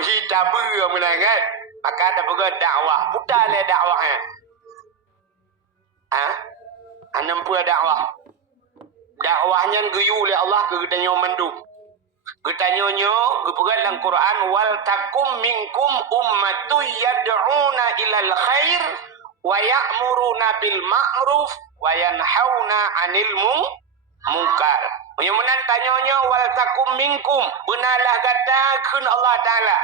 Hita ber menangan. Maka ada pega dakwah. Putar le dakwah Anam pula dakwah. Dakwahnya geyu oleh Allah ke getanyo mandum. Getanyo gepegat dalam Quran wal takum minkum ummatu yad'una ilal khair wa ya'muruna bil ma'ruf wa yanhauna 'anil munkar. Menyamanan tanyonya wal takum minkum benalah katakeun Allah Taala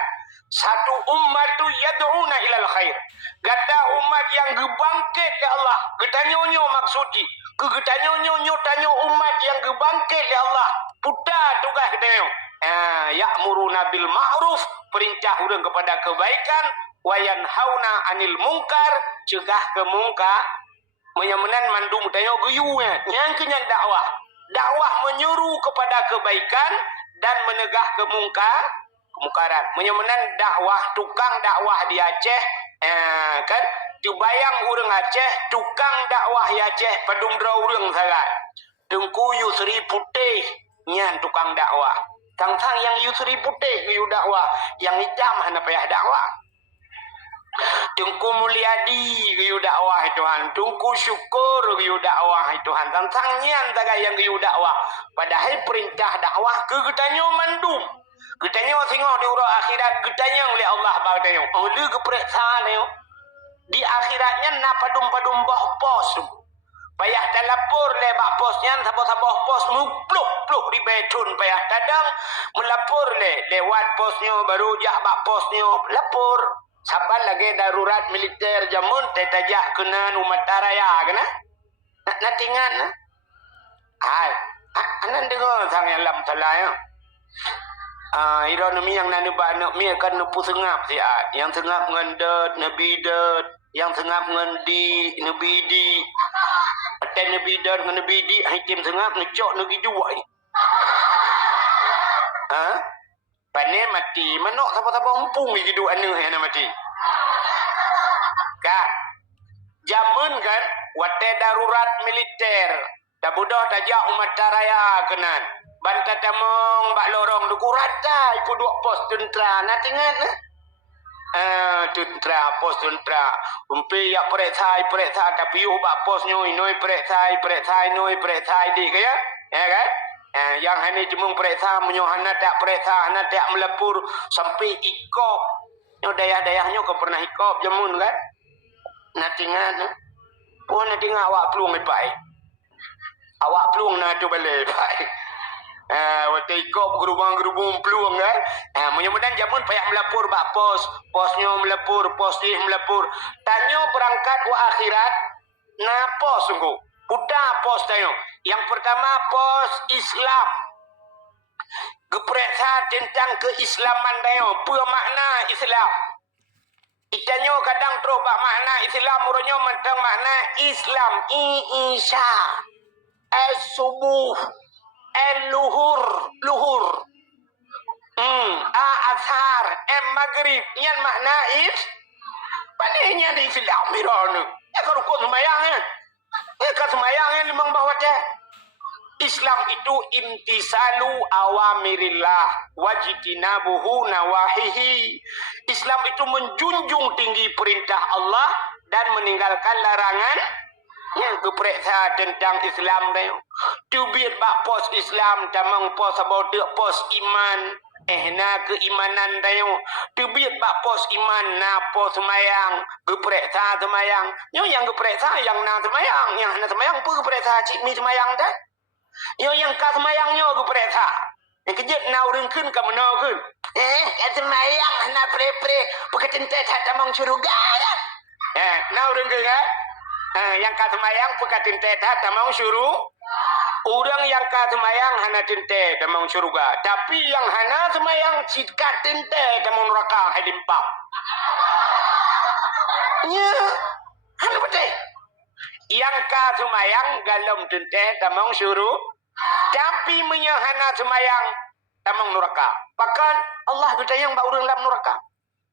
satu umat tu yad'una ilal khair. Gata umat yang gebangkit ya Allah. Getanyo maksudi. Getanyo tanyo umat yang gebangkit ya Allah. Putar tugas getanyo. Ya'muruna bil ma'ruf, perintah urang kepada kebaikan, wa yanhauna 'anil munkar, cegah ke mungkar. Menyamanan mandum tanyo geyunya. Yang kenyan dakwah. Dakwah menyuruh kepada kebaikan dan menegah kemungkaran. Menyamanan dakwah tukang dakwah di Aceh kan dibayang urang Aceh tukang dakwah di Aceh padumdra urang sangat. Tengku Yusri Putih nyan tukang dakwah. Tang-tang yang Yusri Putih yu dakwah, yang hitam hana payah dakwah. Tengku Mulyadi yu dakwah Tuhan, Tengku Syukur yu dakwah Tuhan. Tang-tang nyan taga yang yu dakwah. Padahal perintah dakwah ke getanyo mandum. Getanyo tengok di urang akhirat getanyo oleh Allah bagtanyo. Oleh keperiksa leo. Di akhiratnya na padum-padum bah pos. Payah telapor le bak posnya sabah-sabah pos mupluk-pluk di betun payah kadang melapor lewat posnya baru jak bak posnya lapor. Saban lagi darurat militer jamun tetajak kena umat raya kena. Nak tingan na. Anan dengar sang yang lam salaya. Ironomi yang nanu banak mi akan nepu sengap siat. Yang sengap ngendet nabi det, yang sengap ngendi nabi di. Aten nabi det ngan nabi di hitim sengap ngecok nagi dua. Pane mati manok sapa-sapa umpung di hidup anu hana mati. Kan jamun kan wate darurat militer. Tak budak tajak umat raya kenan. Bantat tamong bak lorong duku rata iku dua pos tentera natingan tentera pos tentera umpi yak periksa tapi yu bak pos noi periksa di kaya ya kan yang hani jemung periksa menyohana tak periksa hana tak melepur sampai ikop nyo dayah-dayahnya kau pernah ikop jamun kan natingan natingan awak pelung baik awak pelung na tu balik baik. Waktu ikut gerubang-gerubung peluang kan. Mudah-mudahan jamun payah melapor bak posnya melapor, pos dia melapor. Tanyo berangkat wa akhirat na pos sungguh. Putar pos tanyo. Yang pertama pos Islam. Geperiksa tentang keislaman tanyo. Apa makna Islam? Itanyo kadang teruk bak makna Islam muronyo mentang makna Islam Isya subuh luhur asar maghrib yang makna panenya di Islam mirono ya kalau kau semayang ya kan semayang limang bawah Islam itu imtisalu awamirillah wajtinabuhu nawahihi. Islam itu menjunjung tinggi perintah Allah dan meninggalkan larangan. Ya, keperiksa tentang Islam dah. Tu biar bak pos Islam tamang pos about pos iman. Na keimanan dah. Tu biar bak pos iman na pos semayang. Keperiksa semayang. Yang keperiksa yang na semayang. Yang na semayang pun keperiksa cik mi semayang dah. Yang ka semayangnya keperiksa. Yang kejut na urang kun ka menau kun. Semayang na pre-pre peketentet tamang syurga kan. Na urang kun kan. Yang kat semayang pekatin teta tamang syuru. Orang yang kat semayang hana tinte tamang syurga. Tapi yang hana semayang sikat tinte tamang neraka hadimpak. Ya, hana betul. Yang kat semayang galom tinte tamang syuru. Tapi menyahana semayang tamang neraka. Bahkan Allah bertanya bak orang dalam neraka.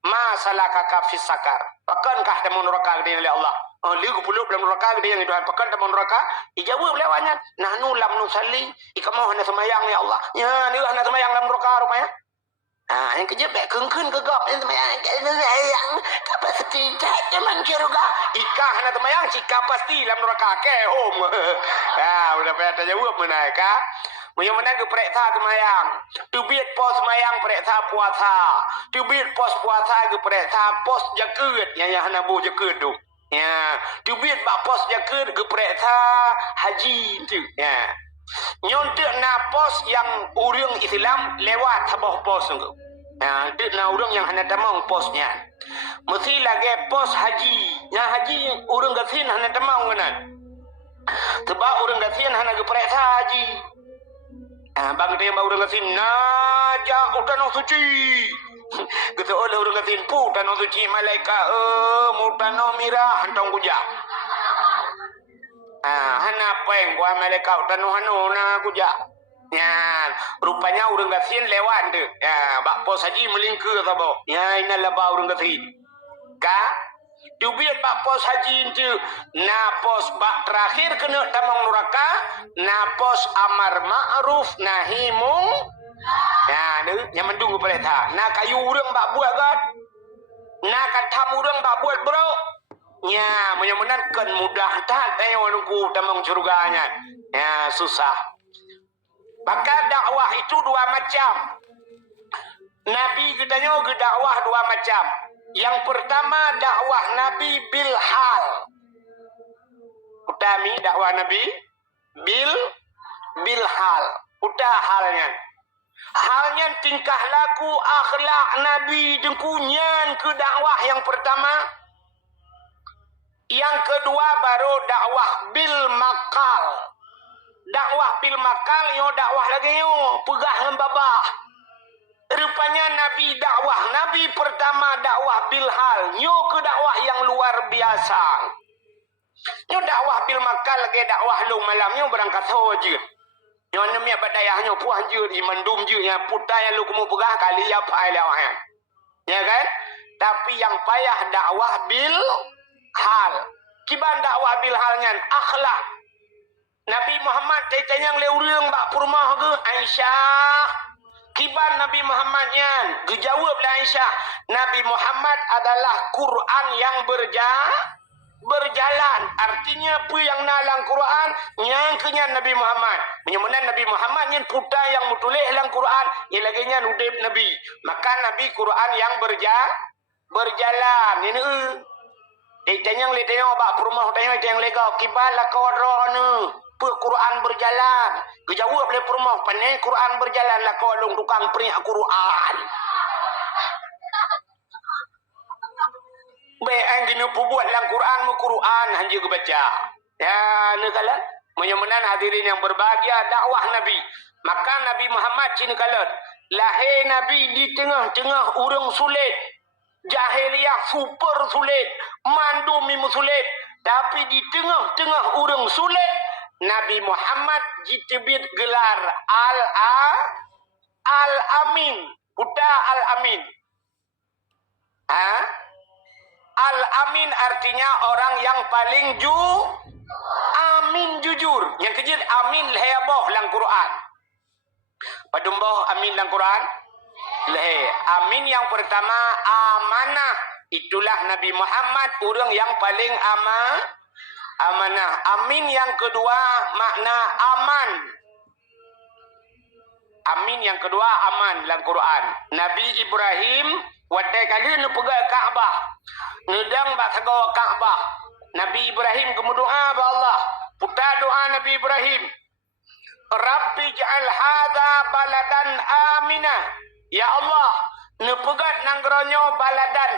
Masalahkah fis sakar. Bakankah tamang neraka dengan Allah? Ligu puluh dalam neraka dia yang Tuhan pekan dalam neraka dijawab lewatnya nahnu lam nusalli ikamu hana semayang ya Allah ya ni hana semayang dalam neraka rupanya Yang kerja baik kengkun gegap ni temayang yang kapasiti teman syurga ikah na temayang cika pasti lam neraka ke home. Udah payah tanya jawab mana ka. Yang mana ke periksa temayang. Tubit pos semayang periksa puasa. Tubit pos puasa ke periksa pos jakut yang hanabu jakut tu. Ya, tubit bak pos jakut ke periksa haji tu. Ya. Nyontek na pos yang urang Islam lewat habah pos tu. Dia na urang yang hana tamang posnya. Mesti lagi pos haji. Yang haji urang gasin hana tamang kanan. Sebab urang gasin hana ke periksa haji. Bang dia urang gasin naja utanong suci. Kata oleh urang gasin pu utanong suci malaikat mutanong mirah hantong kuja. Hana peng gua malaikat utanong hanu na kuja. Ya, rupanya urang gasin lewat tu. Ya, bak pos haji melingkar sabo. Ya, ina laba urang gasin. Ka? Tubit bak pos haji tu. Na pos bak terakhir kena tamang neraka. Na pos amar ma'ruf nahi mung. Ya, ni yang mendung kepada ta. Na kayu urang bak buat kan? Na katam urang bak buat bro. Ya, mudah-mudahan kan mudah tak tengok nunggu tamang surganya. Ya, susah. Maka dakwah itu dua macam. Nabi katanya dakwah dua macam. Yang pertama dakwah Nabi bil hal. Utami dakwah Nabi bil hal. Udah halnya. Halnya tingkah laku akhlak Nabi dengkunyan ke dakwah yang pertama. Yang kedua baru dakwah bil makal. Dakwah bil makal yo dakwah lagi yo pegah dengan babah. Rupanya Nabi dakwah Nabi pertama dakwah bil hal yo ke dakwah yang luar biasa. Yo dakwah bil makal lagi dakwah lu malam yo berangkat saja. Yo namanya badayahnya puah je imandum je yang putai yang lu kamu pegah kali ya pai lawan. Ya kan? Tapi yang payah dakwah bil hal. Kiban dakwah bil halnya akhlak. Nabi Muhammad tanya yang leurang bak purmah ke Aisyah. Kiban Nabi Muhammadnya. Gejawablah Aisyah. Nabi Muhammad adalah Quran yang berjalan. Artinya apa yang nalang Quran yang kenyan Nabi Muhammad. Menyebutkan Nabi Muhammad yang puta yang mutulis dalam Quran. Yang laginya nudib Nabi. Maka Nabi Quran yang berjalan. Ini tanya yang tanya bak purmah tanya yang lega. Kiban lah kawan ni. Quran berjalan. Kejawab oleh perumah pandai Quran berjalan lah kau long tukang peringat Quran. Baik ang gini buat dalam Quran mu Quran hanya kebaca. Ya nekalan menyamanan hadirin yang berbahagia dakwah Nabi. Maka Nabi Muhammad cina kalan lahir Nabi di tengah-tengah orang sulit. Jahiliyah super sulit, mandu mimu sulit. Tapi di tengah-tengah orang sulit Nabi Muhammad ditebit gelar Al-Amin. Buta Al-Amin. Al-Amin artinya orang yang paling amin jujur. Yang kejut amin lehaboh dalam Quran. Padumboh amin dalam Quran. Amin yang pertama amanah. Itulah Nabi Muhammad orang yang paling amanah. Amin yang kedua makna aman. Amin yang kedua aman dalam Quran. Nabi Ibrahim watai kali nu pegang Kaabah. Nedang bak sagawa Kaabah. Nabi Ibrahim kemudoa ba Allah. Puta doa Nabi Ibrahim. Rabbi ja'al hadza baladan amina. Ya Allah, nu pegat nangronyo baladan.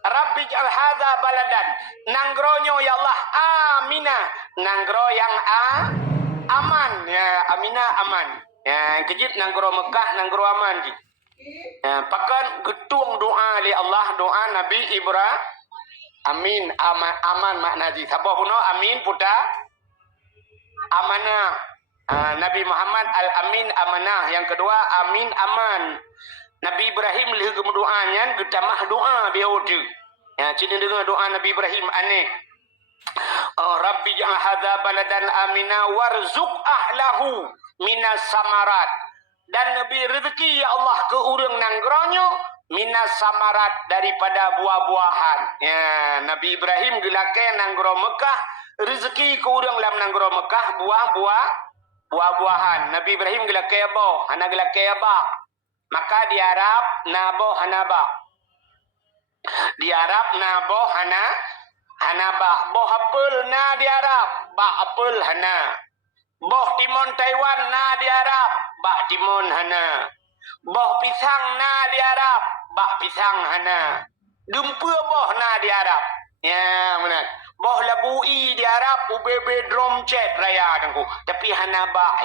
Rabbi ja'al hadza baladan. Nangronyo ya Allah amina. Nanggro yang aman. Ya, amina aman. Ya, kejut nanggro Mekah, nanggro aman. Ya, pakan getung doa li Allah, doa Nabi Ibrahim. Amin, aman makna ji. Siapa puno amin puta amanah. Nabi Muhammad al-amin amanah. Yang kedua amin aman. Nabi Ibrahim leh kemudoanya getamah doa biaudu. Ya, cina dengar doa Nabi Ibrahim aneh. Rabbi ja'al hadza baladan amina warzuq ahlahu minas samarat. dan lebih rezeki ya Allah ke urang nanggeronyo minas samarat daripada buah-buahan. Ya, Nabi Ibrahim gelake nanggero Mekah rezeki ke urang lam nanggero Mekah buah-buahan. Nabi Ibrahim gelake abo, ana gelake aba. Maka di Arab nabo hanaba. Di Arab nabo hanaba. Boh apel na di Arab, ba apel hana. Boh timun Taiwan na di Arab, ba timun hana. Boh pisang na di Arab, ba pisang hana. Gempa boh na di Arab. Ya, benar. Boh labui di Arab, UBB drum chat raya tangku. Tapi hana ba.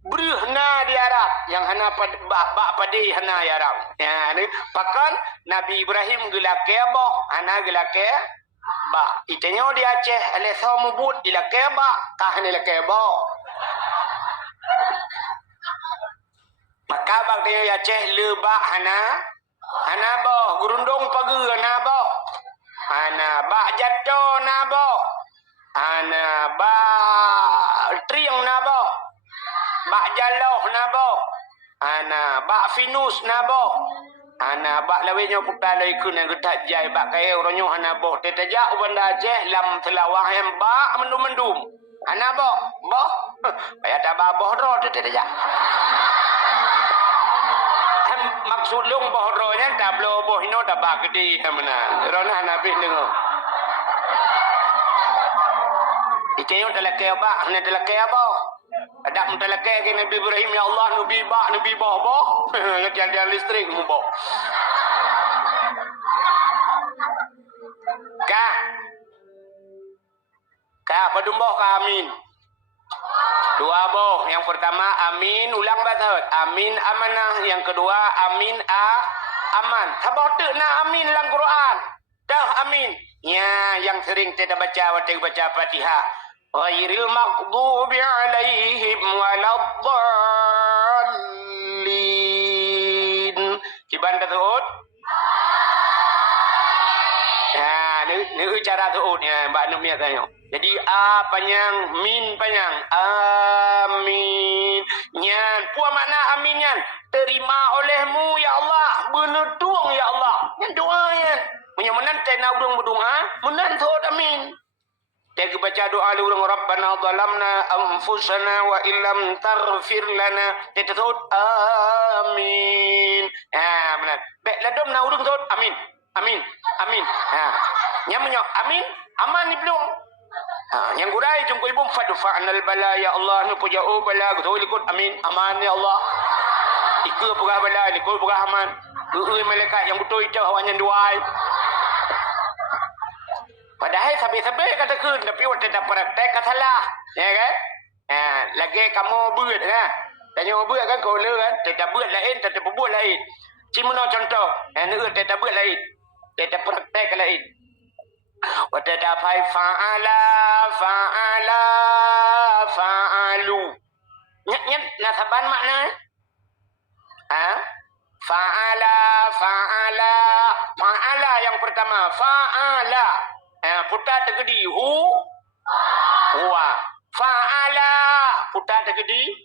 Beruh na di Arab, yang hana ba padi hana di Arab. Ya, ni pakan Nabi Ibrahim gelake boh, hana gelake ba. Itenyo di Aceh, ale mubut ilake ba, kah ni lake boh. Maka bang dia ya Aceh leba hana boh, gurundong pagi hana boh. Hana ba jatuh na boh. Hana ba triang na boh. Ba jaloh na boh. Hana ba finus na boh. Hana ba lawenya putar ikun yang getak jai ba kaya oronyo hana boh. Tetajak banda Aceh lam telawah yang ba mendum-mendum. Hana boh, boh. Payah tak ba boh ro tetajak. Maksud long boh ro nya tak blo boh ino tak ba gede mana. Rona hana bih dengo. Itenyo telake ba, hana telake ba. Ada mentelake ke Nabi Ibrahim ya Allah Nabi boh. Ya tiada listrik mu boh. Ka padumboh ka amin. Dua boh. Yang pertama amin ulang batat. Amin amanah. Yang kedua amin aman. Sabah tu na amin dalam Quran. Dah amin. Ya, yang sering kita baca Fatihah. Ghairil maghdubi alaihim waladdallin. Ciban taut. Ha, ni cara tautnya Mbak Numia tanya. Jadi a panjang, min panjang. Amin. Nyan, puan makna amin nyan. Terima olehmu ya Allah, benutung ya Allah. Nyan doa nyan. Punya menantai na urang berdoa, menantai amin. Dia baca doa lu urang Rabbana zalamna anfusana wa illam taghfir lana. Dia taut amin. Ha, benar. Baik ladom na urang taut amin. Amin. Ha. Nyam menyo amin, aman ni belum. Ha, yang gurai jumpa ibu fadfa'nal bala ya Allah nu pujau bala betul ikut amin aman ya Allah. Ikut purah bala ikut purah aman. Malaikat yang betul itu awaknya duai. Padahal sampai-sampai katakan tapi waktu tak praktek kan salah. Ya kan? Ha, lagi kamu buat kan? Tanya buat kan kau le kan? Tak buat lain, tak berbuat lain. Cuma contoh, ni tak buat lain. Tak praktek lain. Waktu tak fa'alu. Nyat nasaban makna? Ha? Fa'ala yang pertama. Fa'ala. Putar terkedi. Huwa. Fa'ala. Putar terkedi.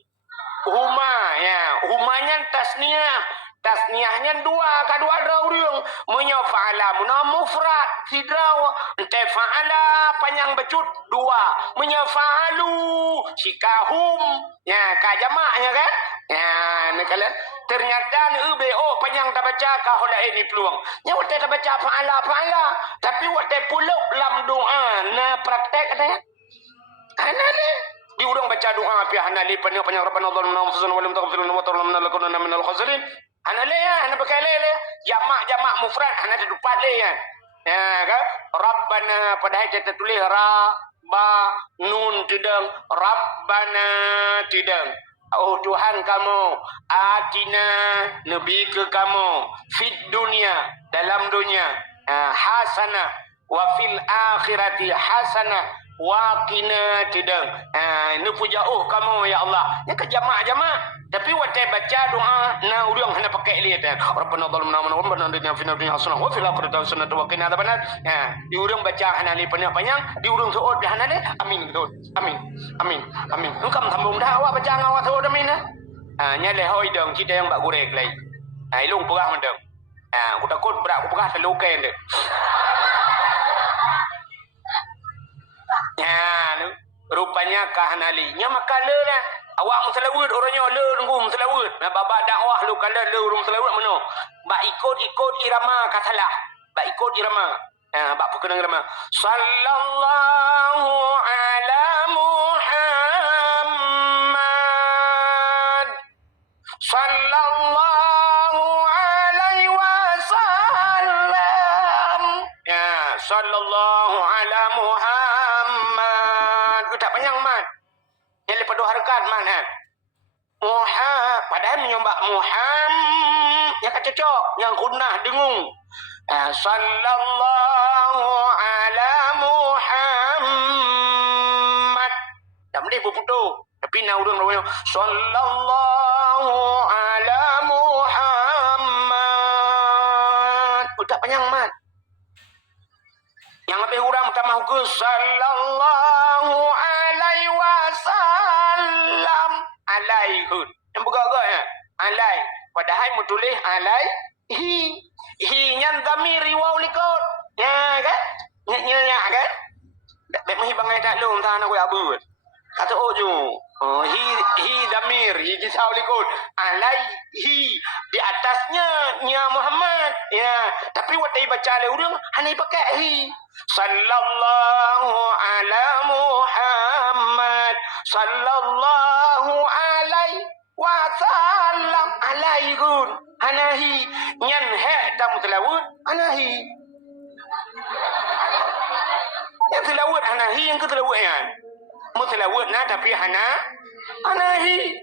Huma. Ya. Humanya tasniah. Tasniahnya dua. Kedua ada orang. Menyo fa'ala. Muna mufrad. Sidraw. Ente fa'ala. Panjang becut. Dua. Menyo fa'alu. Sikahum. Ya. Kajamaknya kan? Ya. Ni kalian. Ternyata ni panjang tak baca kah ini peluang. Nya waktu tak baca fa'ala. Tapi waktu puluk lam doa na praktek ada ya. Ana ni. Di urang baca doa pi ana li panjang Rabbana dzallamna anfusana wa lam taghfir lana wa tarhamna lanakunanna minal khasirin. Ana le ya, ana pakai le. Jamak mufrad ana ada empat le ya. Ya kan? Rabbana padahal kita tulis ba nun tidang Rabbana tidang. Oh Tuhan kamu, atina nabi ke kamu fid dunia dalam dunia hasanah wa fil akhirati hasanah wa qina tidang. Ini puja kamu ya Allah. Ini ke jamak tapi waktu baca doa na urang hana pakai lihat Rabbana zalamna anfusana wa lam taghfir lana hasanah wa fil akhirati hasanah wa qina adzabannar. Di urang baca hana li panjang di urang suud hana le amin betul. Amin. Engkau sambung dah awak baca ngawat suud amin. nya lehoi dong kita yang bak gurek lai. Ilung perah mendeng. Aku takut berak aku perah terlukai dek. Rupanya kahanali. Nya makala lah. Awak musalawud orangnya le nunggu musalawud. Baba dakwah lu kala le urung musalawud mano. Bak ikut irama katalah. Bak ikut irama. Bak perkenang irama. Sallallahu ala Muhammad. Sallallahu alaihi wasallam. Sallallahu ala Muhammad. Ku tak panjang mat. Yang lepas dua harakat mana? Muhammad. Padahal menyombak Muhammad. Yang tak cocok. Yang gunah dengung. Sallallahu ala Muhammad. Tak boleh berputus. Tapi nak urang namanya. Sallallahu ala Muhammad. Tak panjang mat. Yang lebih urang utama hukum. Sallallahu alaihi wasallam. Alaihun. Yang bergerak ya. Alai. Padahal mu tulis alaihi. Hi nyan dhamir riwau likut. Ya kan? Nyak kan? Baik mahi bangai tak long tahan aku abud. Kata ojo. Hi dhamir. Hi kisau likut. Alaihi. Di atasnya nya Muhammad. Ya. Tapi waktu baca le urang hanya pakai hi. Sallallahu ala Muhammad. Sallallahu alaihi wasallam. Alaihun. Anahi. Nyan hek tamu telawud. Anahi. Yang telawud anahi. Yang ke telawud yang. Mutelawud na tapi anahi.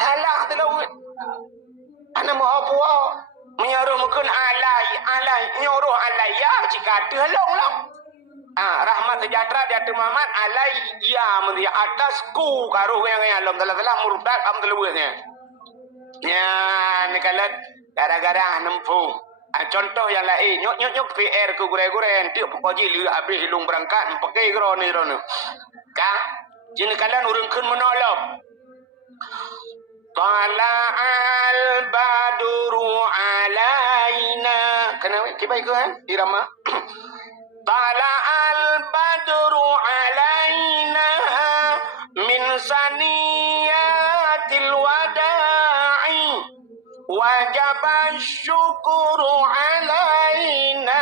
Salah telawud. Ana maha puas. Menyuruh mungkin alai. Nyuruh alai. Ya jika ada long. Rahmat sejahtera di atas Muhammad alai ya mendia atasku karuh yang alam telah murtad am telawudnya. Ya nikalat gara-gara nempung. Contoh yang lain nyok PR ke gure-gure tiup pokoji lu habis hilung berangkat pakai grone kah jin kalan urungkeun menolong. Tala'al badru alaina. Kenapa kibai ke kan irama? Tala'al badru alaina min saniyatil wada'i wajaba syukuru alaina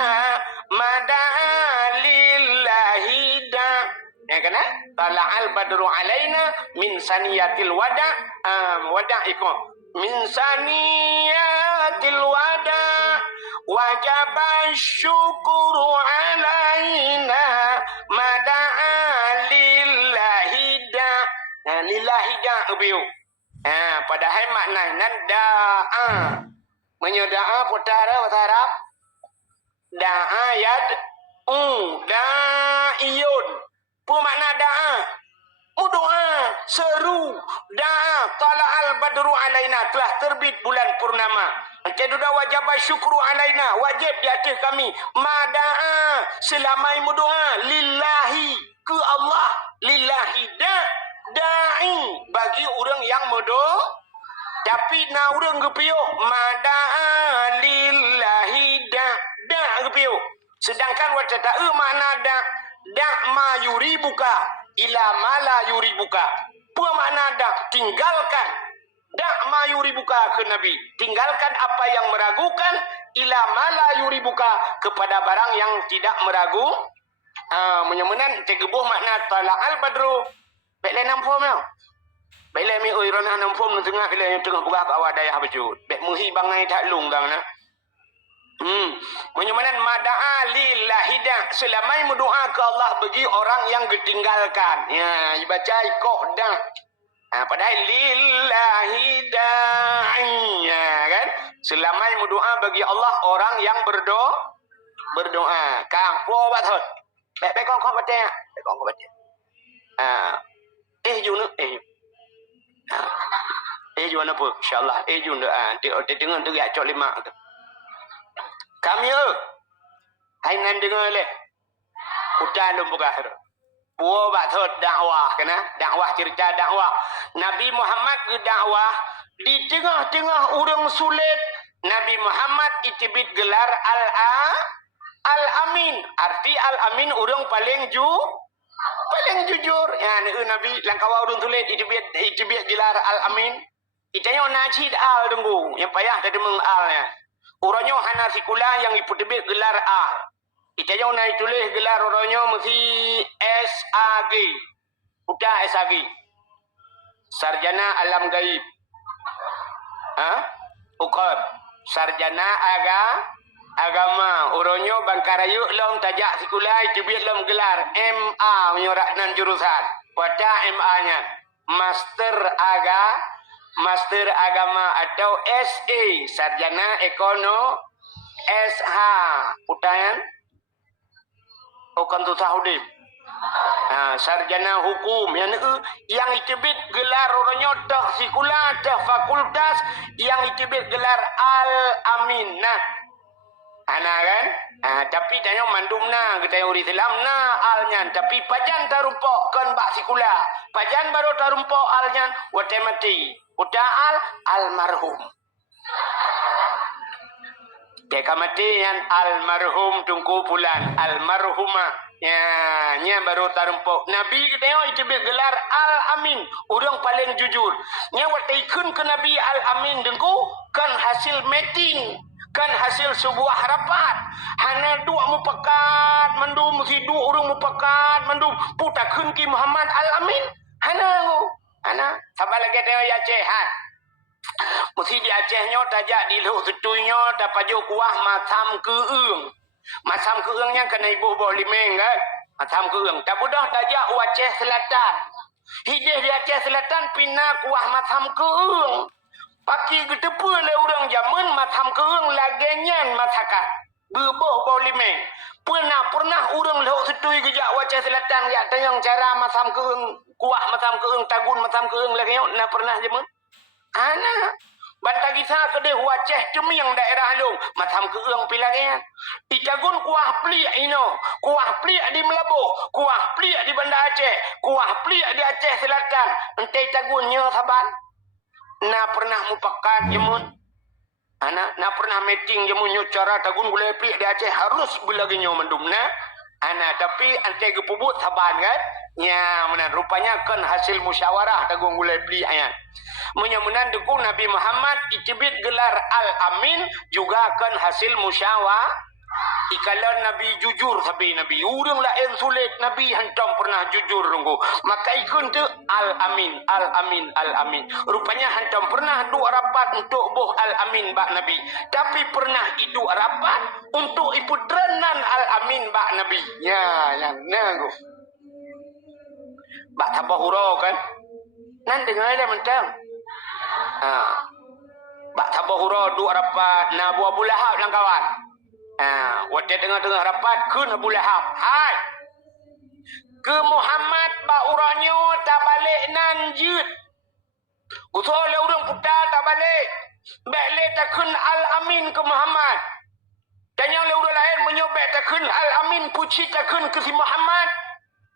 mada'alillahi da. Ya kan? Tala'al badru alaina min saniyatil wada' ikum min saniyatil wada' wajaba syukuru alaina mada'alillahi da. Lillahi da ubiu. Padahal maknanya da'a. Menyeda'a putara Arab. Da'a yad da'iyun. Apa makna da'a? Doa, seru, da'a, tala'al badru alaina, telah terbit bulan purnama. Keduda wajib syukru alaina, wajib di atas kami. Mada'a, selamai doa, lillahi, ke Allah, lillahi da'i, bagi orang yang berdoa. Tapi na orang gepiuk, mada'a lillahi da' gepiuk. Sedangkan wajah da'a makna da' ma yuribuka ila ma la yuribuka. Apa makna da'? Tinggalkan. Da' ma yuribuka ke Nabi. Tinggalkan apa yang meragukan ila ma la yuribuka kepada barang yang tidak meragu. Menyemenan tegebuh makna tala'al badru. Baiklah nampak tau. Baiklah mi oi rona nampak nu tengah bila yang tengah buka kat awak dayah bejut. Baik muhi bangai tak lung dang na. Menyemenan mada'a lillahidah, selamai berdoa ke Allah bagi orang yang ditinggalkan. Ya, dibaca ikut dah. Padahal lillahidah, ya kan? Selamai berdoa bagi Allah orang yang berdoa. Kang, po bat hot. Baik kong baca. Baik kong baca. Jun Jun apa? Insya-Allah. Jun dah. Dia dengar tu ya cok 5 tu. Kami hai nan dengar le. Udah lum buka. Buah bathot dakwah kena. Dakwah cerita dakwah. Nabi Muhammad ke dakwah Di tengah-tengah orang sulit, Nabi Muhammad itibit gelar Al-Amin. Arti Al-Amin orang paling jujur. Ya, Nabi langkawa orang sulit itibit gelar Al-Amin. Itanya najid al denggu, yang payah tadi mengalnya. Orangnya hana sikula yang itibit gelar al. Itanya nak tulis gelar orangnya mesti SAG. Udah SAG. Sarjana Alam Gaib. Ukab. Sarjana agama. Orangnya bangkarayu long tajak sekolah itibit long gelar MA menyoraknan jurusan. Pada MA-nya Master Agama atau SA Sarjana Ekono SH. Putayan. Bukan tu sahudib. Sarjana hukum yang itibit gelar orangnya dah sekolah dah fakultas yang itibit gelar Al-Amin. Ana kan? Tapi tanya mandum kita yang Islam alnya tapi pajan tarumpok kan bak sekolah. Pajan baru tarumpok alnya wate mati. Udah almarhum. Deka mati yang almarhum tungku bulan almarhumah. Ya, baru tarumpok. Nabi kita itu gelar Al-Amin, orang paling jujur. Nya waktu ikun ke Nabi Al-Amin dengku kan hasil meeting, kan hasil sebuah rapat. Hana dua mupakat mandum mesti dua orang mupakat mandum putakun ki Muhammad Al-Amin. Hana sabar lagi dia Aceh mesti di Acehnya tajak di luk setunya tapaju kuah macam keung. Macam keungnya kena ibu bawa limeng kan. Macam keung. Tak mudah tajak Aceh Selatan. Hidih di Aceh Selatan pina kuah macam keung. Paki getepu le orang zaman macam keung lagenyan masakan. Berboh bawa limeng. Pernah orang luk setui gejak Aceh Selatan ya tayang cara macam keung. Kuah macam keung, tagun macam keung lagi nak pernah zaman. Bantagi sa kedeh Aceh ceming daerah lu macam keung pilangnya. Itagun kuah pelik kuah pelik di Melabuh, kuah pelik di Banda Aceh, kuah pelik di Aceh Selatan. Entai tagunnya saban. Na pernah mupakat jemun. Na pernah meeting jemun cara tagun gulai pelik di Aceh harus belaginya mendumna. Tapi antai gepubut saban kan. Ya, menan rupanya kan hasil musyawarah tagung gulai pelik ayat. Menyamunan dukung Nabi Muhammad itibit gelar Al-Amin juga kan hasil musyawarah. Ikalan Nabi jujur tapi Nabi urang lain sulit Nabi hantam pernah jujur nunggu. Maka ikun tu Al-Amin. Rupanya hantam pernah dua rapat untuk buh Al-Amin bak Nabi. Tapi pernah itu rapat untuk ipudranan Al-Amin bak Nabi. Ya, yang nanggu. Bak tabahuro kan. Nan dengar ada mentang. Bak tabahuro dua rapat na Abu Lahab lang kawan. Waktu tengah-tengah rapat ke Abu Lahab. Hai. Ke Muhammad bak uranyo tak balik nanjut. Kutu oleh orang putar tak balik. Balik takun Al-Amin ke Muhammad. Tanya oleh orang lain menyobek takun Al-Amin puci takun ke si Muhammad.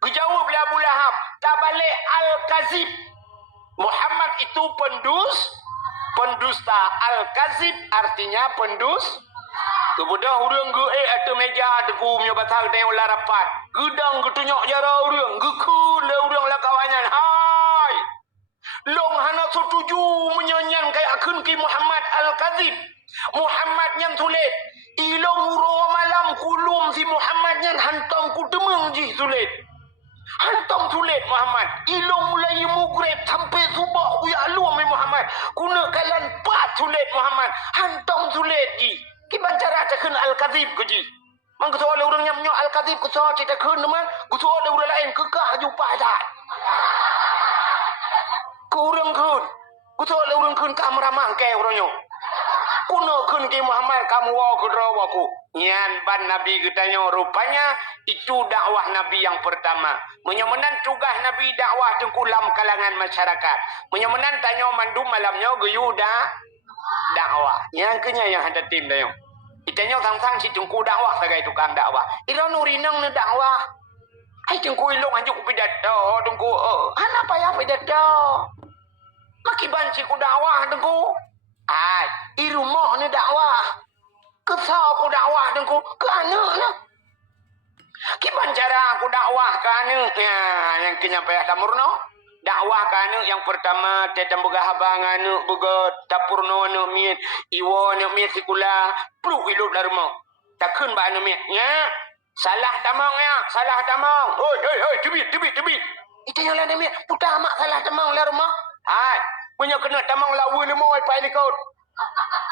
Kejawab oleh Abu Lahab. Tak balik Al-Kazib. Muhammad itu pendusta. Al-Kazib artinya kemudian orang ke atau meja teku punya batang tengok lah rapat. Gedang ke tunjuk jara orang. Gekun lah orang lah kawannya. Hai. Long hana setuju menyanyian kayak akun ki Muhammad Al-Kazib. Muhammad yang sulit. Ilong uro malam kulum si Muhammad yang hantam ku demeng ji sulit. Hantam sulit Muhammad. Ilong mulai mugrib sampai subah uya luam Muhammad. Kuna kalan pat sulit Muhammad. Hantam sulit ji. Kiban cara cakun Al-Kazib ke ji. Mang kutu oleh orang yang menyok Al-Kazib kutu cerita kun teman. Kutu oleh orang lain kekah jumpa dah. Ku orang kun. Kutu oleh orang kun kamu ramah ke orangnya. Kuno kun ki Muhammad kamu waku drawaku. Nyan ban Nabi katanya rupanya itu dakwah Nabi yang pertama. Menyemenan tugas Nabi dakwah tengkulam kalangan masyarakat. Menyemenan tanya mandu malamnya guyuda dakwah. Yang kenya yang ada tim dah. Itanya sang-sang si tengku dakwah sebagai tukang dakwah. Ira nurinang na dakwah. Hai tengku ilong ajuk pidato tengku. Ana payah pidato. Maki banci ku dakwah dengku. Ai, i rumah ni dakwah. Kesal ku dakwah dengku ke anak na. Ki bancara aku dakwah ke anak ya, yang kenyampai damurno. Dakwah ke anak yang pertama tetem boga habang anak boga dapurno anak miet iwo anak miet sikula pluk ilup dari rumah. Takun ba anak miet ya. Salah tamang ya, salah tamang. Oi, tebit. Itu yang lain miet, putar mak salah tamang lah rumah. Ai, punya kena tamang lawa ni moi pai likot.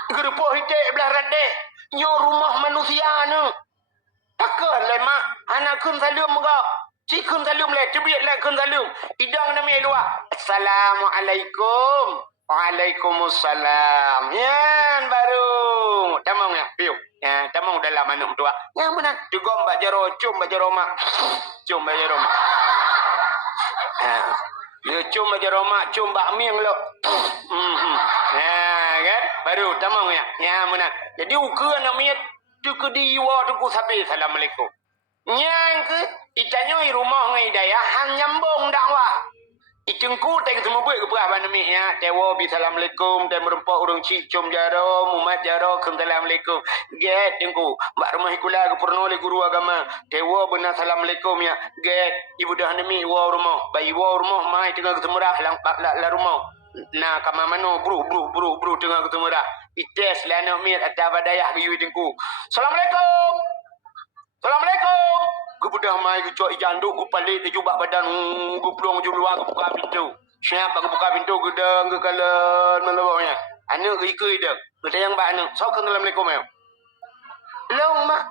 Gerupo hitik belah radeh. Nyo rumah manusia ni. Takkan le mak, anak kun salum muka. Si kun salum le, tebit le kun salum. Idang na miet luar. Assalamualaikum. Waalaikumsalam. Yan baru. Tamang ya, piu. Ya, tamang dalam anak tua. Yang benar. Juga mbak jaro, cum mbak jaro mak. Cum mbak jaro mak. Dia cum mbak jaro mak, cum mbak miang lo. Ya, kan? Baru tamang ya. Ya, benar. Jadi ukur anak miat. Tuku diwa tuku sabi. Assalamualaikum. Yang ke, itanyo rumah ngai daya hang nyambung dakwah. Itungku teng semua buat ke berapa nama ya. Tewa bi assalamualaikum dan merempak urang cicum jaro, mumat jaro, assalamualaikum. Get tengku. Mbak rumah ikula ke purno le guru agama. Tewa benar assalamualaikum ya. Get ibu dah nama wa rumah. Bayi wa rumah mai tengah ketemu dah la rumah. Nah kama mano bro tengah ketemu dah. Ites la nak miat ada badayah bi tengku. Assalamualaikum. Assalamualaikum. Kebudah mai ke cuak janduk ku palit dia jubak badan ku peluang ju luar ku buka pintu. Siapa ku buka pintu ke deng ke kalan melawanya. Anak ke ikut dah. Kita yang bak anak. So assalamualaikum ya. Long mak.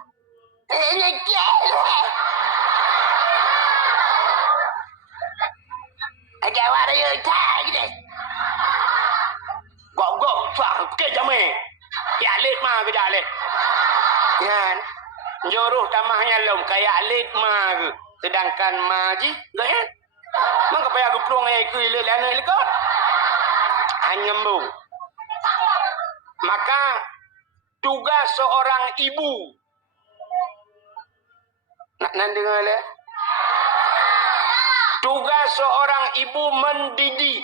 Agak warai tak gitu. Gok fah ke jamai. Ya lit mah ke jale. Kan. Joruh tamahnya lom kayak alit mah ke. Sedangkan maji enggak ya? Maka payah aku peluang yang ikut ilik lana ilikot. Hanyambung. Maka tugas seorang ibu. Nak dengar le? Tugas seorang ibu mendidik.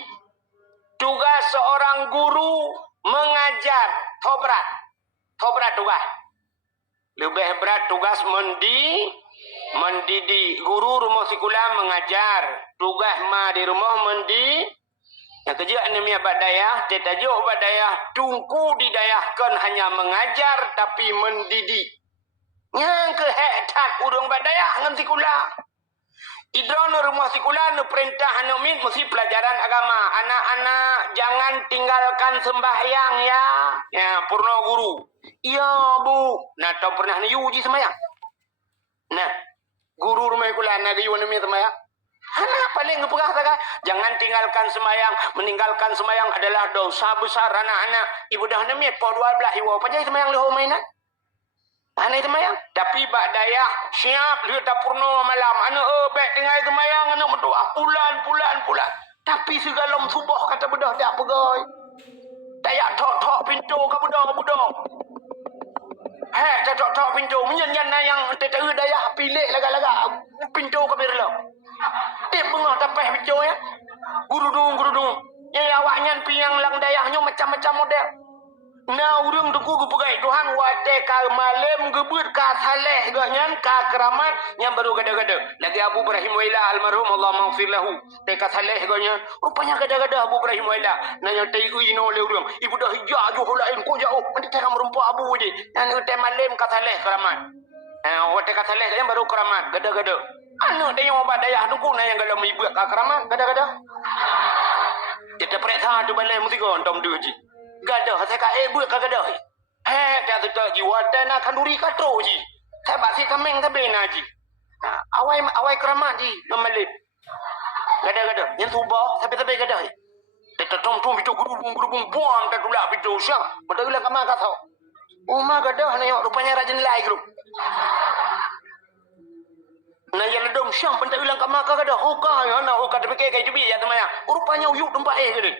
Tugas seorang guru mengajar. Tobrat tugas. Lebih berat tugas mendidik. Guru rumah sekolah mengajar. Tugas ma di rumah mendidik. Yang kerja ni badayah, tetajuk badayah tungku didayahkan hanya mengajar tapi mendidik. Yang ke tak urung badayah ngan sekolah. Idron rumah sekolah nu perintah anu min mesti pelajaran agama. Anak-anak jangan tinggalkan sembahyang ya. Ya, purna guru. Ya, Bu. Nah, tahu pernah ni uji sembahyang. Nah, guru rumah sekolah nak yu anu min sembahyang. Anak paling ngepegah tak? Jangan tinggalkan sembahyang. Meninggalkan sembahyang adalah dosa besar anak-anak. Ibu dah nemit po 12 ibu apa jadi sembahyang leh mainan? Anak sembahyang. Tapi bak dayah siap lihat dapurno malam. Anak baik tinggal sembahyang anak berdoa bulan. Tapi segala subuh kata bedah dak pegai. Dayak tok pintu ke budak. Tak tok pintu. Menyanyan yang tetu dayah pilih laga-laga pintu ke birlo. Dia bengah tapeh pintu ya. Gurudung. Ya awaknya piang lang dayahnya macam-macam model. Nah, urang tunggu ke pegai Tuhan wate ka malam gebut ka saleh ganyan ka keramat yang baru gada-gada. Lagi Abu Ibrahim Waila almarhum Allah maghfir lahu. Te ka saleh ganyan. Rupanya gada-gada Abu Ibrahim Waila. Nanya tei uino le urang. Ibu dah hijau jo lain ko jauh. Nanti tengah merumpa Abu je. Nan te malam ka saleh keramat. Wate ka saleh yang baru keramat gada-gada. Anu dia yang obat dayah tunggu na yang galam ibu ka keramat gada-gada. Kita periksa tu balai mesti ko antom du je. Gadah saya kat buat kat gadah. Dah tu jiwa dan kanduri katro ji. Saya basi kameng tapi naji. Awai keramat ji memelip. Gadah. Yang subah sampai gadah. Tetom itu gurung buang tak tulak pintu syah. Betul lah kamang kata. Uma gadah ni rupanya rajin lai grup. Nah yang ledom syah pentak ulang kamang gadah. Hoka ya nak hoka tapi kayak jubi ya teman ya. Rupanya uyuk tempat gede.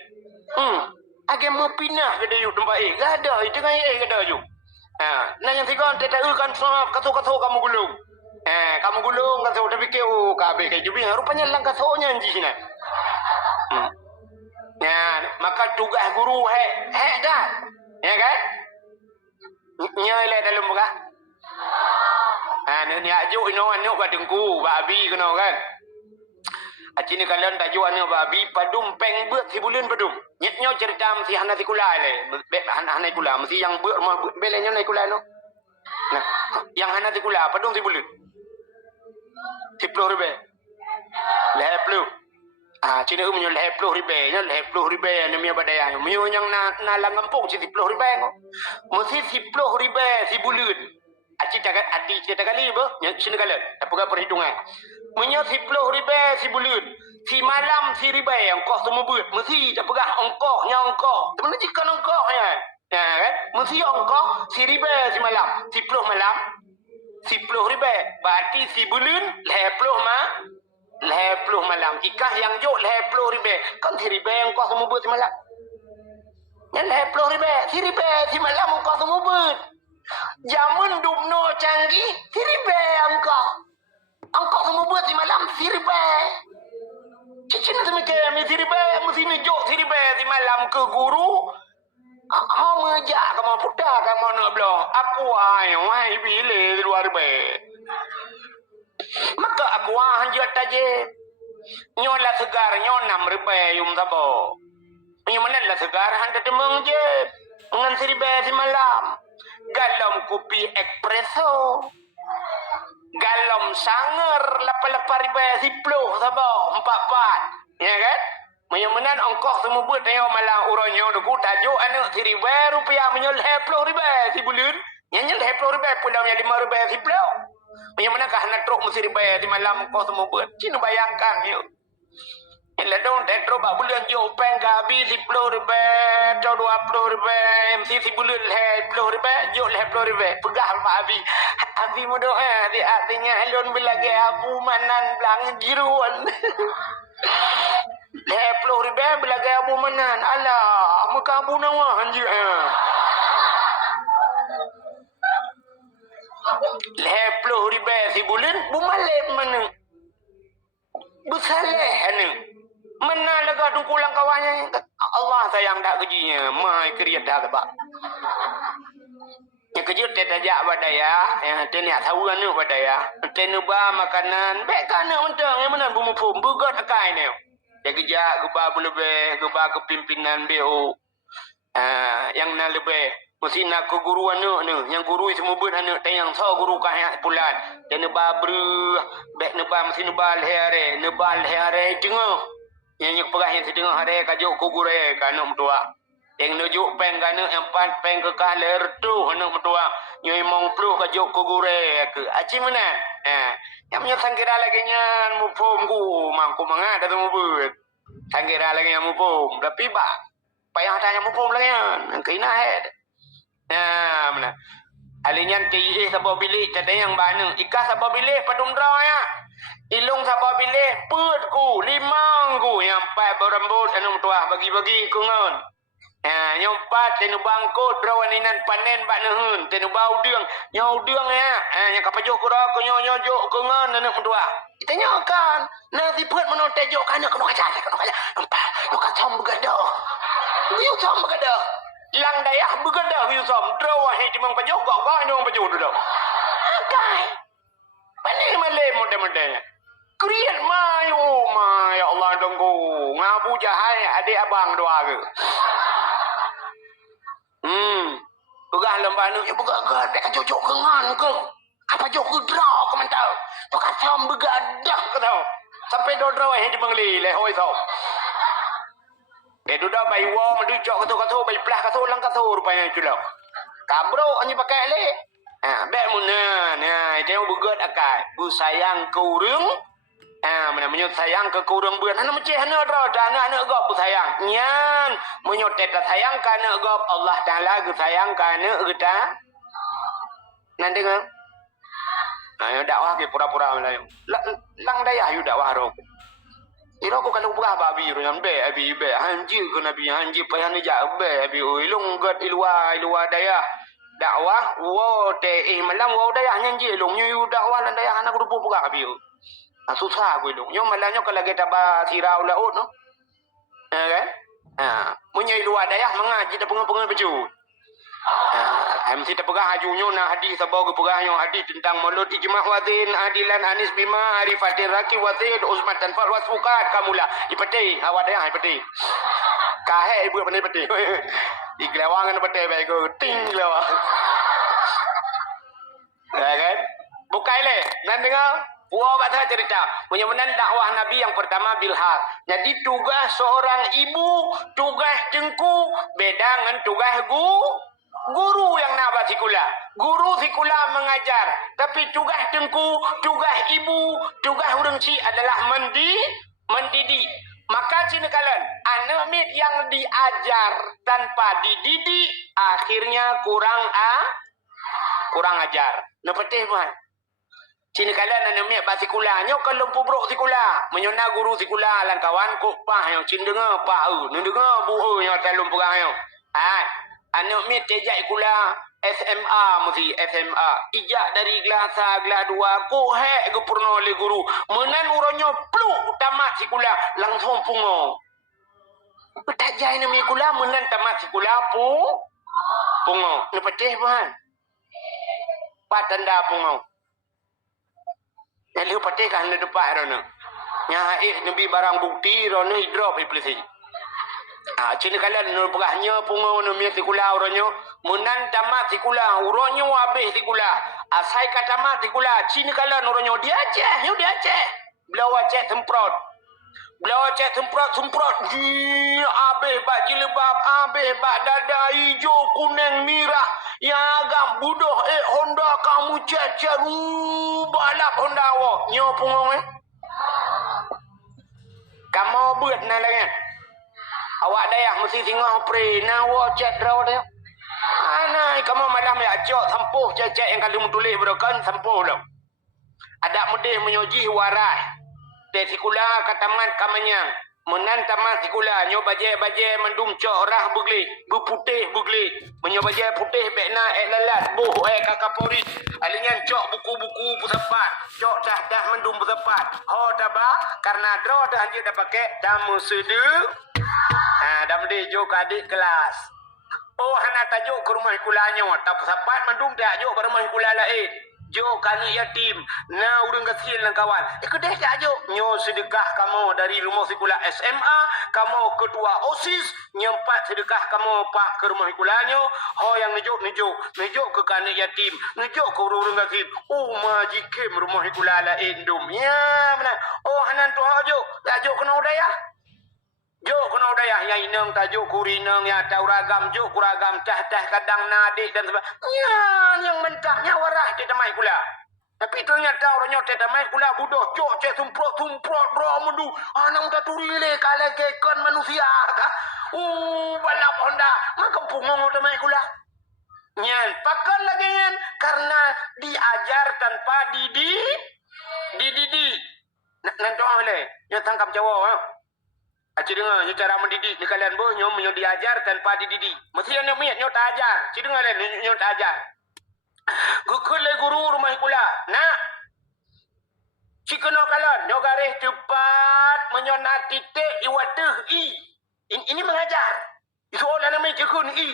Agak mau pindah ke dia tempat gada itu kan gada ju. Nah yang tiga tak kan sama kata kamu gulung. Kamu gulung kata tapi kau kabe kayak jubi rupanya lang katanya anji sini. Ya, maka tugas guru kan? Ya kan? Nyai le dalam muka. Ni ajuk anu badengku, babi kena kan. Acini kalian tajuk anu babi padum peng beut si bulan padum. Nyetnyo cerita mesti hana sikula le. Be hana sikula mesti yang beut belenya naik kula no. Nah, yang hana sikula padum si bulan. 10 ribu. Leh puluh. Cina umnya leh puluh ribu, nya leh puluh ribu ni mia badaya. Mio yang na langampung 10 ribu ko. Mesti 10 ribu si bulan. Cita kali apa? Yang sini kali. Apa perhitungan? Punya 10 ribu si bulan. Si malam si ribu ongkos semua buat. Mesti tak pegah ongkosnya ongkos. Mana jika ongkosnya? Ya kan? Mesti ongkos si ribu si malam. 10 malam. 10 ribu. Berarti si bulan 10 malam. Ikah yang jok 10 ribu. Kan si ribu ongkos semua buat si malam. Yang 10 ribu. Si ribu si malam ongkos semua buat. Zaman dumno canggih, siribe angkau semua buat di malam siribe. Cicin semikir mi siribe, mesti ni jok siribe di malam ke guru. Meja kamu putar kamu nak belum? Aku wahai pilih luar be. Maka aku hanjat aja. Nyola segar nyonam ribe yum sabo. Mana lah segar hantar temeng je. Ngan siribe di malam. Galom kopi espresso, galom sanger, lepas ribu 10 sabah 44, ya kan? Menyamanan ongkos semua buat tanya malang uronyo duku tajuk anak seribu rupiah menyol 10 ribu si bulan, yang 10 ribu pulang yang 5 ribu si pulau. Menyamanan kah nak truk mesti ribu di malam ongkos semua buat, cina bayangkan yuk. Yang dong tetro bak bulan jauh peng gabi 10 ribu atau 20 ribu MC si bulan 10 ribu jauh 10 ribu pegah Pak Abi mudah artinya alun bila ke abu manan belang jiruan 10 ribu bila ke abu manan alah muka abu nawa anjir 10 ribu si bulan bumalep mana bersaleh anu mana lega tu kulang kawannya Allah sayang tak kejinya mai kriat dah sebab yang kejut dia tajak badaya yang dia tahu kan badaya dia ba makanan baik kan mentang yang mana bumbu bugat akai ni dia kejak geba lebih geba kepimpinan BO yang nak lebih mesti nak ke guru anak ni yang guru semua buat anak yang so guru kah pulan dia ba ber baik ba mesti ba lehare tengah yang perah yang setengah hari kajuk kugure kana mutua yang nujuk peng kana yang pan peng ke kaler tu anak mutua nyoi mong plu kajuk kugure ke aci mana yang punya sangkira lagi nya mupum ku mangku mangada tu mubut sangkira lagi yang mupum tapi ba payah tanya mupum lagi yang kena head mana alinyan ti sabo bilik tadi yang banu ikas sabo bilik padum draw ya ilung sabo bilik perutku limangku yang pai berembut anu tuah bagi-bagi kungon nyompat tenu bangkut rawaninan panen bak nehun tenu bau deung nyau deung yang kapajuh kura ko nyojok kungon anu tuah kita nyokan nanti perut menote jok kana kena kaca nampak nak kacam begadah you sam begadah lang dayah begadah you sam drawah he cimang pajuh gok gok nyong pajuh dah kai paling malem mudah-mudahnya kriat mayu ya Allah tunggu ngabu jahai adik abang doa ke pegah lembah nu ya begagah dek jojok kengan ke apa jok ke draw ke mentau tok asam begadah ke tau sampai do draw he dibengli le hoi tau dah bai wong du jok ke tu bai plah ke tu lang ke tu rupanya julau kabro ni pakai le bek munan dia begat akai bu sayang ke urang mana menyut sayang ke kurang buat hana meceh hana dra anak gop sayang nyan menyut teta sayang kana gop Allah Taala ge sayang kana kita nanti ke ayo dakwah ke pura-pura melayu lang daya yu dakwah ro iro ko kalau buka babi ro nyam be abi be hanji ke nabi hanji payah ni ja be abi ilung gat ilwa daya dakwah wo te malam wo daya nyanji ilung yu dakwah lan daya anak rupu buka abi susah gue dong. Nyo malahnya kalau kita bah sirau laut no. Kan? Menyai luar dayah mengaji dah pengen-pengen baju. Mesti terpegah hajunya nak hadis sabau ke pegahnya hadis tentang maulud ijma' wazin adilan anis bima arifatir raki wazin uzmat tanfal wasfukat kamula ipati awak dayah ipati kahe ibu pandai pati iglawangan pati baik go ting lawang ya kan bukai le nan dengar puak kata cerita menyamanan dakwah Nabi yang pertama bilhal jadi tugas seorang ibu tugas tengku beda dengan tugas guru yang nak buat sikula. Guru sikula mengajar. Tapi tugas tengku, tugas ibu, tugas orang cik adalah mendidik. Maka cina kalian, anak mit yang diajar tanpa dididik, akhirnya kurang ajar. Nak petih pun. Cina kalian anak mit buat sikula. Nyo kalau pubruk sikula. Menyona guru sikula. Lan kawan kok pah yang cina dengar pah. Ni dengar buah yang talum perang yang. Anak mit ejak kula SMA mesti SMA. Ijak dari kelas 1, kelas 2. Ko hek ke purna oleh guru. Menan uronyo pluk tamat sikula langsung pungo. Tak jai nama kula menan tamat sikula pungo. Ni petih pan. Patanda pungo. Yang liu petih kan le depan rono. Nya nabi barang bukti rono hidrop iplisi. Cina kalian nur perahnya pungo nur miak sikula uronyo menan tamat sikula uronyo habis sikula asai kata tamat sikula cina kalian uronyo dia Aceh belau Aceh semprot habis bak jilbab habis bak dada hijau kuning merah yang agak budoh Honda kamu cecer balap Honda awak nyo pungo kamu buat nak lagi awak dayah mesti singgah pre nawa chat draw dia. Anai kamu malam ya cok sampuh cecek yang kali mutulis berokan sampuh lo. Ada mudih menyoji warai. Te sikula kataman kamanyang. Menan tamat sikula nyo baje mendum cok rah bugli, putih bugli. Menyo baje putih bekna lalat buh kakaporis. Alingan cok buku-buku pusapat. Cok dah mendum pusapat. Ho tabah karena draw dah anjir dah pakai tamu sedu. Dah mendih jok adik kelas. Oh, hana tajuk ke rumah kulanyo. Tak sapat mandum tak juk ke rumah kula lain. Jok kami yatim. Na urang kecil dan kawan. Kedeh tak juk. Nyo sedekah kamu dari rumah sekolah SMA. Kamu ketua OSIS. Nyempat sedekah kamu pak ke rumah kulanyo. Ho yang nejuk. Nejuk ke kanak yatim. Nejuk ke urang kecil. Oh, majikim rumah kula lain dum. Ya, benar. Oh, hanan tu ha juk. Tak juk kena udayah. Jok kena udayah yang inang tajuk kurinang yang tahu ragam jok kuragam tah kadang nadik dan sebagainya yang mentahnya warah dia tamai kula. Tapi ternyata orangnya dia tamai kula budoh jok cek tumprot bro mendu anang tak turile kala kekon manusia kah. Balap Honda maka pungong tamai kula. Nyan pakal lagi nyan karena diajar tanpa dididik. Nanti oleh yang tangkap Jawa. Cik dengar, nyo cara mendidik ni kalian boh nyo diajar tanpa dididik. Mesti nyo miat nyo tak ajar. Cik dengar nyo tak ajar. Gukul le guru rumah kula. Nak. Cik kena kalian nyo garis cepat menyona titik iwatuh i. Ini mengajar. Itu orang namanya cekun i.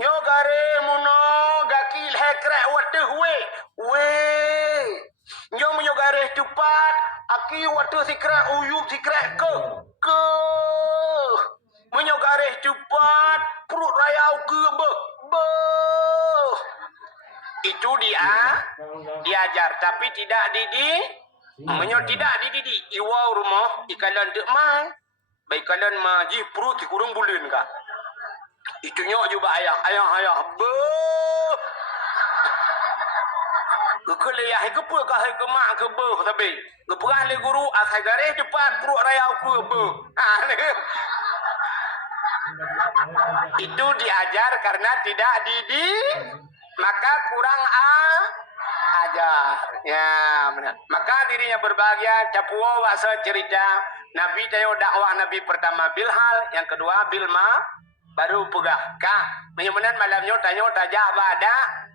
Nyo garis muno gakil hekrak watuh we. Nyo menyo garis cepat aki waktu sikrat uyup sikrat ke menyo garis cepat perut rayau ke be itu diajar tapi tidak menyo tidak dididik iwau rumah ikalan dek mai baik kalian maji perut dikurung bulan kah itu nyok juga ayah be Kuliah ke apa kah ke mak ke be tapi leperah le guru asal garis cepat perut raya ke be. Itu diajar karena tidak dididik maka kurang ajar. Ya benar. Maka dirinya berbahagia capua wasa cerita Nabi tayo dakwah Nabi pertama bilhal yang kedua bilma baru pegah. Kah menyamanan malamnya tanyo tajak bada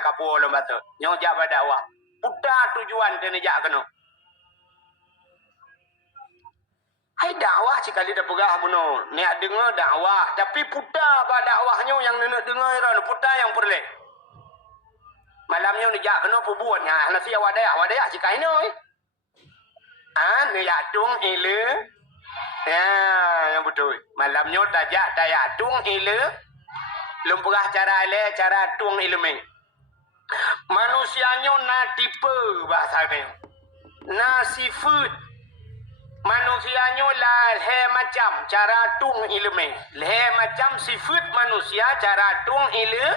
kapu lo batu. Nyo jak pada awak. Putar tujuan kena jak kena. Hai dakwah sekali dah pegah bunuh. Niat dengar dakwah. Tapi putar bah dakwahnya yang nak dengar itu. Putar yang perleh. Malamnya nak kena perbuat. Nasi wadaya sekali ni. Ni tung ile. Ya, yang betul. Malamnya tajak tung ile. Lempurah cara ile, cara tung ilmu. Manusianya na tipe bahasa ni. Na sifat. Manusianya lah macam cara tung ilmu. Macam sifat manusia cara tung ilmu.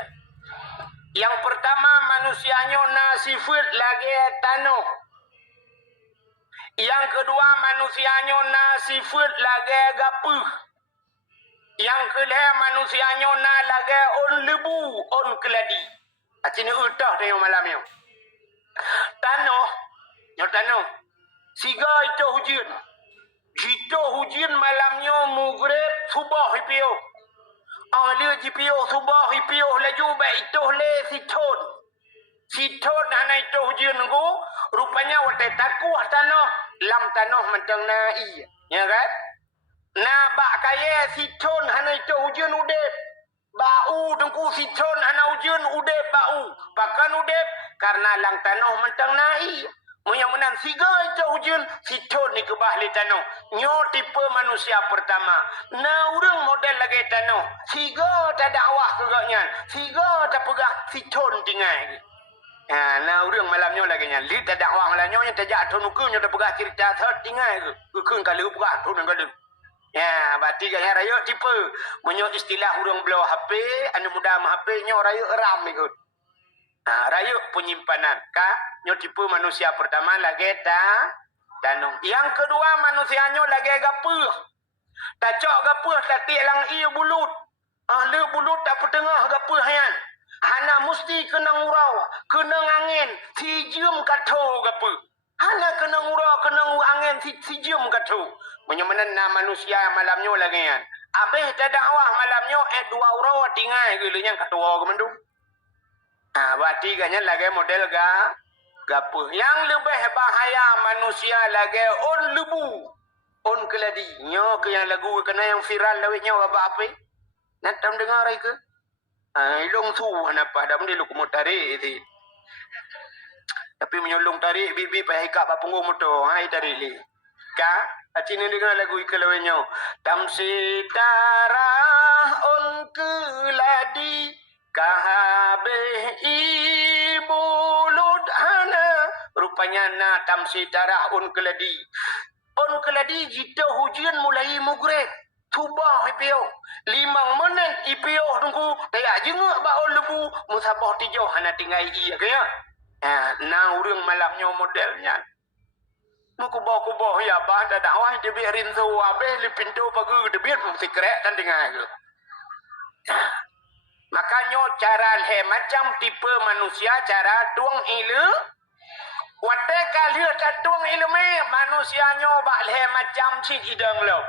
Yang pertama manusianya na sifat lagi tanah. Yang kedua manusianya na sifat lagi gapuh. Yang kedua manusianya na lagi on lebu, on keladi. Acini utah tengok malam ni. Tanah, siga itu hujan. Jika hujan malamnya mugrib subah hipio. Dia jipio subah hipio laju baik itu le siton. Siton hana itu hujan ku rupanya watai takuh tanah lam tanah mentang nai. Ya kan? Nah bak kaya siton hana itu hujan udep. Bau dengku siton hana hujan udep bau. Bahkan udep karena lang tanah mentang nai. Menang siga itu hujan siton ni kebah li tanah. Nyo tipe manusia pertama. Na urang model lagi tanah. Siga tak dakwah kegaknya. Siga tak pegah siton tinggal. Na urang malamnya lagi nya. Li tak dakwah malamnya nya tak jatuh nukunya tak pegah cerita thot tinggal. Kekun kali pegah tu nang kali. Ya, berarti kaya raya tipe. Menyo istilah urang belau HP, anu muda HP nya raya ram ikut. Raya penyimpanan. Nyo tipe manusia pertama lagi danung. Yang kedua manusianya lagi gapuh. Tak cok gapuh tak tik lang ia bulut. Le bulut tak petengah gapuh hayan. Hana mesti kena ngurau, kena angin, si jum katho gapuh. Hana kena ngurau, kena angin, si jum katho. Menyamanan manusia malamnya lagi yan. Abeh tak dakwah malamnya dua urau tinggal gilinya katua kemendu. Berarti kanya lagi model gapuh. Yang lebih bahaya manusia lagi on lebu. On keladi. Nyo ke yang lagu kena yang viral lawitnya apa? Nantam dengar ke? Ilong tu kenapa? Dah benda lu kumut tarik itu. Tapi menyolong tarik bibi payah ikap apa punggung motor. Hai tarik li. Acini dengar lagu ikalawinyo. Tamsitara on keladi. Kahabeh ibu ludhana. Rupanya na tamsitara on keladi. On keladi jika hujan mulai mugrib. Tubah ipio. 5 menit ipio tunggu. Tayak jenguk bau lebu. Musabah tijau hana tinggal iya kaya. Na urang malamnya modelnya. Mukubah-kubah ya bah dah dakwah dia biarin tu habis li pintu bagi dia biar secret dan tinggal. Makanya cara macam tipe manusia cara tuang ilu. Wate kali tak tuang ilmu manusianya bak macam si idang lo.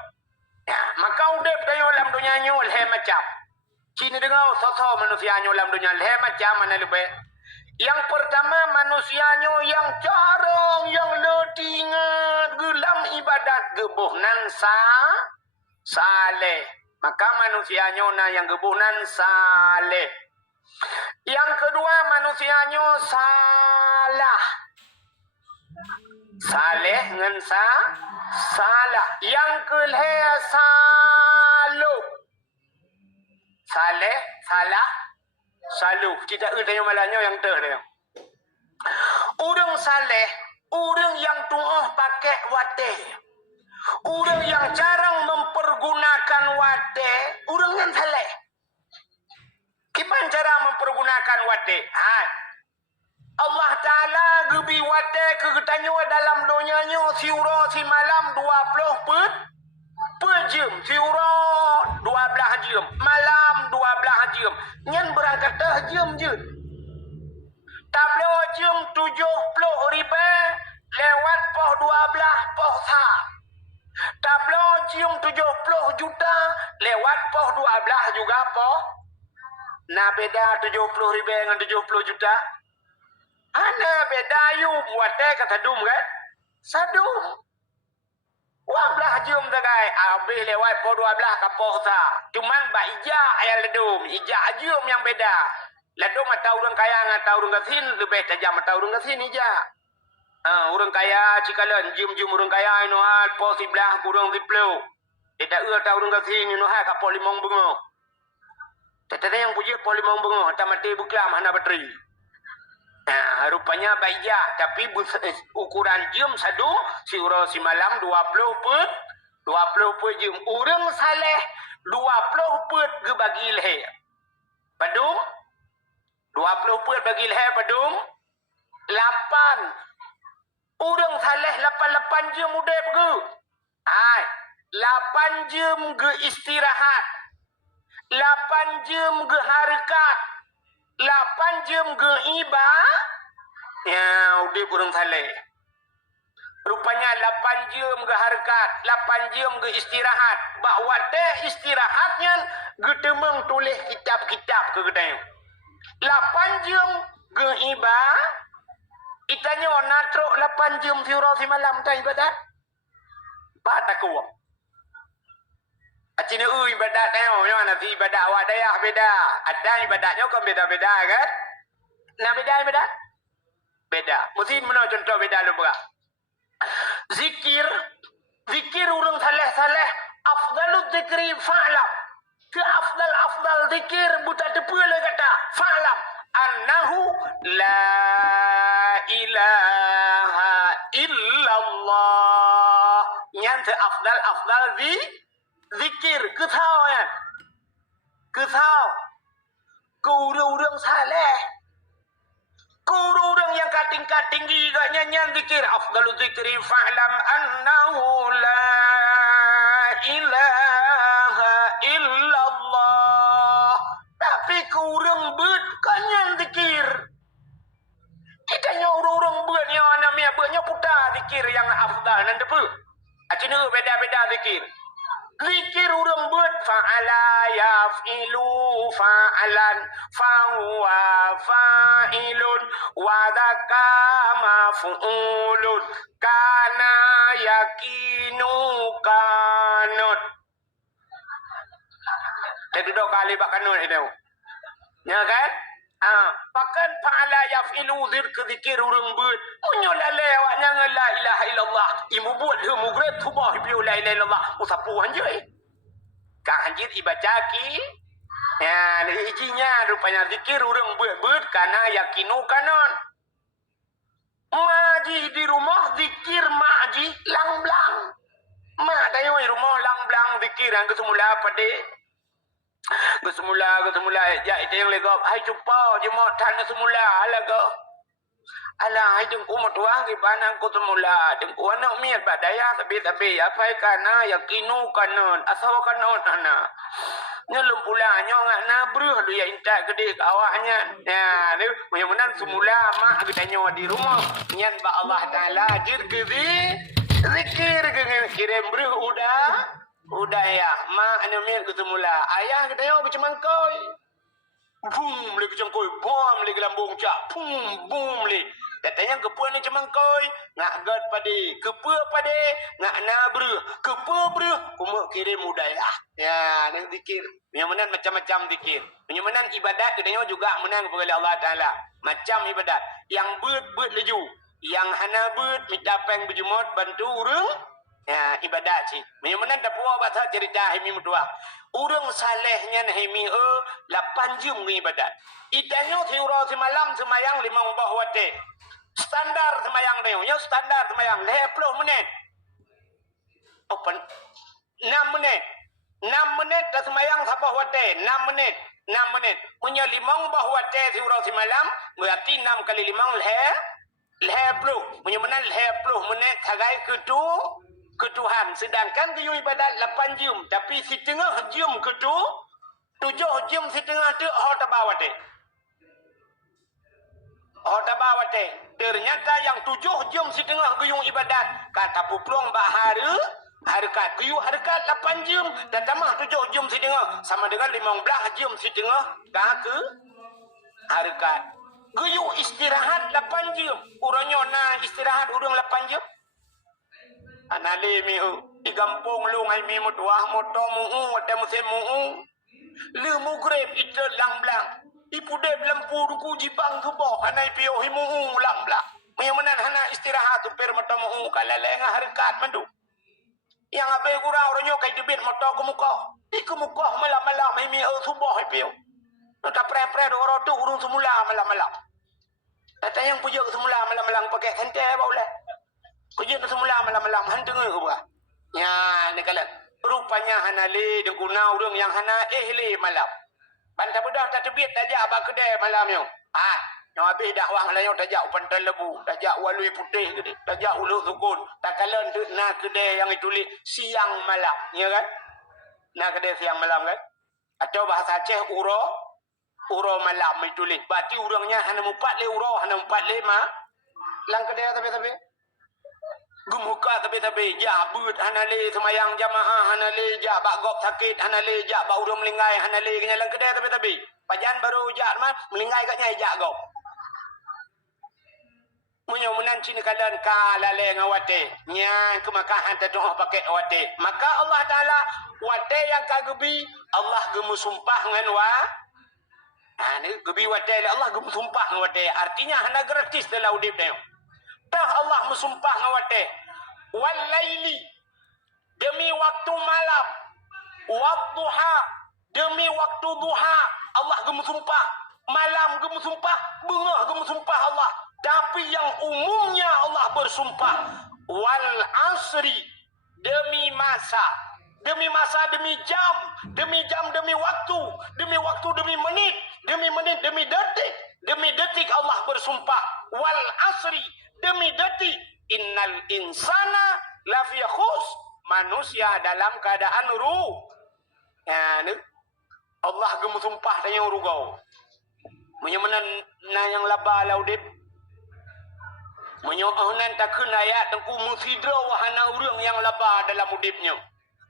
Maka udah tayo dalam dunia nyo macam. Cini dengar sosok manusianya dalam dunia macam mana lebih. Yang pertama manusianya yang carong, yang letingat, gelam ibadat, gebuhnan saleh. Maka manusianya yang gebuhnan saleh. Yang kedua manusianya salah. Saleh dengan salah. Yang kelima saluh. Saleh, salah. Saluh. Kita tanya malahnya yang dia. Orang saleh, orang yang tuah pakai wate. Orang yang jarang mempergunakan wate, orang yang saleh. Gimana cara mempergunakan wate? Allah Ta'ala gebi wate kegetanya dalam dunianya siura si malam 20 jam. Siura 12 jam. Malam 12 jam. Nyan berangkat jam je. Tablo jam 70 ribu lewat poh 12 poh sah. Tablo jam 70 juta lewat poh 12 juga poh. Nah beda 70 ribu dengan 70 juta. Ana beda yu buat kata dum kan? Sadum. 12 jam sagai. Habis lewat pukul 12 kapal sah. Cuman bak ijak ayat ledum. Ijak jam yang beda. Ledum atau orang kaya atau orang kasin lebih tajam atau orang kasin ijak. Orang kaya cikalan jam-jam orang kaya ino hal pos sebelah kurang diplo. Tidak atau orang kasin ino hal kapal limong bungo. Tetapi yang puji kapal limong bungo tak mati buklam hana bateri. Rupanya baik tapi ukuran jam sadu si urang si malam 20 put 20 put jam urang saleh 20 put ke bagi leher padum 20 put bagi leher padum 8 urang saleh 8 jam udah pergi 8 jam ke istirahat 8 jam ke harakat 8 jam ke ibadah. Ya, udah burung saleh. Rupanya 8 jam ke harakat, 8 jam ke istirahat. Bahawa teh istirahatnya getemeng tulis kitab-kitab ke gedang. 8 jam ke ibadah. Itanya natro 8 jam surau si malam tak ibadat. Pak takut. Acina ibadat tengok nanti ibadat awak dayah beda. Ada ibadatnya kan beda-beda kan? Nah beda ibadat? Beda. Mesti mana contoh beda lu berak. Zikir urang saleh afdalu zikri fa'lam. Ke afdal zikir buta tepul kata fa'lam annahu la ilaha illallah. Yang afdal zikir ke tahu kan? Ke tahu. Urang saleh. Urang yang kating-kating juga nyanyian zikir. Afdalu zikri fa'lam annahu la ilaha illallah. Tapi urang bet kanyan zikir. Kitanya urang bet yang namanya betnya putar zikir yang afdal nanti pun. Acina beda-beda zikir. Zikir urang buat fa'ala yaf'ilu fa'alan fahuwa fa'ilun wadaka maf'ulun kana yakinu kanut. Jadi 2 kali bak kanut itu. Ya kan? Pakan fa'ala yaf'ilu zikir urang buat. Munyolah lewat jangan la ilaha illallah. Ibu buat ilmu grade tubah ibu la ilaha illallah. Usapu hanjir. Kang hanjir ibacaki. Ya, ijinya rupanya zikir urang buat karena yakinu kanon. Maji di rumah zikir maji lang-blang. Mak tayo rumah lang-blang zikir yang kesemula pada Kesemula ya itu yang legap hai jumpa jemaah tan kesemula alaga ala hai jengku matuang di banang ku semula jengku anak miat badaya tapi apa kana yakinu kanon asal kanon ana nyelum pula nyong na bruh du ya inta gede awaknya ya ni menan semula mak gedanya di rumah nyan ba Allah taala jir gede zikir kirim bruh udah ya, mak anu mir ketemula. Ayah kita yo macam mangkoi. Boom, le macam koi, bom le gelambung cak. Boom le. Katanya kepuan ni macam mangkoi. Ngak god pade, kepua pade, ngak nabru, kepua bru, kumu kirim udah ya. Ya, ni zikir. Yang menan macam-macam zikir. Yang menan ibadat kita juga menan kepada Allah Taala. Macam ibadat. Yang bet leju, yang hana bet minta peng berjumut bantu urang. Ya, ibadat sih. Menyamanan dah puas bahasa cerita himi mudua. Urang salehnya himi 8 jam ibadat. Itanya siurau semalam semayang 5 wate. Standar semayang dia. Ya standar semayang 20 menit. Open 6 menit. 6 menit dah semayang sabah wate. 6 menit. Punya 5 wate siurau semalam berarti 6 kali 5 10. Menyamanan 10 menit sagai ke Tuhan. Sedangkan dia ibadat 8 jam. Tapi setengah jam ke 7 jam setengah tu hotabawate. Ternyata yang 7 jam setengah guyung ibadat. Kata puplong bahara harakat. Guyung harakat 8 jam. Dan tambah 7 jam setengah. Sama dengan 15 jam setengah. Ke harakat. Guyung istirahat 8 jam. Urangnya nak istirahat urang 8 jam. Anale miu di kampung lu ngai mi mutuah moto muhu ada musim muhu lu mugrib itu lang blang ipu deb lampu ruku jipang tu boh hanai pio hi muhu lang blang menan hana istirahat tu per moto muhu kala lenga harkat mandu yang abe gurau ronyo kai debit moto kumuko ikumuko malam-malam mai mi tu boh hi pio tak pre-pre oro tu urung semula malam-malam kata yang pujuk semula malam-malam pakai santai boleh pujuk semula malam-malam han dengar ke bah ya ni kala rupanya hanale de gunau urang yang hana le malam banta bedah tak tebit tajak ba kedai malam yo yang habis dakwah malam yo tajak pantai lebu tajak walui putih gede tajak ulu sukun tak kalen tu na kedai yang ditulis siang malam ya kan na kedai siang malam kan atau bahasa Aceh uro malam ditulis berarti urangnya hana 4 le uro hana 4 le ma lang kedai tapi gemuka tapi ja beut hanale semayang jamaah hanale ja bak gop sakit hanale ja bak urang melinggai hanale kenyalang kedai tapi pajan baru ja mah melinggai kat nyai ja gop munyo menan cina kadan ka lale ngawate nya kemakahan tatuh pakai awate maka Allah taala wate yang kagebi Allah gemu sumpah ngan wa ni gebi wate Allah gemu sumpah ngawate artinya hana gratis dalam udip dia Allah mensumpah ngawate wal laili demi waktu malam wadduha demi waktu duha Allah gemusumpah malam gemusumpah bengah gemusumpah Allah tapi yang umumnya Allah bersumpah wal asri demi masa demi jam demi waktu demi menit demi detik Allah bersumpah wal asri demi detik innal insana lafi khus manusia dalam keadaan Allah gemu sumpah tanya rugau menyemenan yang laba laudip menyohnan takun ayat tengku musidra wahana urang yang laba dalam udipnya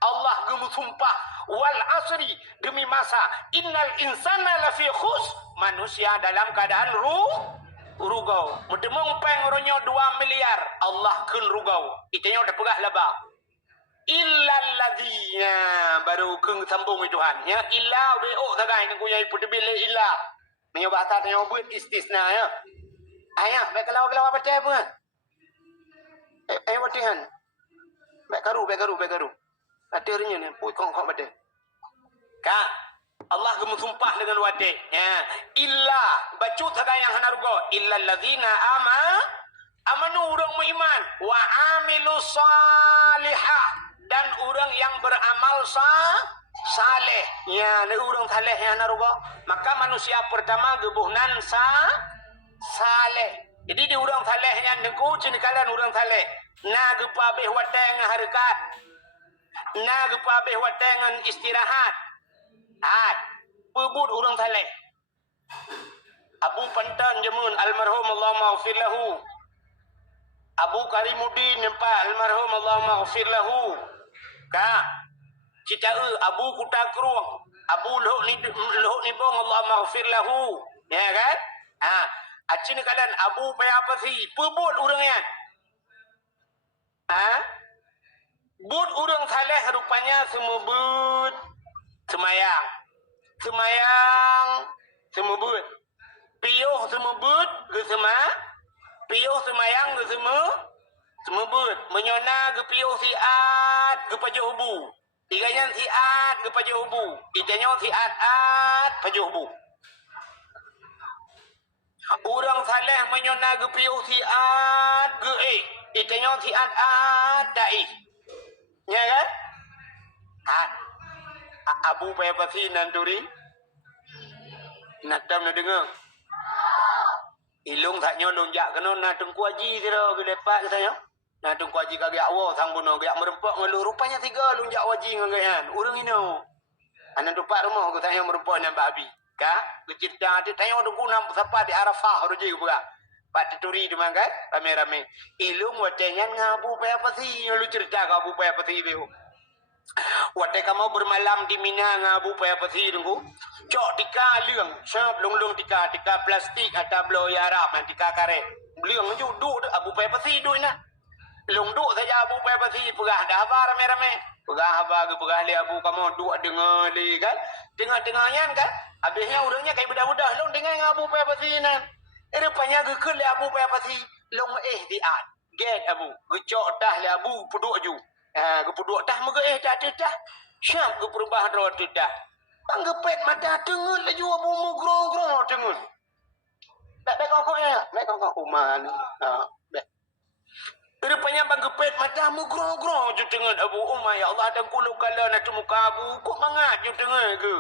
Allah gemu sumpah wal asri demi masa innal insana lafi khus manusia dalam keadaan rugau mudemong peng ronyo 2 miliar Allah kun rugau itanya udah pegah laba illal ladzina baru keng sambung Tuhan ya illa do sagai nang kunyai pudebil illa menyo bahasa tanya buat istisna ya ayah baik kalau apa teh pun watihan baik garu atirnya ni pui kong bade ka Allah gemu sumpah dengan wate ya illa bacu sagai yang hana rugo illa alladzina amanu urang beriman wa amilus salihah dan orang yang beramal saleh ya ni urang saleh yang hana rugo maka manusia pertama gebuhnan saleh jadi di urang salehnya nengku cini kalian urang saleh na gepabeh wateng harkat na gepabeh wateng istirahat bubut urang saleh Abu Pantan Jamun almarhum Allah maghfir lahu Abu Karimuddin Nempa almarhum Allah maghfir lahu ka cita Abu Kutakruang Abu Lohok Nibong Allah maghfir lahu ya kan acin kalian Abu Payapasi bubut urang yan but urang saleh rupanya semebut semayang semebut piuh semebut ke piuh semayang ke semebut menyona ke piuh siat ke pajuh hubu tiganya siat ke pajuh hubu itanya siat pajuh hubu urang saleh menyona ke piuh siat ke itanya siat dai ya kan Abu Payapasi nanturi nak tam na dengar ilung tak nyolong jak kena na tungku haji tira ke lepak katanya na tungku haji kagak awa sang buno gak merempak ngeluh rupanya 3 lunjak haji ngagayan urang ino anan tupak rumah ko tanya merempak nan babi ka kecinta ade tanya dungku nam sapa di Arafah ruji buka Pak Tuturi tu kan rame-rame ilung watengan ngabu Payapasi lu cerita ka Abu Payapasi tu wate kamu bermalam di Mina ngabu Payapasi tunggu cok tika leung sep lung tika plastik atau blow ya Arab tika karet leung ju duk Abu Payapasi duk nak Long duk saja abu pai pasi pegah dah apa rame-rame. Pegah apa ke pegah le abu kamu duk dengar le kan. Tengah-tengahnya kan. Habisnya orangnya kayak budak-budak long dengar dengan abu pai pasi nan. Rupanya ke le abu pai pasi long diat. Get abu. Gecok dah le abu puduk ju. Gepuduk dah muka dah dah. Syam ke perubahan roh dah. Panggepet mata dengar laju abu mu grong-grong dengar. Baik kau ya. Baik kau uman. Rupanya banggepet matamu grong-grong je dengan Abu Umar. Ya Allah, dan kulu kala nak muka Abu. Kok mangat je dengan ke?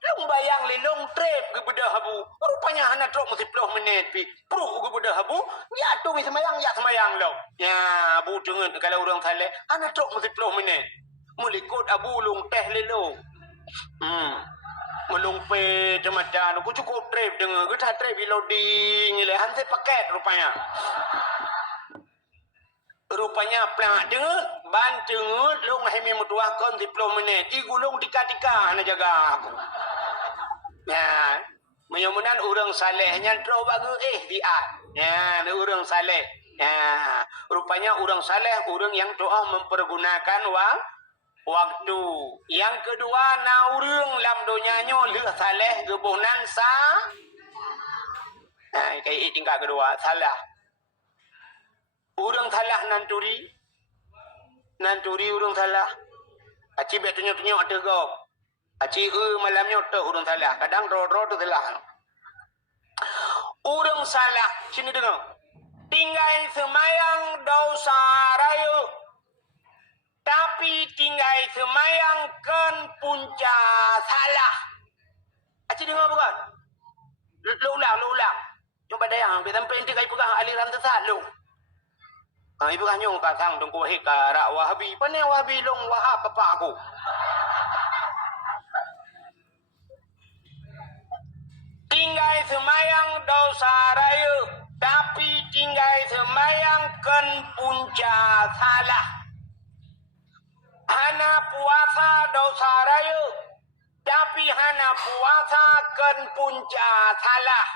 Long bayang le, long trip ke bedah Abu. Rupanya hana trok mesti 10 minit pi. Peruk ke bedah Abu. Ya tu semayang, ya semayang lo. Ya Abu dengan kalau orang saleh. Hana trok mesti 10 minit. Mulikut Abu long teh le lo. Melong pe jemadan. Aku cukup trip dengan. Kita trip loading le. Hanse paket rupanya. Rupanya pelak dengar ban dengar long hemi mutuah kon 10 minit igulung tika-tika nak jaga aku ya menyamunan orang salehnya tro bagu diat ya orang saleh ya rupanya orang saleh orang yang doa mempergunakan waktu yang kedua na urang lam donyanya leuh saleh gebunan sa kayak tingkat kedua salah. Urang salah nanturi urang salah. Aci bet tunjuk-tunjuk ada kau. Aci malamnya ada urang salah. Kadang ro tu salah. Urang salah. Sini dengar. Tinggal semayang dosa raya. Tapi tinggal semayang kan punca salah. Aci dengar bukan? Lu ulang. Coba dayang. Sampai nanti kau pegang aliran sesat lu. Ibu kanyong katang dong kuwahi ka rak wahabi. Panai wahabi long wahab bapak aku. Tinggal semayang dosa raya. Tapi tinggal semayang kan punca salah. Hana puasa dosa raya. Tapi hana puasa kan punca salah.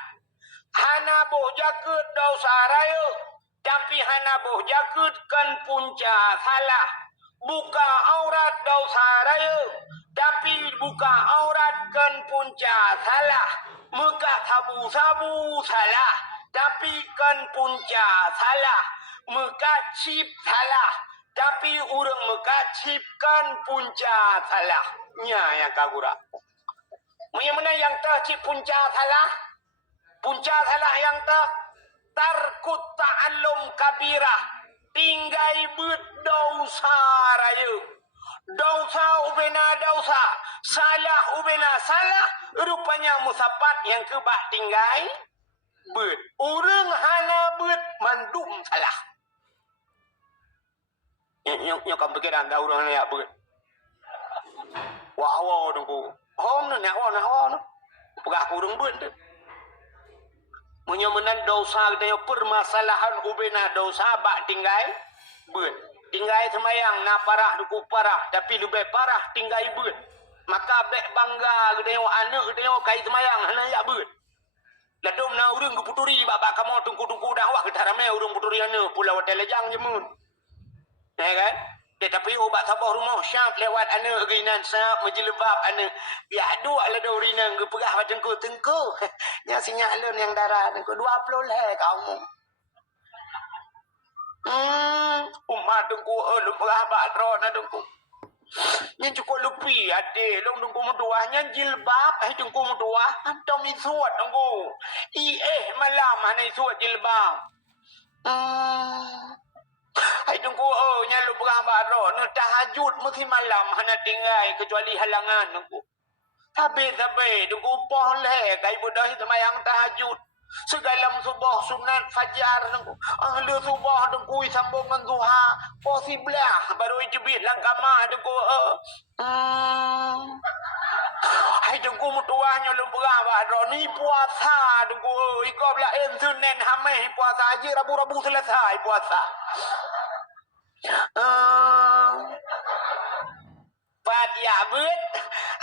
Hana boh jakut dosa raya. Tapi hana boh jakut kan punca salah. Buka aurat dosa raya. Tapi buka aurat kan punca salah. Muka sabu-sabu salah. Tapi kan punca salah. Muka cip salah. Tapi urang muka cip kan punca salah. Nya yang kagura. Mana yang tak cip punca salah? Punca salah yang tak tarkut ta'allum kabirah tinggai bet dosa raya dosa ubena dosa salah ubena salah rupanya musapat yang kebak tinggai bet urang hana bet mandum salah nyok kam pikiran dah urang ya bet wah dongku hom nak wah pegah urang bet tu menyamunan dosa dia permasalahan ubena dosa bak tinggai bet tinggai semayang na parah duku parah tapi lebih parah tinggai bet maka bek bangga dia anak dia kai semayang hana ya bet ladom na urang geputuri bak kamu tungku-tungku dakwah kita ramai urang puturi ana pulau telejang jemun ya kan tapi obat sabah rumah syap lewat ana ginan sap menjelebab ana ya dua lah dorina gepegah tengku nya sinyalun yang darah tengku 20 leh kamu umat tengku lu pegah badro na tengku nya cukup lupi ade long tengku mutuahnya jilbab tengku mutuah antum isuat tengku malam hana isuat jilbab hai tunggu nyalu berambaro no tahajud mesti malam hana tinggal kecuali halangan tunggu habis tunggu poh le kai budak semayang tahajud segalam subuh sunat fajar tunggu ahli subuh tunggu sambung dengan duha posiblah baru ijbih langkama tunggu hai tunggu mutuahnya lu berambaro ni puasa tunggu ikop la Senin hameh puasa aja rabu-rabu selesai puasa Pat ya bet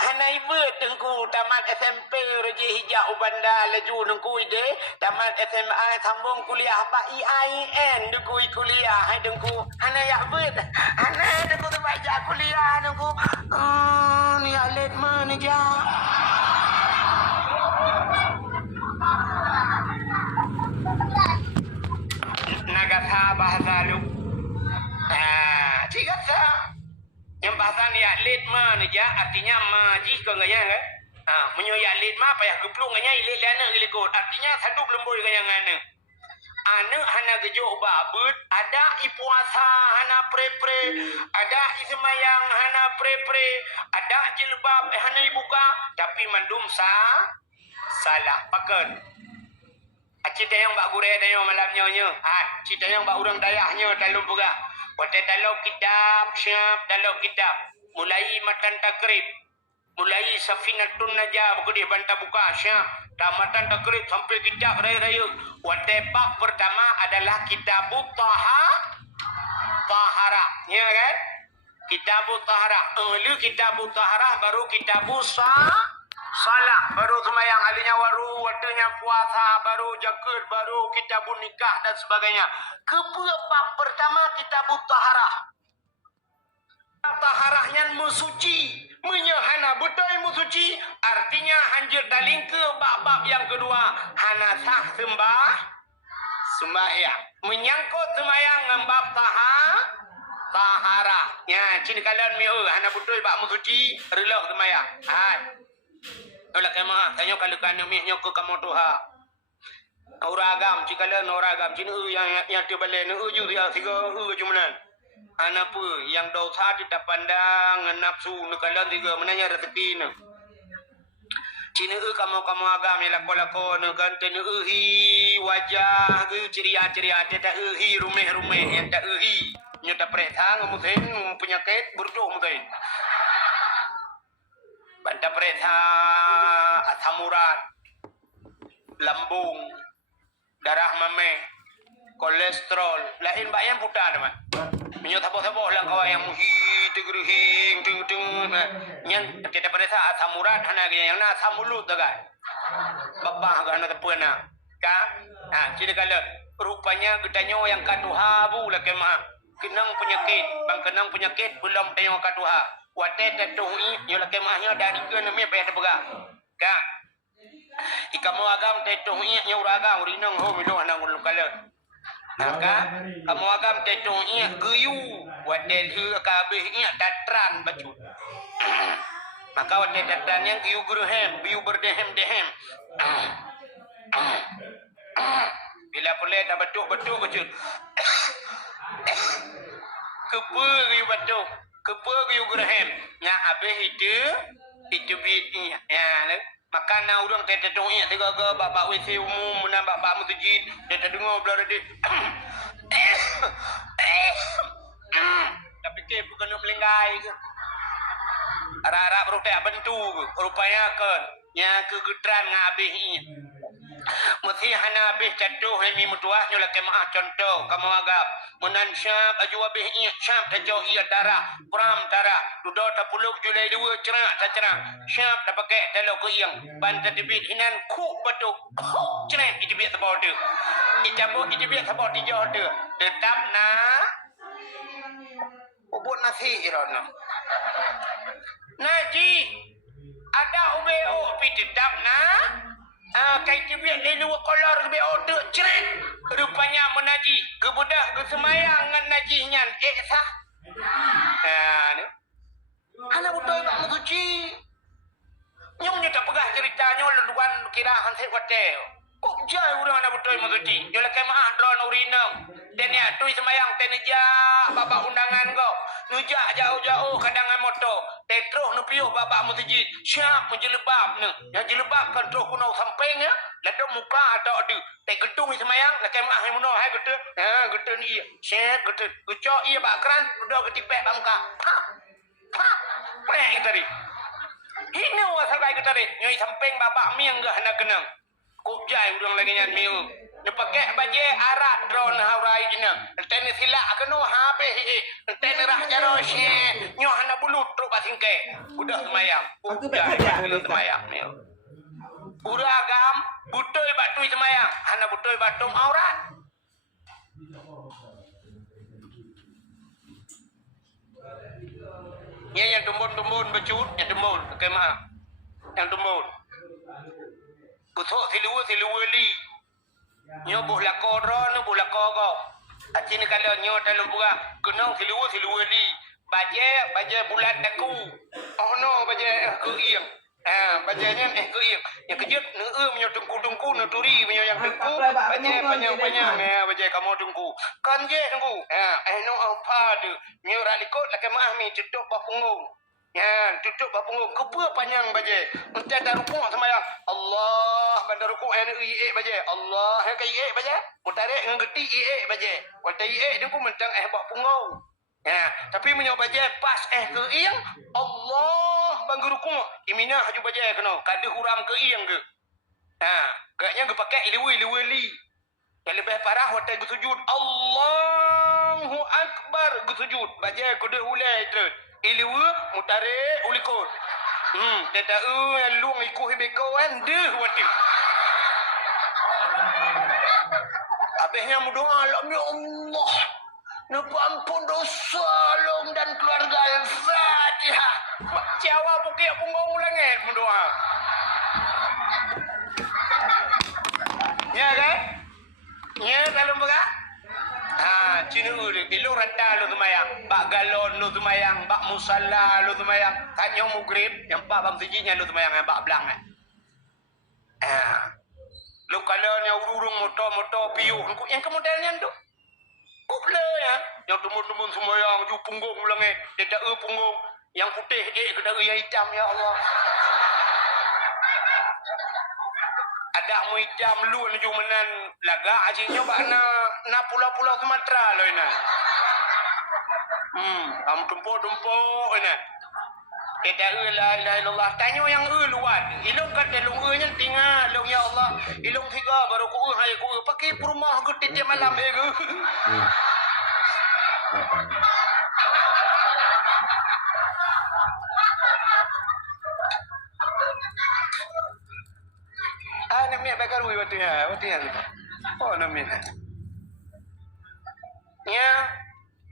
hanai ber tengku tamat SMP raja hijau bandar laju nengku ide tamat SMA sambung kuliah ba IAIN dengku kuliah hai dengku hanai ya ber hanai dengku tu baca kuliah dengku ni alet mana ja nagasa bahasa lu cik kata yang bahasa ni atlet mana je artinya maji ke ngaya kan menyo atlet ma payah geplung ngaya ilet lana gelikot artinya sadu lembur ngaya ngana anu hana gejo babut ada ipuasa hana pre ada ismayang hana pre ada jilbab hana ibuka tapi mandum salah pakan cerita yang bak gure dan malamnya cerita yang bak urang dayahnya dalam pura pada dalam kitab syab dalam kitab mulai matan takrib mulai safinatun najah buku dia bantah buka syab tamatan takrib sampai kitab raya-raya pada bab pertama adalah kitabut tahara ya kan kitabut tahara lu kitabut tahara baru kitabut salah baru semayang alinya waru waktunya puasa baru jaket baru kitabun nikah dan sebagainya bab pertama kitabut taharah taharahnya musuci menyahana betul musuci artinya hanjir daling ke bab yang kedua hana sah sembahyang menyangkut sembahyang ngembab taharah ya cini kalian miu hana betul bab musuci relak sembahyang Olah kemah tanya kalau kan mihnya ke kamu tuha. Oragam cikalan oragam cina yang terbalik nu uju dia tiga jumanan. Anapu yang dosa tidak pandang nafsu nukalan tiga menanya rezeki nu. Cina kamu agam yang lako nu kan tenu wajah ceria tidak rumeh yang tak nyata perintah mungkin penyakit berdoh mungkin. Banta perintah asam urat, lambung, darah mame, kolesterol, lain banyak putah teman. Menyut apa-apa lang kawan yang muhi, tegruhing, tung, yang kita perintah asam urat, hana yang na asam mulut tegai. Bapa gana terpena, ka? Jadi kalau rupanya getanya yang kaduha bu lah kemah, kenang penyakit belum tengok kaduha. Wate tetuhi yola kemahnya dari ke namanya payah tebega ka ikamu agam tetuhi nyauraga urinang ho milo hanang ulun kala ka kamu agam tetuhi guyu wate hu kabeh nya tatran baju maka wate tatran yang guyu guruhem biu berdehem bila boleh dah betul kecil kepe guyu betul kepergi Ibrahim nya abeh itu bitnya ya maka na urang tete tong iya tiga ke bapak WC umum menang bapak masjid tete dengar belar dia tapi ke bukan nak melenggai ke arah-arah berupaya bentu rupanya kan nya kegetran ngabeh iya mesti hana habis jatuh hemi mutuah nyola kemah contoh kamu agak menan syab ajwa bih iya syab tajau iya darah pram darah dudo tapuluk julai dua cerang syab dah pakai dalau ke yang banta debit hinan ku betul cerang itu biar sebab tu itu biar sebab tu tetap na ubut nasi irona naji ada ubeo pi tetap na kai tibiak dia dua kolor ke order cerek rupanya menaji kebudak kesemayang ngan najihnya sah ni hana betul tak menguji nyonya tak pegah ceritanya luan kira hansip hotel kok jai urang ana betul menguji yo la kemah drone urinang dan ya tu semayang teneja bapa undangan kau nujak jauh-jauh kadangan motor tekroh nu piuh bapa masjid siap menjelebab ne yang jelebab kan terus kuno samping ya lado muka atau ada tek gedung semayang la kemah muno hai gedung gedung ni set gedung ucok ia bak keran udah ketipek bak muka pek tadi hina wa sabai tadi nyoi samping bapa miang gak hendak kenang kok jai urang lagi nyan miu Dia pakai baju arat drone haurai ina. Ente ni silak kena habis ente ni rah jaro syek. Nyoh hana bulut truk basingke. Budak semayang. Aku tak kajak budak semayang ni. Uragam butoi batui semayang. Hana butoi batum aurat. Yang tumbun-tumbun becut, yang tumbun kemah. Yang tumbun. Kusuk siluwa li. Nyo buh lakoro no buh lakoro. Acini kalau nyo dalam buka kenong siluwa li. Baje bulat daku. Oh no baje keiang. Bajanya keiang. Yang kejut nyo tungku no turi nyo yang tungku. Baje panjang baje kamu tungku. Kan je tungku. No apa tu. Nyo ralikot lakai mahmi tutup bah punggung. Ya, tutup bah punggung. Kepa panjang baje. Entah tak rukuk semayang. Allah bandar rukuk iye baje. Allah kai iye baje. Mutarik dengan geti iye baje. Wata iye tu pun mentang bah punggung. Ya, tapi menyo baje pas keiang. Allah bang rukuk. Imina haju baje kena. Kada huram keiang ke. Gaknya ge pakai liwi li. Yang lebih parah wata ge sujud. Allahu akbar ge sujud. Baje kudu hulai terus. Iliwa mutarik ulikot. Teta luang ikuh bekoan deh wati. Habisnya berdoa, ya Allah, napa ampun dosa long dan keluarga Al-Fatihah. Jawa bukit punggung langit berdoa. Ya kan? Ya kalau buka. Cina ilung rata lu tumayang, bak galon lu tumayang, bak musalla lu tumayang, tanya mugrib, yang pak bang sejinya lu tumayang yang bak belang lu kalau yang urung motor piuh, yang kemodelnya tu, kuble ya, yang tumun semayang, ju punggung langit, dia punggung, yang putih, kita yang hitam ya Allah. Ada mu hitam lu ni jumanan laga ajinya bak na pulau-pulau Sumatera lo ina. Am tumpo ina. Kita la ilaha illallah tanya yang luat. Ilung kata lung nya tinggal lung ya Allah. Ilung tiga baru ku hai ku pakai rumah gede tiap malam ke. Namanya bakal watinya. Oh namanya. Ya,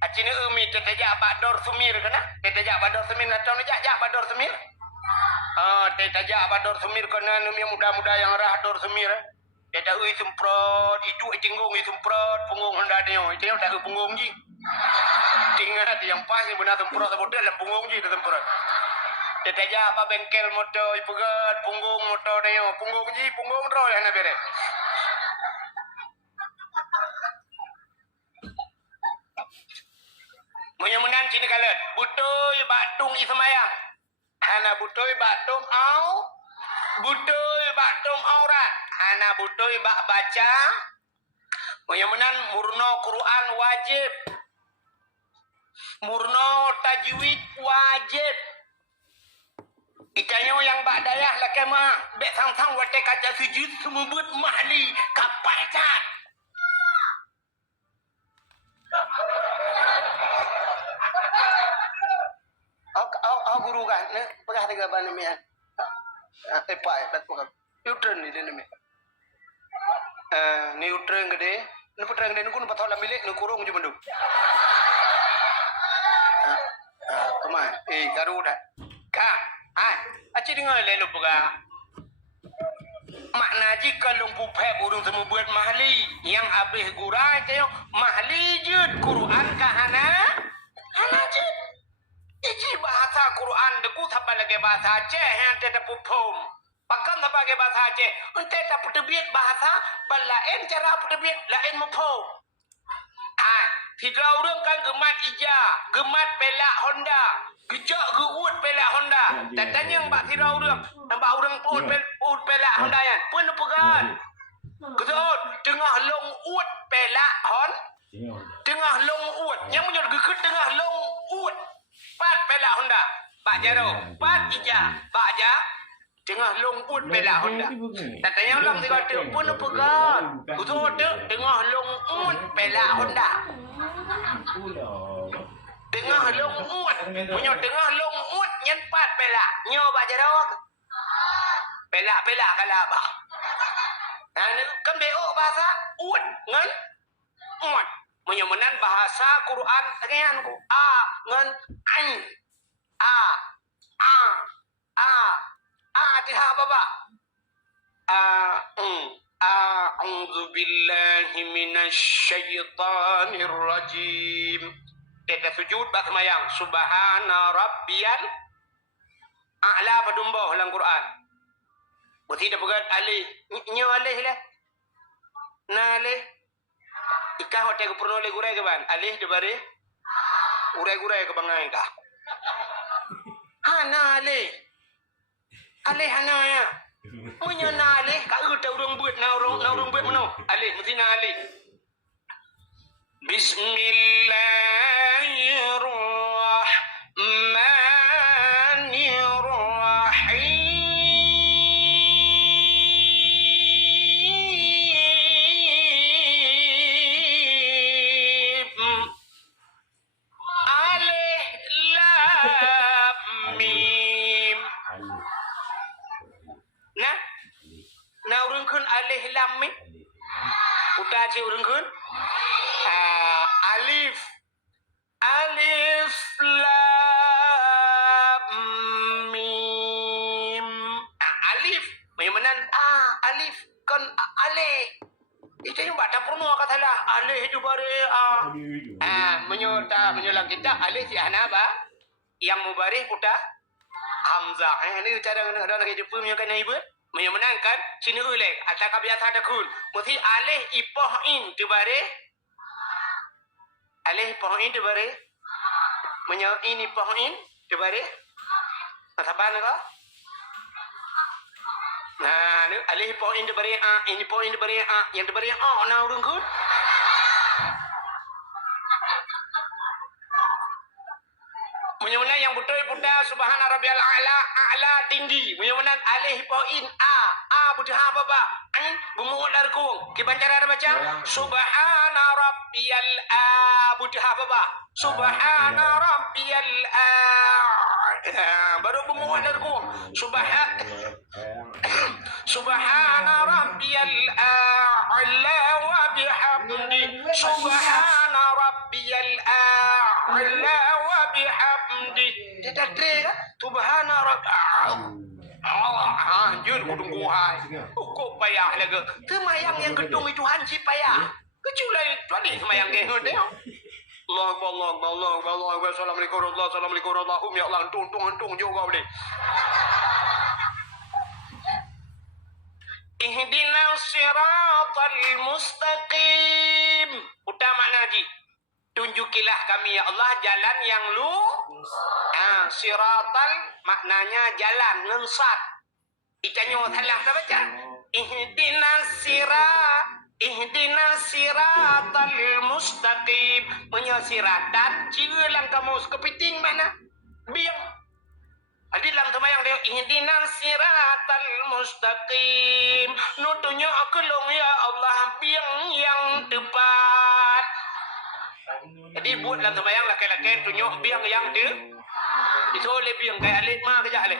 acini umi tetajak bador sumir kana? Tetajak bador sumir na tahu jak bador sumir? Tetajak bador sumir kana numi muda-muda yang rah dor sumir. Teta ui semprot, itu tinggung semprot punggung hendak dia. Itu tak punggung ji. Tinggal yang pas benar semprot sebut dalam punggung ji semprot. Tetaja apa bengkel motor ipugat punggung motor dia punggung ji punggung roh yang bere. Menyemunan sini kalian butoi batung ismayang. Hana butoi batung au butoi batung aurat. Hana butoi bak baca. Menyemunan murno Quran wajib. Murno tajwid wajib. Ikanyo yang bak dayah lah kemah. Bek sang-sang wate kaca sujud semubut mahli. Kapai cat. Au guru kan. Pegah tiga ban ni ya. Epai bat pokok. Neutron ni ni. Neutron gede. Ni putrang gede nu patau la milik nu kurung je benduk. Kemah. Garu dah. Aci dengar lelu pega. Makna jika lumpu pep urung temu buat mahli yang habis gurai kayo mahli jud Quran kahana jud. Iji bahasa Quran deku thapa lagi bahasa Aceh yang tidak pupum. Pakan thapa lagi bahasa Aceh. Ente tak putubit bahasa balain cara putubit lain mupum. Tidak orang kan gemat ija, gemat pelak Honda. Gejak geut pelak Honda. Datanya yang bak tidak orang. Nampak orang pun pelak Honda yan. Pun pegan. Kesot. Tengah long ut pelak Hon. Tengah long ut. Yang menyebut gekut tengah long ut. Pat pelak Honda. Bak jaro. Pat ija. Bak ja. Tengah long ut bela Honda. Katanya ulang tiga tu pun pegat. Betul tu tengah long ut bela Honda. Tengah long ut. Punya tengah long ut nyempat bela. Nyo ba jarawak. Bela kala ba. Nah, kan BO bahasa ut ngan ut. Punya menan bahasa Quran tengahan ku. A ngan an. Atiha baba. A'udzu billahi minasyaitonir rajim. Kita sujud bak semayang. Subhana rabbiyal a'la padumbuh dalam Quran. Berarti dah pegat alih. Nyo alih lah. Na alih. Ikah hotel ke pernah gurai ke ban? Alih de bare. Urai-gurai ke bangai kah? Hana alih. Alih hana ya. Punya na alih kak uta urang buat na urang buat mano. Alih mesti na alih. Bismillahirrahmanirrahim. Alih lam mim. Na urang kun alih lam mim. Uta ci urang kun. Alif lam mim. Alif menan alif kan alih. Itu yang baca purno kata lah. Alih itu bare menyolang kita alih si hana ba yang mubarih puta hamzah. Ini cara ada lagi Jepun punya kan ibu. Menyenangkan sini ulek atau kebiasaan takun. Mesti alih ipohin tu bare. Alih poin tu bare. Menyo ini poin tu bare. Saban ko? Nah, ni alih poin tu bare ini poin tu bare yang tu bare na urang kun. Menyemenang yang betul putar subhana rabbiyal a'la tinggi. Menyemenang alih poin betul apa ba? Bumul darku. Kiban cara ada baca subhana rabbiyal betul apa ba? Subhana rabbiyal baru bumul darku. Subhana rabbiyal a'la wa bihamdi. Subhana rabbiyal a'la wa bihamdi. Tidak ada subhana rabbiyal anjur kudung guhai. Kok payah lagi. Semayang yang gedung itu hansi payah. Keculai tadi semayang ke ngode. Allah. Assalamualaikum warahmatullahi ya Allah. Tung juga boleh. Ihdinas siratal mustaqim. Utama naji. Tunjukilah kami ya Allah jalan yang lurus. Siratal maknanya jalan ngensat. Icanyo salah tak baca. Ihdinas siratal mustaqim. Menyesiratan cilang kamu kepiting mana? Biang. Adi dalam temayang dia ihdinas siratal mustaqim. Nutunya akelong ya Allah biang yang tepat. Jadi buat dalam temayang laki-laki tunjuk biang yang itu oleh biang kayak alik mah kerja alik.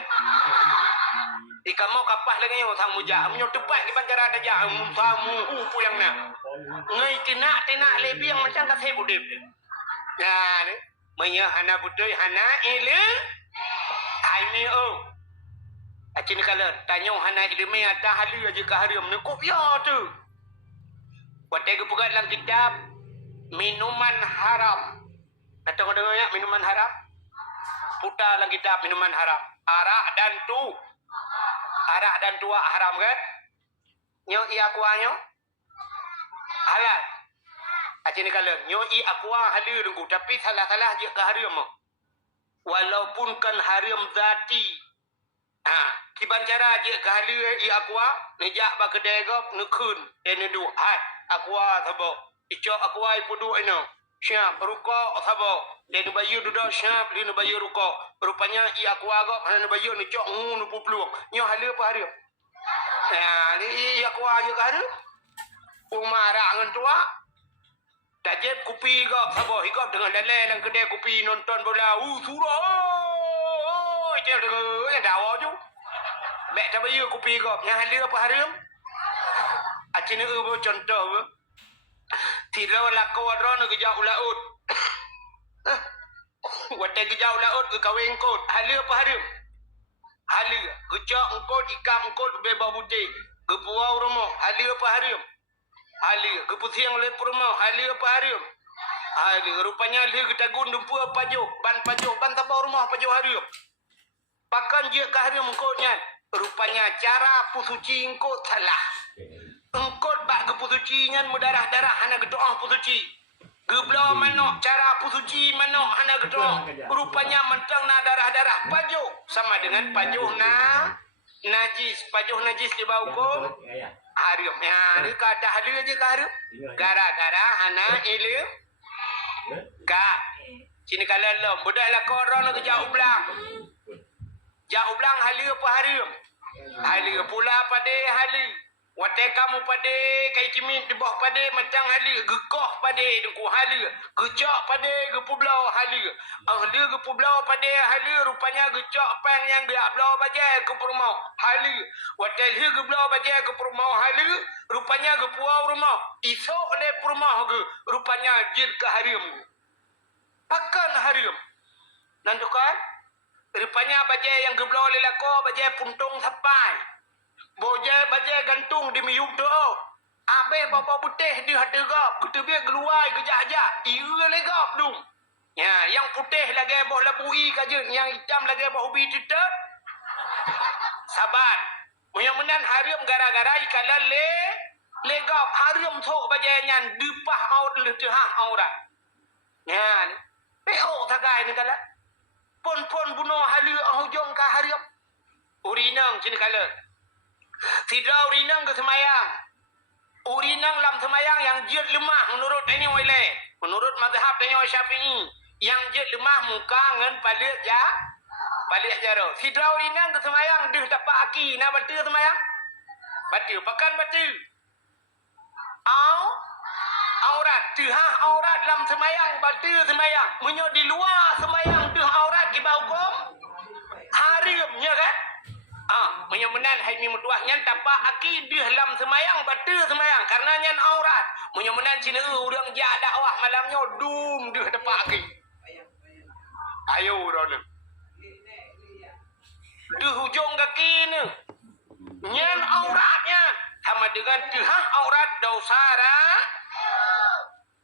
Jika mau kapah lagi yang sang mujah, menyo tepat di bancara ada jah, tamu upu yang nak. Ngai tinak le biang macam kat saya budip. Nah, ni menyo hana budoi hana ile. Ini acin kala tanya hana ilmu ada halu aja ke haram ni kok ya tu. Wadai ke pegat dalam kitab minuman haram. Datang dengar ya minuman haram. Putar dalam kitab minuman haram. Arak dan tua haram kan? Nyo i akuanyo halal. Acin kala nyo i aqua halal dengku tapi salah-salah je ke haram. Walaupun kan haram zati. Kiban cara je ke halal i aqua nejak ba kedai gop nekun ene du. Hai aqua thabo. Ico aqua ipudu eno. Syab rukuk sabo. Dia nu bayu duduk syab, dia nu bayu rukuk. Rupanya ia aku agak mana nu bayu nu cok nu pupluang. Nyo hala apa hari? Ya, ni ia aku aja ke hari. Umara ngan tua. Dajep kupi gak sabo hikap dengan dalai lang kedai kupi nonton bola. Surah. Oh, itu yang dawa tu. Bek tak bayu kupi gak. Yang hala apa hari? Acini contoh apa? Tidak laku wadron kerja ulaut. Wate kerja ulaut ke kawin kot. Hala apa harum? Hala. Kerja engkot ikam engkot bebah putih. Kepuau rumah. Hala apa harum? Hala. Kepusiang lep rumah. Hala apa harum? Hala. Rupanya hala ketagun dumpua pajuk. Ban pajuk. Ban tabau rumah pajuk harum. Pakan je ke harum engkotnya. Rupanya cara pusuci engkot salah. Engkot bak kepusuci nyan mudarah-darah hana gedoah pusuci. Geblau manok cara pusuci manok hana gedoah. Rupanya mentang na darah-darah pajuh sama dengan pajuh na najis. Pajuh najis di bawah hukum harum. Ya, ni kata halu aja ke harum. Gara-gara hana ilu ka. Sini kalau lo budahlah korang ke jauh belang. Jauh belang halu apa harum? Halu pula pada halu. Watai kamu pada kai kimin di bawah pada macam hali gekoh pada dengku hali gejak pada gepublau hali ahli gepublau pada hali rupanya gejak pang yang dia blau bajai ke rumah hali watai dia geblau bajai ke rumah hali rupanya gepuau rumah isok le rumah ge rupanya jid ke harim pakan harim nandukan rupanya bajai yang geblau le lako bajai puntung sampai bojai bajai gantung di miup tu. Abe bapa putih di hati gap. Kita biar keluar kejap-kejap. Ia legap dong. Ya, yang putih lagi boh labui kaje, yang hitam lagi boh ubi titat. Saban. Mudah-mudahan harum gara-gara ikalah legap harum sok bajai nyan dipah aut letihah aurat. Ya. Peo tagai ni kala. Pon-pon bunuh halu hujung ka harum. Urinang sini kala. Tidak urinang ke semayang. Urinang lam semayang yang jid lemah menurut ini wile. Menurut mazhab ini Syafi'i. Yang jid lemah muka ngan balik ja. Balik jaro. Tidak urinang ke semayang. Dia dapat aki. Nak batu semayang? Batu. Pakan batu. Aurat. Tuhah aurat lam semayang. Batu semayang. Menyok di luar semayang. Tuhah aurat di bawah hukum. Harimnya kan? Mudah-mudahan hai mi mutuahnya tapak aki di dalam semayang batu semayang karena nyan aurat. Mudah-mudahan cina urang ja dakwah malamnya dum di tapak aki. Ayo urang. Di hujung kaki ni. Nyan auratnya sama dengan tuhah aurat dosa dah.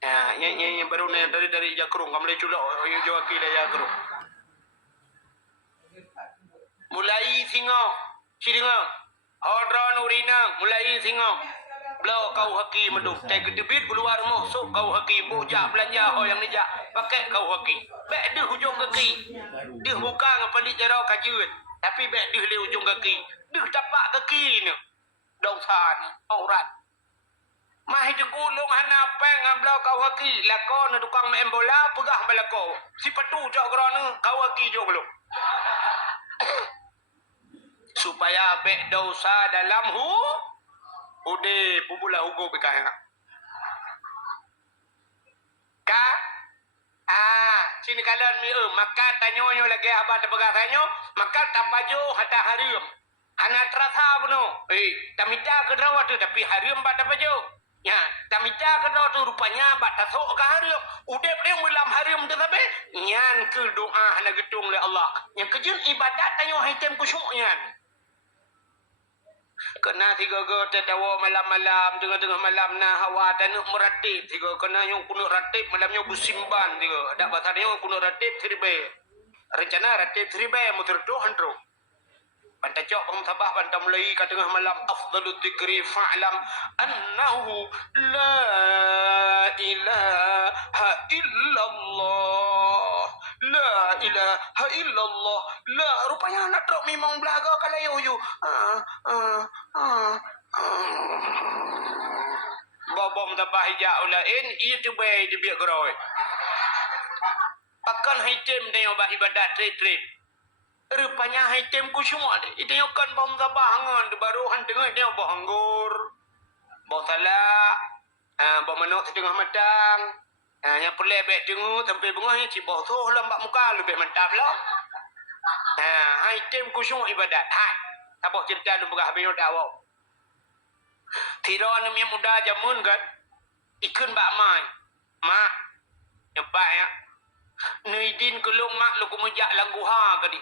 Ya, yang baru ni dari Jakrung kamu culak jawab kila Jakrung. Mulai singo, singo, hodron urina, mulai singo. Belau kau haki meduk, teh gedebit keluar rumah, sok kau haki, bujak belanja, yang nijak, pakai kau haki. Bek dia hujung kaki, dia buka ngapalik jarau kajian, tapi bek dia le hujung kaki, dia tapak kaki ni, dosa ni, aurat. Mah itu gulung hana peng ngablau kau haki, lakon tukang main bola, pegah balako, si petu jauh kerana kau haki jauh belum. Supaya bek dosa dalam ude bubula hugo bekah ka sini kalian mi maka tanyo lagi abah tepegang tanyo maka tapajo hata harim hana terasa buno tamita kedrawa tu tapi harim bak tapajo ya tamita kedrawa tu rupanya bak tasok ka harim ude dia mulam harim tu tapi nyan ke doa hana gedung le Allah yang kejun ibadat tanyo haitem kusyuk nyan. Kena tiga ke tertawa malam-malam tengah-tengah malam na hawa tanuk meratib tiga kena yang kunuk ratib malamnya busimban tiga ada bahasanya kunuk ratib seribe rencana ratib seribe muter tu handro bantai cok pemsabah bantai mulai ke tengah malam afdalu dzikri fa'lam annahu la ilaha illallah la ilaha illallah la rupanya nak trok memang belaga kalau yo bobom tabah hijau lain itu baik dibiak geroi Pakan haitem dia ba ibadat trip. Rupanya haitem ku semua deh. Itu yang kan bom sabangan baru hantengah dia bahanggur. Bawa salak, bawa manuk setengah matang. Yang perlu lebih tengok sampai bengah yang cibah tu lambak muka lebih mantap lah. Haitem ku semua ibadat. Hai. Tak boleh cerita lu berah habis dah awak. Tidak ada yang muda jamun kan. Ikun bak mai. Mak. Nampak ya. Nuidin kelung mak lu kumujak langguha ke di.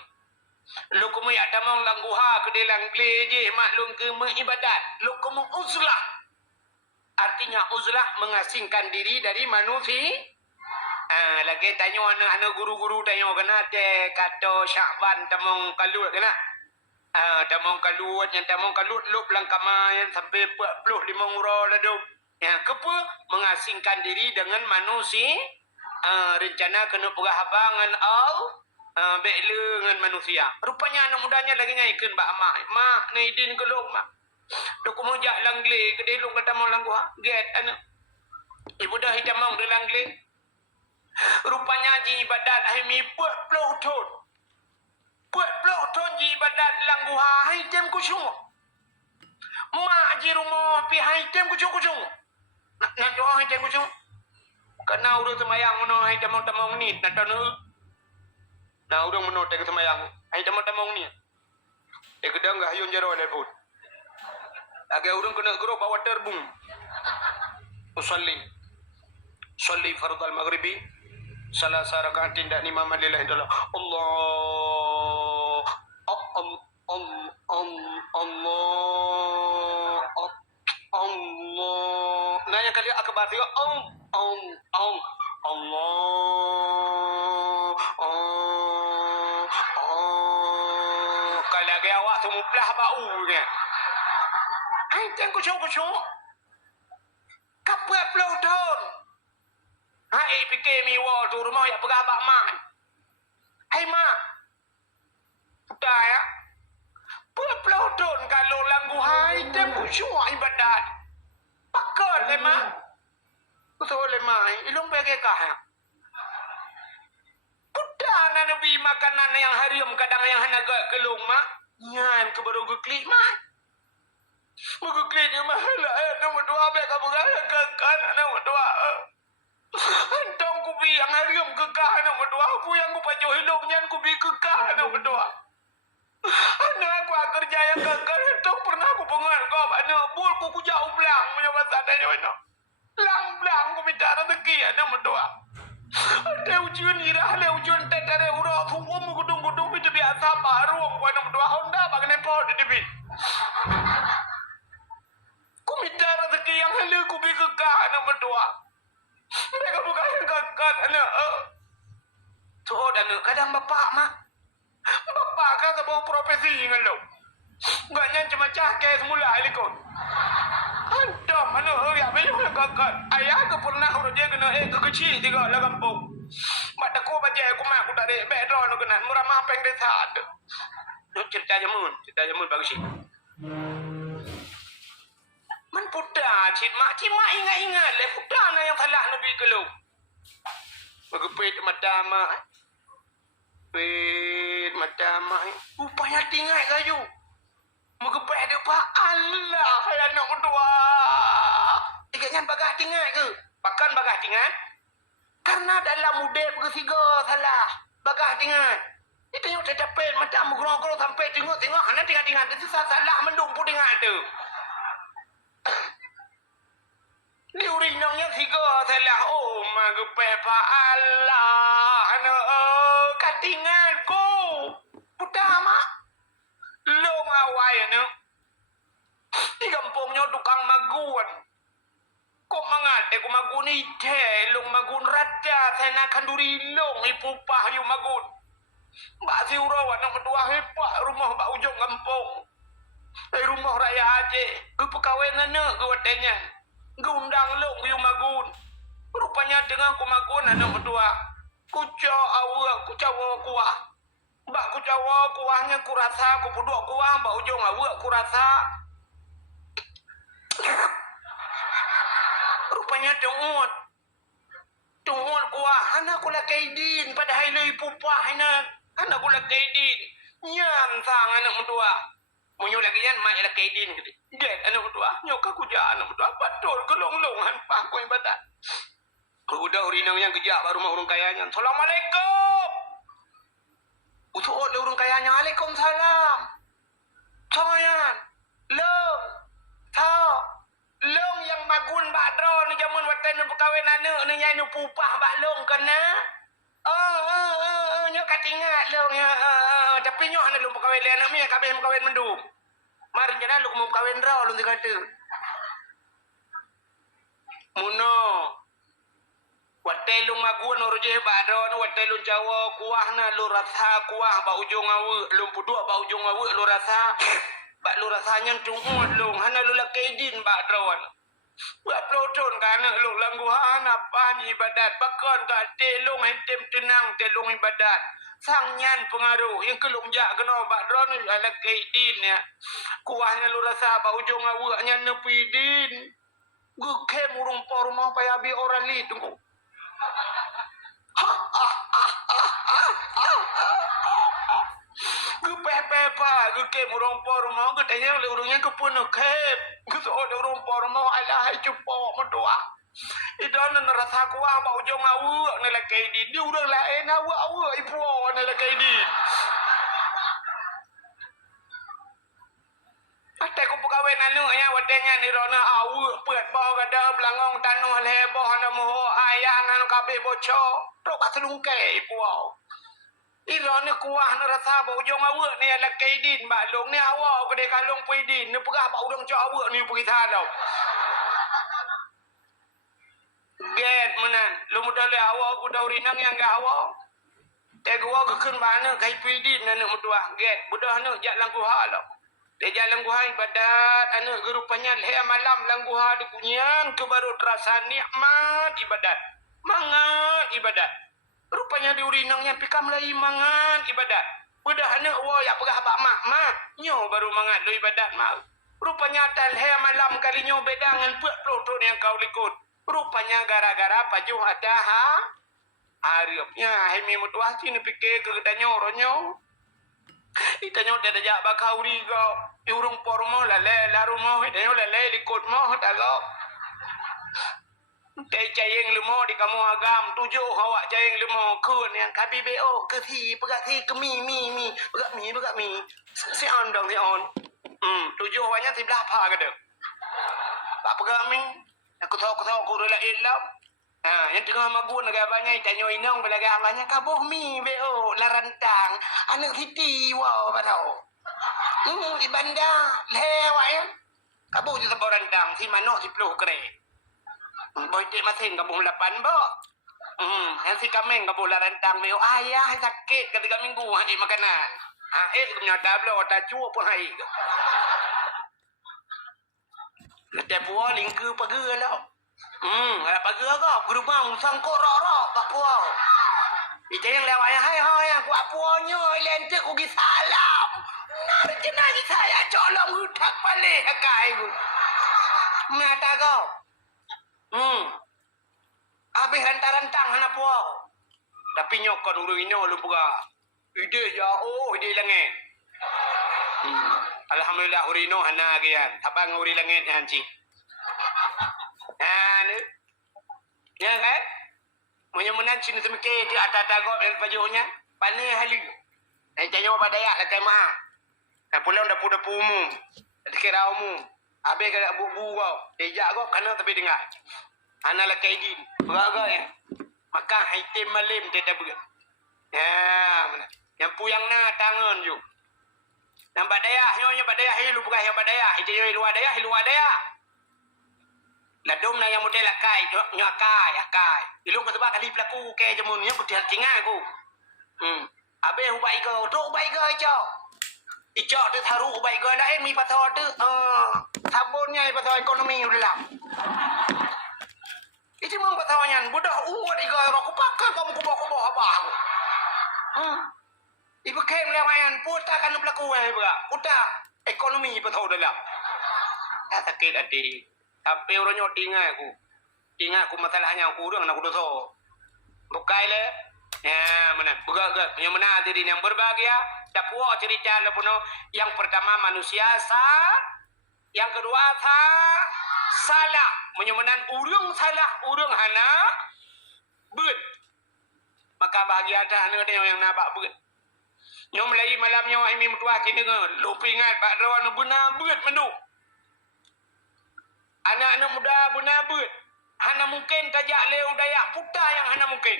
Lu kumujak tamang langguha ke di langle je. Mak lu ke mengibadat. Lu kumu uzlah. Artinya uzlah mengasingkan diri dari manusia. Lagi tanya anak guru-guru tanya kena te kata Syakban tamang kalut kena. Tamang kalut yang tamang kalut lu belang kamayan sampai 45 urau laduk. Yang kepa mengasingkan diri dengan manusia. Rencana kena perahabangan bekle dengan manusia. Rupanya anak mudanya lagi ngaikan bak mak. Mak naidin kelung mak. Lu kumujak langle ke dia lu kata mau langguh. Get anak. Ibu dah hitamang di langle. Rupanya ji ibadat ahimi 40 tahun. 40 tahun ji ibadat langguh hai tem ku semua. Mak ji rumah pi hai tem ku semua. Nak doa hai tem ku semua. Karena udah semayang mana hai tamang-tamang ni nak tahu. Nah udah mana tengok semayang hai tamang-tamang ni. Kedang gak hayun jaro le pun. Agak urang kena gero bawa terbung. Usalli fardal maghribi salasa rakaatin dan imam lillahi ta'ala. Allah Allah. Nah yang kali akbar dia Allah. Kalau gaya awak tu muplah bau ke. Ai tengok kucing. Kapal pulau tahun. Hai fikir mi wall tu rumah yang berabak mak. Hai mak. Sudah ya. Pulau tahun kalau langgu hai tengok semua ibadat. Pakar le mak. Betul le mak. Ilung bagi kah ya. Sudah Nabi makanan yang haram kadang yang hanaga kelung mak. Nyan ke baru klik mak. Muka klik ni mahal lah. Nombor 2 abang kamu raya kekal. Nombor 2. Antong kubi yang haram kekal. Nombor 2. Aku yang ku pajuh hidup nyan kubi kekal. Nombor 2. Anak aku kerja yang kekal. Antong pernah aku pengal kau. Anak bul ku jauh belang. Menyebab sadanya mana. Belang ku minta rezeki. Nombor 2. Ada ujian irah. Ada ujian tetare huruf. Semua mengudung-gudung. Itu biasa baru. Nombor 2. Honda bagi nepot. Ku minta rezeki yang halal ku beri kekal nombor 2. Mereka bukan yang kekal anak. So anak kadang bapak mak. Bapak kan sebuah profesi dengan lo. Gaknya cuma cahke semula alikon. Antam anak ya belum kekal. Ayah ke pernah urut dia kena kekecil tiga lah kampung. Mak aku baca aku mak aku tak ada background kena murah mapeng desa ada. Cerita jamun bagus sih. Man pudah cik mak ingat le pudah na yang salah Nabi kalau magupit mata mak pit mata mak upaya tinggal kayu magupit ada pak Allah hai anak kedua ikatnya bagah tinggal ke pakan bagah tinggal karena dalam mudah bersiga salah bagah tinggal itu yang tercapai mata mugrong-grong sampai tengok anak tinggal itu salah mendung tinggal tu. Ni urinangnya tiga salah. Oh, magupepa Allah. Katingan ko. Pudah mak. Long away ano. Di kampungnya tukang magun. Kok mangate ko magun ite. Long magun raja. Sana kanduri long. Ipupah yung magun. Mbak si urawan ang kedua hepak rumah mbak ujung kampung. Rumah raya aja. Gue pekawin anak gue watanya. Undang lo ku magun. Rupanya dengan ku magun anak berdua. Ku cawa kuah. Mbak ku cawa kuahnya ku rasa. Ku puduk kuah mbak ujung awak ku rasa. Rupanya tunggut kuah. Anak ku lah kaidin. Padahal hai le pupah ina. Anak ko lakaidin. Nyam sang anak mutua. Munyo lagi yan mai lakaidin gede. Get anak mutua. Nyo ka kuja anak mutua. Betul kelong-longan pa ko ibadat. Udah urinang yang kejak baru mau urang kayanya. Assalamualaikum. Utuh le urang kayanya. Waalaikumsalam. Soyan. Long. Tau. Long yang bagun badro ni jamun watan perkawin anak ni nyai nu pupah bak long kena. Nyo katingat long ya. Tapi nyo hana long perkawin anak mi kabeh perkawin mendung. Mari jana lu mau perkawin raw lu dikata. Muno. Watai lu magun orje badro nu watai lu Jawa kuah na lu rasa kuah ba ujung awu lu puduk ba ujung awu lu rasa. Bak lu rasanya tunggu lu hana lu lakaidin bak drawan. Buat peloton kana lu langguhan apa ni ibadat bakon ka telung hitem tenang telung ibadat. Sang nyan pengaruh yang kelung jak kena bak drawan lakaidin ya. Kuahnya lu rasa bak ujung awaknya nepidin. Guke murung por rumah payabi orang li tunggu. Pepa, ke murong por mau ke tanya le urungnya ke pun kep. Ke so le urung por mau ala hai cupo motua. Idan na rasa kuah ba ujung awu na la kaidi. Di urang lain awu ibu na la kaidi. Ate ko pegawai nanu ya wadenya ni rona awu peut bo gada blangong tanuh lebo na moho ayah nanu kabeh boco. Tok baselungke ibu. Irone kuah na rasa ba ujung awak ni ala kaidin ba long ni awak ke de kalong puidin ni pegah ba udang cak awak ni pergi thalau. Get menan lu mudah le awak ku dauri nang yang ga awak. Te gua ke keun bana kai puidin na mutua get budah na jak langku halau. De jak langku hai ibadat anu gerupanya le malam langku ha di kunyan ke baru terasa nikmat ibadat. Mangat ibadat. Rupanya di urinangnya pikam lagi mangan ibadat. Udah anak ya pegah bak mak. Nyo baru mangan lu ibadat mak. Rupanya tal he malam kali nyo bedangan puak peloton yang kau likut. Rupanya gara-gara paju ada ha. Arifnya hemi mutuah sini pikir ke danyo ronyo. Itanyo dah jak bakau rigo. Urung pormo lale larumo itanyo lale likut mo tago. Teh cayeng lemo di kamu agam tujuh awak cayeng lemo kun yang kabi beo ke thi pegak thi ke mi pegak mi si on dong si on tujuh awaknya si belah apa ke pak pegak mi aku tahu aku rela ilam yang tengah magun agak banyak tanya inong belaga awaknya kaboh mi beo larantang anak hiti wow batau di bandar lewat ya kaboh je sebab rantang si manok si peluh kere boy tik masin kabung 8 bo. Yang si kameng kabung larantang meo ayah sakit ketika minggu hari makanan. Punya tablo ta cuo pun hai. Setiap buah lingku pagi lah. Pagi ko guru mau sang kororo pak puau. Ite yang lewat hai aku apuonyo lente ku gi salam. Nar jenagi saya colong utak pale kai ku. Mata kau. Habis rantang-rantang hana puau. Tapi nyokon uru ino lu buka. Ide ide langit. Alhamdulillah uru ino hana gian. Abang uri langit hanci. Ni. Ya kan? Menyemenan sini semike di atas tagok dan pajuhnya. Pane hali. Jangan badayak lah kemah. Pulang dapur-dapur umum. Dikira umum. Habis kena bubu kau. Ejak kau kena tapi dengar. Anak lah kaidin. Beragak ya. Maka haitim malim dia tak berat. Ya, mana? Yang puyang na tangan ju. Yang badaya, nyonya badaya hilu bukan yang badaya. Itu yang luar daya. Ladum na yang model akai, akai. Ilung ko sebab kali pelaku ke jemun nya ku dia tinggal aku. Abe ubai go, tu ubai go ijo. Ijo tu tharu ubai go lain mi patho tu. Sabunnya patho ekonomi ulam. Itu mang pathonya budak uat igo ro ku pakai kamu kubo apa aku. Ibu kem lewayan puta kan pelaku ai ba. Udah ekonomi patho dalam. Sakit hati. Tapi orangnya tinggal aku masalahnya aku urang nak dosa. Bukai le Ya, mana? Buka yang mana hadirin yang berbahagia. Dapuo cerita lepuno. Yang pertama manusia yang kedua salah. Menyamanan urang salah, urang hana beut. Maka bahagia dah anu yang nampak beut. Nyom lagi malamnya wahai mutua kini lupa ingat Pak Rawan benar beut mendu. Anak-anak muda benar beut. Hana mungkin tajak leu dayak putar yang hana mungkin.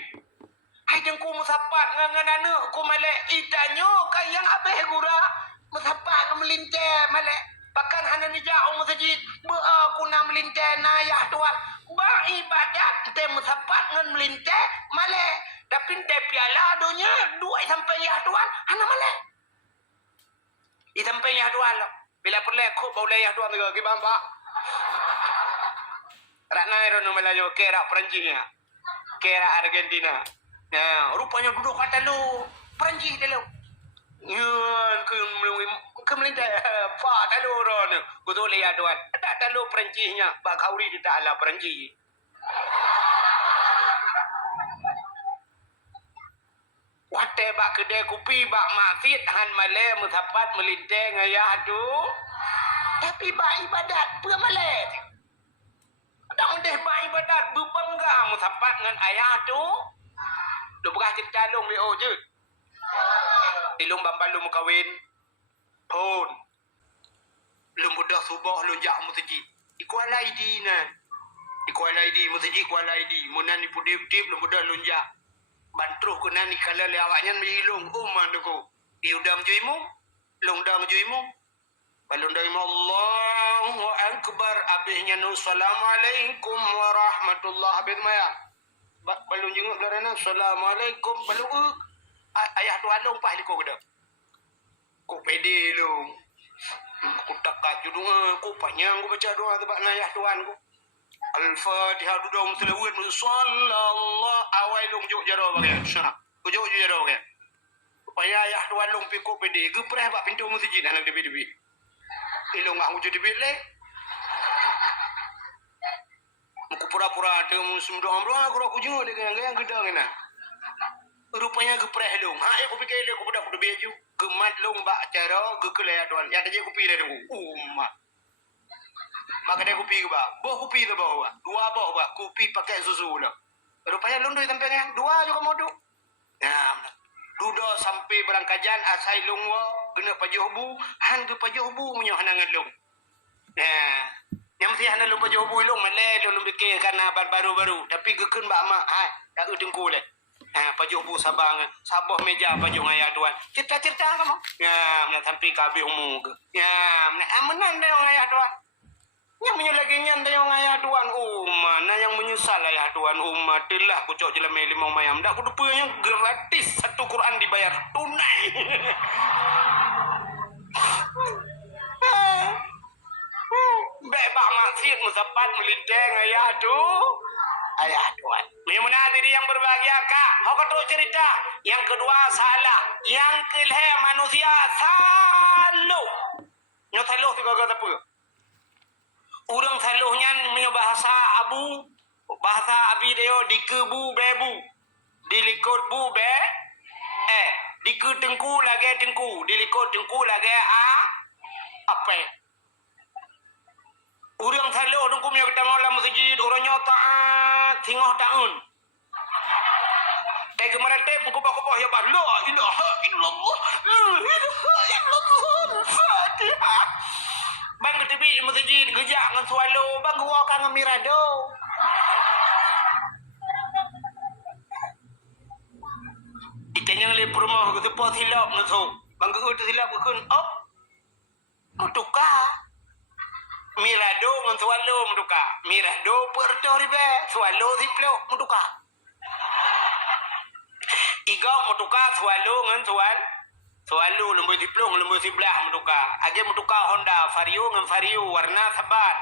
Hai jengku musapat ngan anak ku malek itanyo kayang abeh gura musapat melinteh malek bahkan hana ni jauh masjid ba aku nak melinteh nayah tuan ba ibadat te musapat ngan melinteh malek tapi te piala donya dua sampai ya tuan hana malek i sampai ya tuan bila perle ko boleh ya tuan ke bamba Rana iron melayo kera Perancisnya kera Argentina. Nah, rupanya duduk kata lu Perancis dah lu. Yun, kemelintas Pak dah lu ron. Betul ya tuan. Tak lu Perancisnya. Bak kauri di ta'ala Perancis. Wate bak kedai kopi bak masjid han malai mutapat melintang ayah tu. Tapi bak ibadat pun malai. Dang deh bak ibadat berbangga mutapat dengan ayah tu. Lu bekas cerita long leo je. Ilung bambalum kawin. Pun. Lum budak subah lunjak masjid. Ikualai di nan. Ikualai di masjid ikualai di. Munan ni pudip-dip lum budak lunjak. Bantruh kena ni kala lewaknya milung. Man aku. Iudam juimu. Lungdam juimu. Balundam Allahu Akbar. Abihnya nu assalamualaikum warahmatullahi wabarakatuh. Balun jenguk darana assalamualaikum balun ayah tu along pah liko gede ku pede lu ku takat judung ku panjang ku baca doa tebak ayah tuan ku al-fatihah dudung selawat sallallahu awai long juk jaro bagai syah ku juk jaro bagai supaya ayah tuan long pi ku pede gepreh bak pintu masjid anak debi-debi ilong ngah wujud debi le Muku pura-pura ada musim doang-doang aku jenguk dia yang gedang ni. Rupanya gepreh long. Aku fikir dia aku budak baju. Gemat long bak cara gekelaya tuan. Ya tadi aku pilih dia. Umma. Maka dia kopi ke ba. Boh kopi tu bawa. Dua boh ba. Kopi pakai susu lah. Rupanya long tu tempengnya. Dua juga mau tu. Ya. Duduk sampai berangkajan asai long wa kena pajuhbu. Han ke pajuhbu menyo hanangan long. Ya. Yang mesti hana lupa jauh builung malai lu bikin karena baru-baru tapi gekun bak mak tak udengku le pajuh sabang sabah meja pajuh ngaya tuan cerita-cerita kamu ya nak sampai kabeh umur ke ya menan dah ngaya tuan yang menyelagi nyan dah ngaya tuan mana yang menyesal ayah tuan telah kucok jelam 5 mayam dak kudupanya gratis satu Quran dibayar tunai Bebak maksud musapat melintang ayah tu. Ayah tuan. Memang diri yang berbahagia kak. Kau tu cerita. Yang kedua salah. Yang kelih manusia saluh. Nyo saluh tu kata apa? Urang saluhnya punya bahasa abu. Bahasa abi dia dikebu bebu. Dilikut bu be. Dikut tengku lagi tengku. Dilikut tengku lagi apa? Urang saluh dong kumnya kita malam masjid orangnya taat tinggal tahun. Kayak kemarin teh buku-buku ya bah la ilaha illallah la ilaha illallah Fatihah. Bang ke tepi masjid gejak ngan swallow bang gua kan mirado. Itanya le rumah ke tepat hilap nang bang ke tu hilap ke op. Mutuka Mirado ngan swallow mutuka. Mirado perto ribe. Swallow diplo mutuka. Iga mutuka swallow ngan swallow lembu diplo lembu sebelah mutuka. Aja mutuka Honda Vario ngan Vario warna sabar.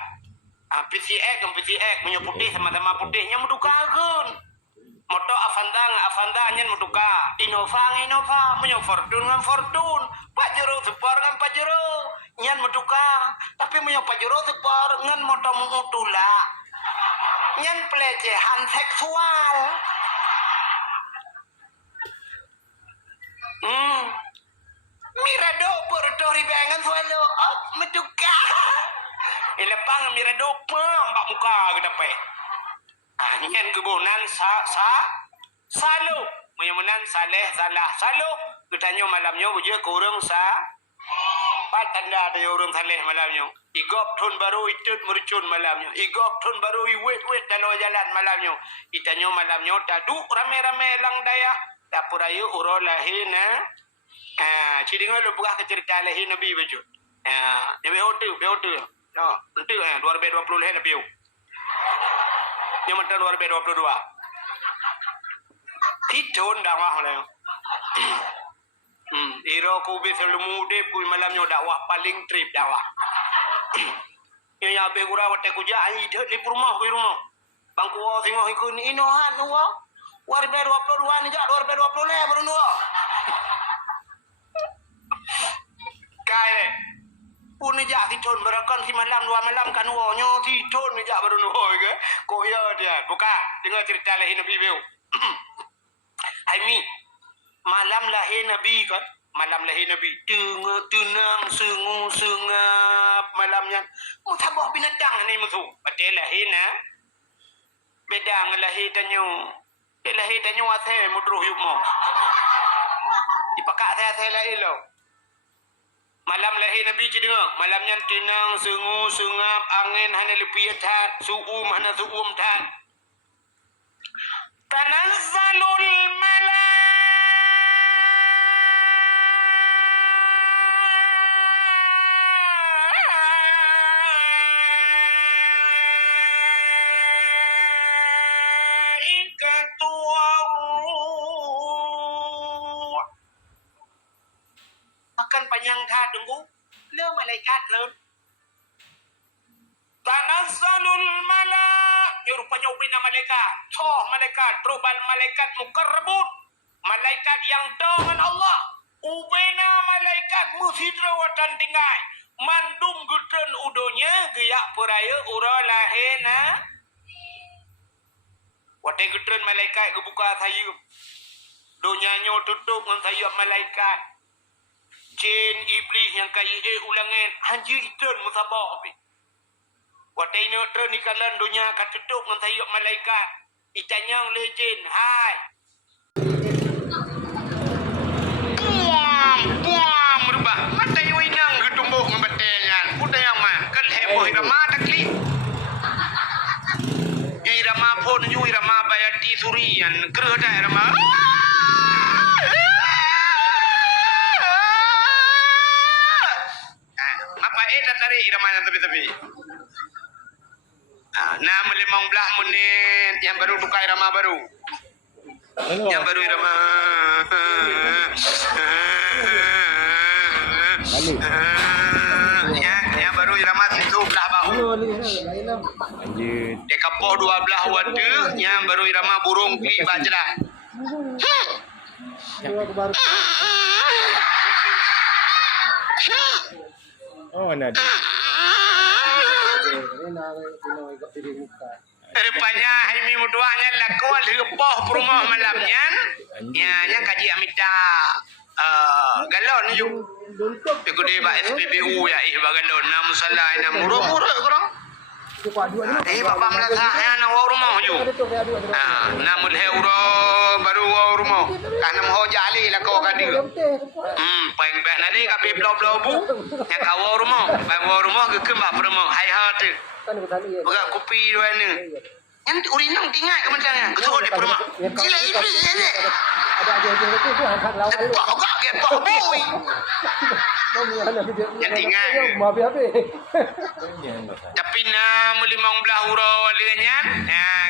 PCX ngan PCX punya putih sama-sama putihnya mutuka kan. Moto Avanza nyen mutuka. Innova punya Fortune ngan Fortune. Pajero Sport ngan Pajero. Nyan mutuka, tapi punya pajero separ ngan moto mutula. Nyan pelecehan seksual. Mirado berdoa ribangan swallow. Oh, meduka. Ilepang mirado mbak muka ke dapat. Nyan kebunan salo. Menyamanan saleh salah salo. Ketanya malamnya uji kurang Pat tanda ada orang saleh malamnya. Igop tun baru itut mercun malamnya. Igop tun baru iwet dalam jalan malamnya. Itanya malamnya tadu rame-rame lang daya. Dapurayu uro lahina. Cidingan lu buka cerita lahi Nabi baju. Nabi hotel. No, nanti 2020 Nabi. Yang mana 2022. Tidun dakwah lah. Iro kubi selalu muda pun malamnya dakwah paling trip dakwah. Yang abe gura wate kuja ai di rumah. Bangku tengok ikut ni inohan nuwa. 2022 ni jak 2020 baru nuwa. Kai pun ni jak tidun berakan si malam 2 malam kan nuwa nyo tidun ni jak baru nuwa ke. Kok ya dia buka dengar cerita lahi Nabi beu. Aimi malam lahir Nabi kan. Malam lahir Nabi tenang sengap malamnya. Mutabah binatang ni musuh. Betul lahir na. Beda dengan lahir tanyo. Lahir tanyo asal mudruh yukmo. Dipakai asal lahir lo. Malam lahir Nabi dengar. Malamnya tenang sengap angin hana lepiat hat. Suum hana suum hat. Tanazzalul malaikatu akan panjang tha tunggu le malaikat le tanazzalul rupanya ubina malaikat malaikat perubahan malaikat mukarrabun malaikat yang dengan Allah ubina malaikat musidra watan tinggai mandum gudren udonya geyak peraya ura lahena wate gudren malaikat kebuka sayup donyanya tutup dengan sayup malaikat jin iblis yang kaya ulangan hanji idun musabah Watai nak ternikalan dunia katutup dengan sayup malaikat. Itanyang lejin. Hai. Buang merubah. Mata yang inang ketumbuk dengan batangan. Udah yang mah. Kan heboh irama takli. Irama pun ju irama bayati surian. Kerah dah irama. Apa tarik irama yang tepi-tepi. 15 menit yang baru buka irama baru. Yang baru irama. Yang baru irama itu belah bahu. Dia kapoh 12 wadah yang baru irama burung kli bajra. Oh, ada. Rupanya Haimi muduanya lakuan lepoh perumah malamnya. Yang kaji amita galon ju. Pekude ba SPBU ya galon na musalla na murah-murah korang. Bapak melasa na wa rumah ju. Na mulhe uro baru wa rumah. Kana mo jali la ko kadi. Peng be na ni ka pe blo bu. Ya ka wa rumah. Ba wa rumah ke kembak rumah. Hai ha tu. Buka kopi dua ni. Yang urinang tinggal ke macamnya. Kesuruh di perumah. Sila iblis ni. Lepak agak ke pak boy. Yang tinggal. Tapi na melimang belah hurau liranya.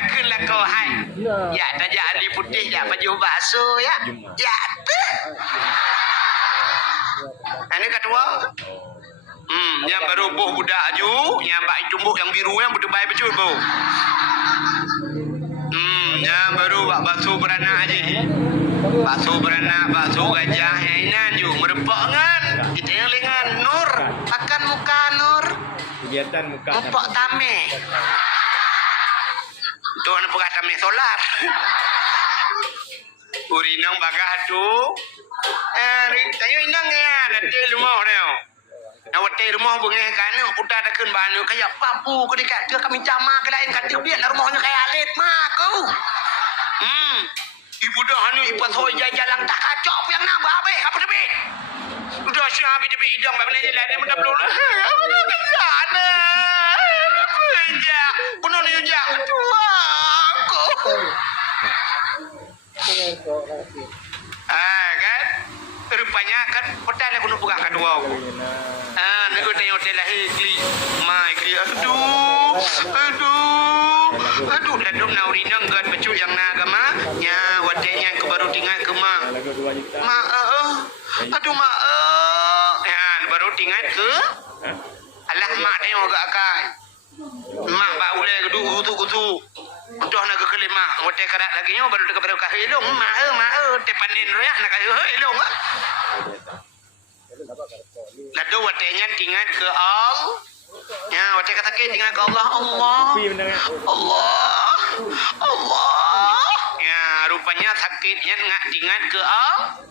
Kenlah kau hai. Ya tajak ali putih ya baju bakso ya. Ya. Ini kedua. Yang baru buh budak ju, yang baik tumbuk yang biru yang berdebai betul bu. Yang baru bakso beranak aja. Bakso beranak, bakso gajah yang inan ju merepok ngan. Kita yang lengan nur, akan muka nur. Kegiatan muka. Mupak tame. Tuan bukan tame solar. Urinang bagah tu. Tanya inang ya, nanti rumah dia. Nak wate rumah bengeh kan, udah ada kun banu kayak papu ke dekat dia kami cama ke lain kat dia biar rumahnya kayak alit mak kau. Ibu dah anu ibu soi jalan tak kacau apa yang nak babe apa debi. Udah syah debi hidang babe ni lah dia mudah belum. Apa nak sana? Punya. Penuh ni je. Tua aku. Kan? Rupanya kan hotel aku nak buka kedua aku. Nego tanya hotel lah ikli. Mai ikli. Aduh, ladum na urinang gan becu yang na agama. Ya, wadenya ke baru tinggal ke mak. Aduh mak. Ya, baru tinggal ke. Alah mak tengok agak akan. Mak bak ulai ke kutu. Udah nak ke kelima. Hotel karat lagi nya baru dekat baru kahilong. Mak te pandin royah nak kahilong ah. Lalu wadenya tinggal ke al. Ya, wajah kata ke tinggal ke Allah. Ya, rupanya sakitnya ngak tinggal ke Allah.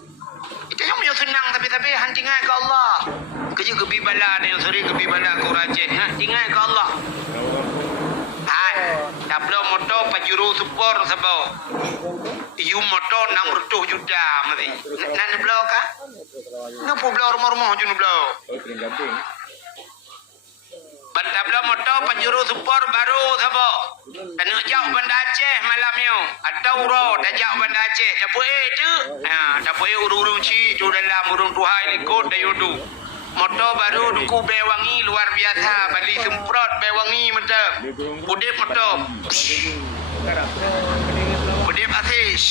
Itu yang punya senang tapi han tinggal ke Allah. Kerja gebi bala dia sering gebi bala kau rajin ngak tinggal ke Allah. Tablo motor pajuru super sabau. You motor 600 juta mesti. Nan blau ka? Napa blau rumah-rumah junu blau? Tabla motor penjuru super baru sabo. Kena jauh Banda Aceh malamnya. Atau uro dah jauh Banda Aceh. Dapur tu. Dapur urung-urung ci tu dalam urung tuhai likut dayudu. Motor baru duku bewangi luar biasa. Bali semprot bewangi mata. Pudip motor. Pudip asis.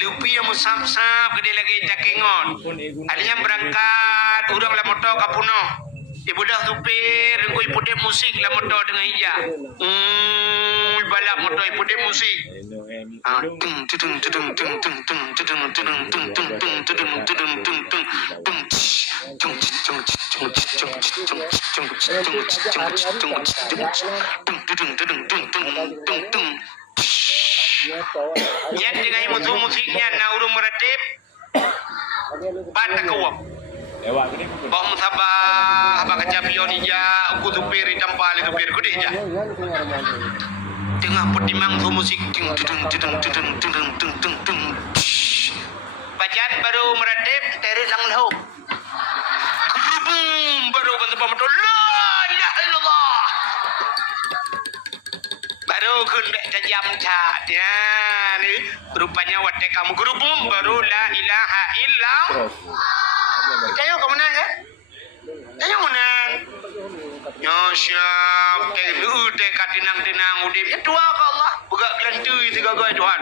Lupi yang musam-sam gede lagi jakingon. Ada yang berangkat urang lah motor kapuno. Ibu dah supir, ibu dia musik lah motor dengan hijab. Balap motor ibu dia musik. Yang dengan musiknya na urung meratip. Bata kawak. Bom sabah abang kerja pion ija aku supir tampal supir ku dia tengah pertimang tu musik bajan baru meradip terit lang lau gerubung baru bantu pemotor la ilaha illallah baru kundek tajam cat ya ni rupanya watek kamu gerubung baru la ilaha illallah. Tayo ka mana kan? Tayo mana? Ya syam, lu te katinang-tinang udip. Ya dua ka Allah, buka gelantu tiga gai Tuhan.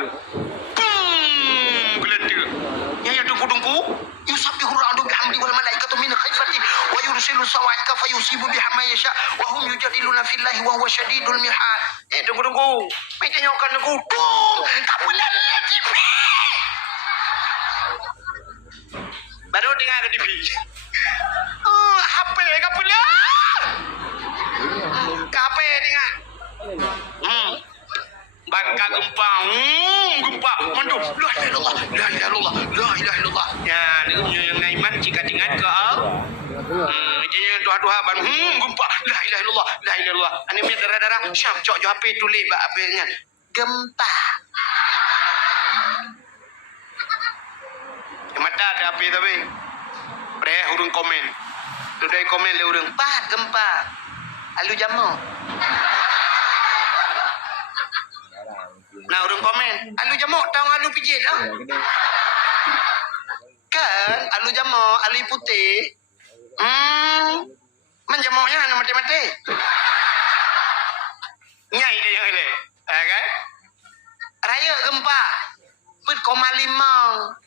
Gelantu. Ya dungku-dungku. Yusabbihu ar-ra'du bihamdi wal malaikatu min khifati wa yursilu sawaika fayusibu bihamma yasha wa hum yujadiluna fillahi wa huwa syadidul mihal. Dungku-dungku. Mai tanyakan aku. Kapulan TV. Baru dengar ke TV. HP ke pula. HP dengar. Bangka gempa. Gempa. Mandu. La ilaha illallah. Ya, ni yang iman jika dengar ke al. Dia doa-doa ban. Gempa. La ilaha illallah. Ani punya darah-darah. Syam cok jo HP tulis bak apa-nya. Gempa. Mata ada api tapi urung komen. Tudai komen le urung. Pak gempa. Alu jamo. Nah urung komen. Alu jamo tahu alu pijit ah. Kan alu jamo, alu putih. Menjamonya anu mati-mati. Nyai dia yang ile. Kan? Raya gempa. 4,5.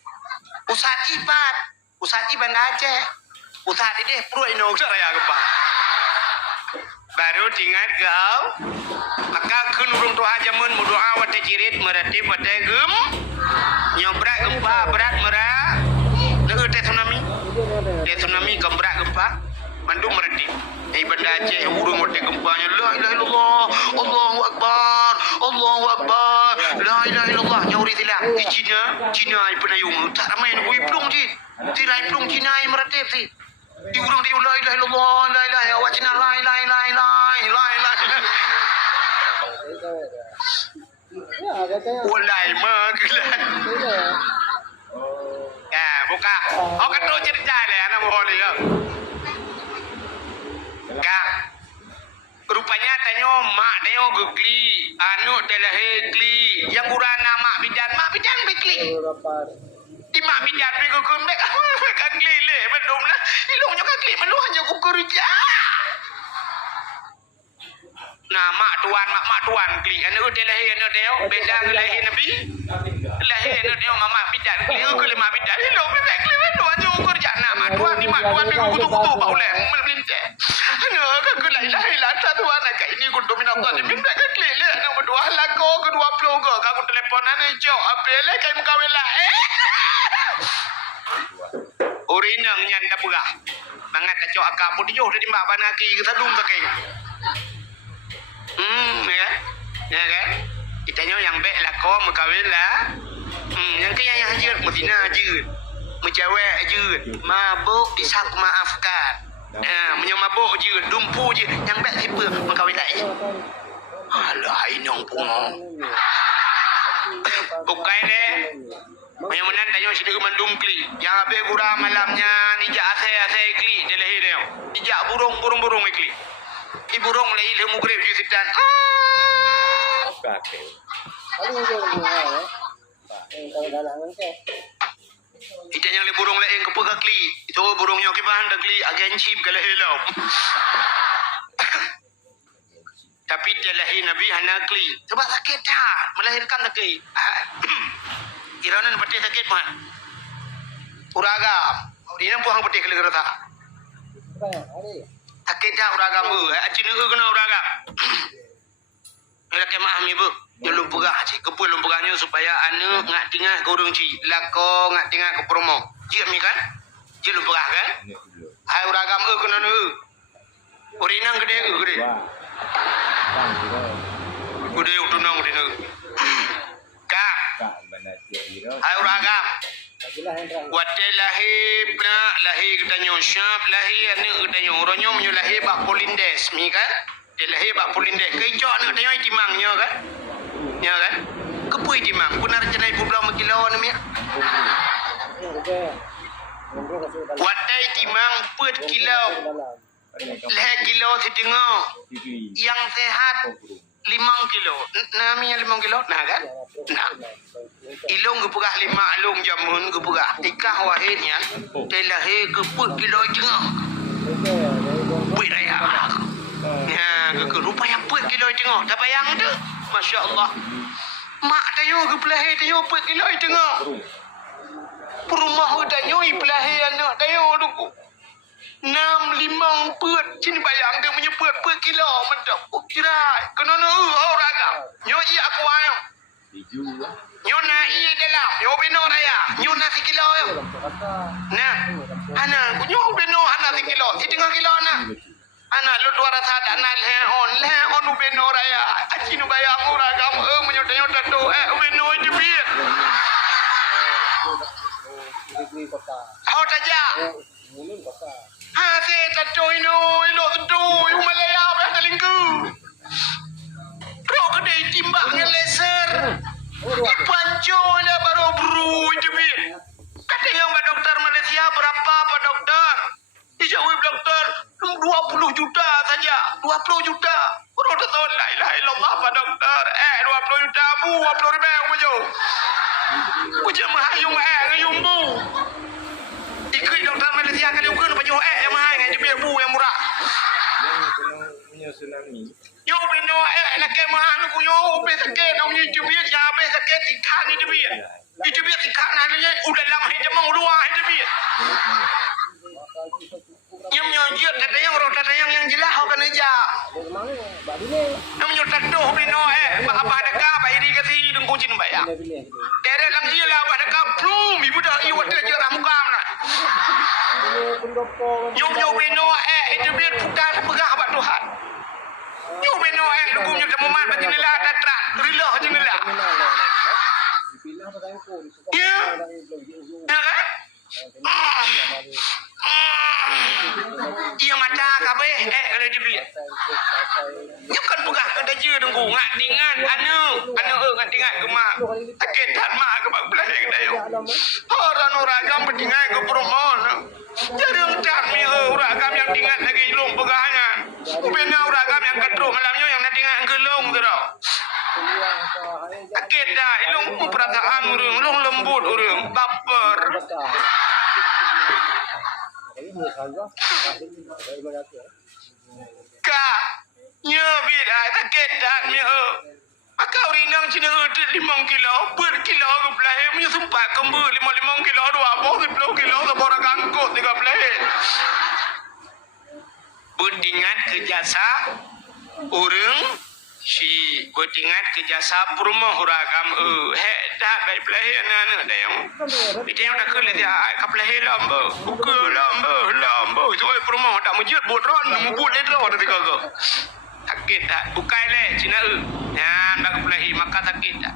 Usaji Banda Aceh. Usaji deh perut ini usah raya gempa. Baru tinggal kau. Maka kun urung tuha jamun mudoa wate cirit meratip wate gem. Nyobrak gempa berat merah. Neu tsunami gembrak gempa. Mandu meratip. Banda Aceh urung wate gempanya la ilaha illallah. Allahu akbar. la ilaha illallah nyauri tilang di Cina penayung tak ramai nak bui plung je tirai plung Cina yang meratip si di urang dia la ilaha illallah la ilaha awak Cina la ilaha walai magelan buka kata cerita le anak mohon dia Kang rupanya tanyo mak tanyo gegli anu telah gli yang urana mak bidan begli di mak bidan begukun bek kan gli le bedum lah ilungnya kan gli melu hanya kukurja nah mak tuan gli anu telah anu teo beda lahir nabi lahir anu teo mama bidan gli ku lima bidan ilung bek gli melu hanya kukurja nah mak tuan begukutu bauleng melinte aku la ilaha illa anta subhanaka inni kuntu minadh dhalimin tak kelele nak berdua lako kedua plogo aku teleponan hijau apele kai mukawela urinang nyan dah berah mangat kacau akak pun dia dah timbak banaki ke sadung sakai ya kan kita nyo yang baik lako mukawela yang ke yang hajir mutina hajir mencewek hajir mabuk disak maafkan menyamabuk je, dumpu je yang baik siapa mengkawin lain alah inong pungong bukai deh yang menan tanya sini ke mandum kli yang habis gurah malamnya nijak asai kli dia lahir dia nijak burung kli i burung lahir ilmu grip je sitan Kakek. Kita yang le burung lain ke pegakli. Itu burungnya ke bahan dagli agen chip kalau helau. Tapi dia lahir Nabi hanakli. Sebab sakit dah melahirkan sakit. Kiranan pati sakit man. Uragam. Ini puang pati kali kereta. Sakit dah uragam bu. Cina kena uragam. Mereka kemah mi bu. Dia lumpugah cik kepul lumpugahnya supaya anu ngak tinggal ke urung cik lako ngak tinggal ke promo jia mi kan jia lumpugah kan hai uragam kena nu urinang gede gede utunang gede nu ka hai uragam wate lahir kita nyosap lahir anu kita nyoronyo menyulahi bak polindes mi kan dia lahir bak polindes kejok anu tanya timangnya kan ya kan kepui timang benar jenai pulau makilo ni wadai timang put kilo leh kilo setengah yang sehat 5 kilo namanya 5 kilo nah kan nah ilung gepugah 5 alung jamun gepugah tikah wahidnya telahe keput kilo tengah pui raya ya ke rupanya put kilo tengah tak bayang tu Masya Allah. Mak tayo ke pelahi tayo 4 kilo tengah. Perumah tayo pelahi anak tayo tu. 6 5 put. Sini bayang dia punya 4 kilo mantap. Kira kena orang agak. Nyo iya aku ayo. Nyo na iya dalam. Nyo beno raya. Nyo na 1 kilo yo. Nah. Ana nyo beno ana 1 kilo. 1 kilo na. Anak lu 200 anak leon ubeno raya acinu bayang uragam menyodanya tu ubeno jebi hau taja se tatoi no ilo tu umalaya bah telingku pro gede timbangnya laser panco lah baru bru jebi katanya Pak Dokter Malaysia berapa Pak Dokter dijawab dokter 20 juta saja 20 juta baru tahun la ilaha illallah Pak Dokter 20 juta bu 20 ribu mujo mujo mahayung ngayung bu ikut dokter Malaysia kali ukun baju yang mahal dengan jebi bu yang murah punya tsunami yo beno laki mahal ku yo be sakit nau ni jebi ya be sakit ikan ni jebi jebi ikan nananya udah lama hijau luar jebi yang nyojir tatayang yang jelas akan aja. Yang nyojir tu bino apa adakah bayari kasi dengku jin bayar. Dere lang dia lah adakah plum ibu dah iwat dia ramukam nak. Nyom bino itu biar bukan pegah abad Tuhan. Nyom bino dengku nyojir meman bajinela tatrak rilah bajinela. Ya. Ya kan? Iya mata kabe kalau dia biar. Dia kan pegah ke daje dengku ngak dingan anu ngak dingan ke mak. Takut tak mak ke bak belah ke dayo. Orang agam berdingan ke permohon. Jadi entar mi agam yang dingan lagi ilung pegahnya. Bena agam yang kedru malamnya yang nak dingan gelung tu dah. Takut dah ilung perasaan urang, ilung lembut urang, baper. Kak, nyebi dah takut dah mi Maka rinang cina 5 kilo, berkilo ke belah punya sempat kembu 5 kilo 20 kilo ke orang angkut 30. Bundingan ke jasa urang si bundingan ke jasa perumah uragam dah baik belah anak dah yang itu yang dah kena dia ka belah lambo buka lambo itu perumah dak mujud bodron mubut ledro dah tiga ke. Sakit tak? Bukai leh Cina ya, nak kepelahi maka sakit tak?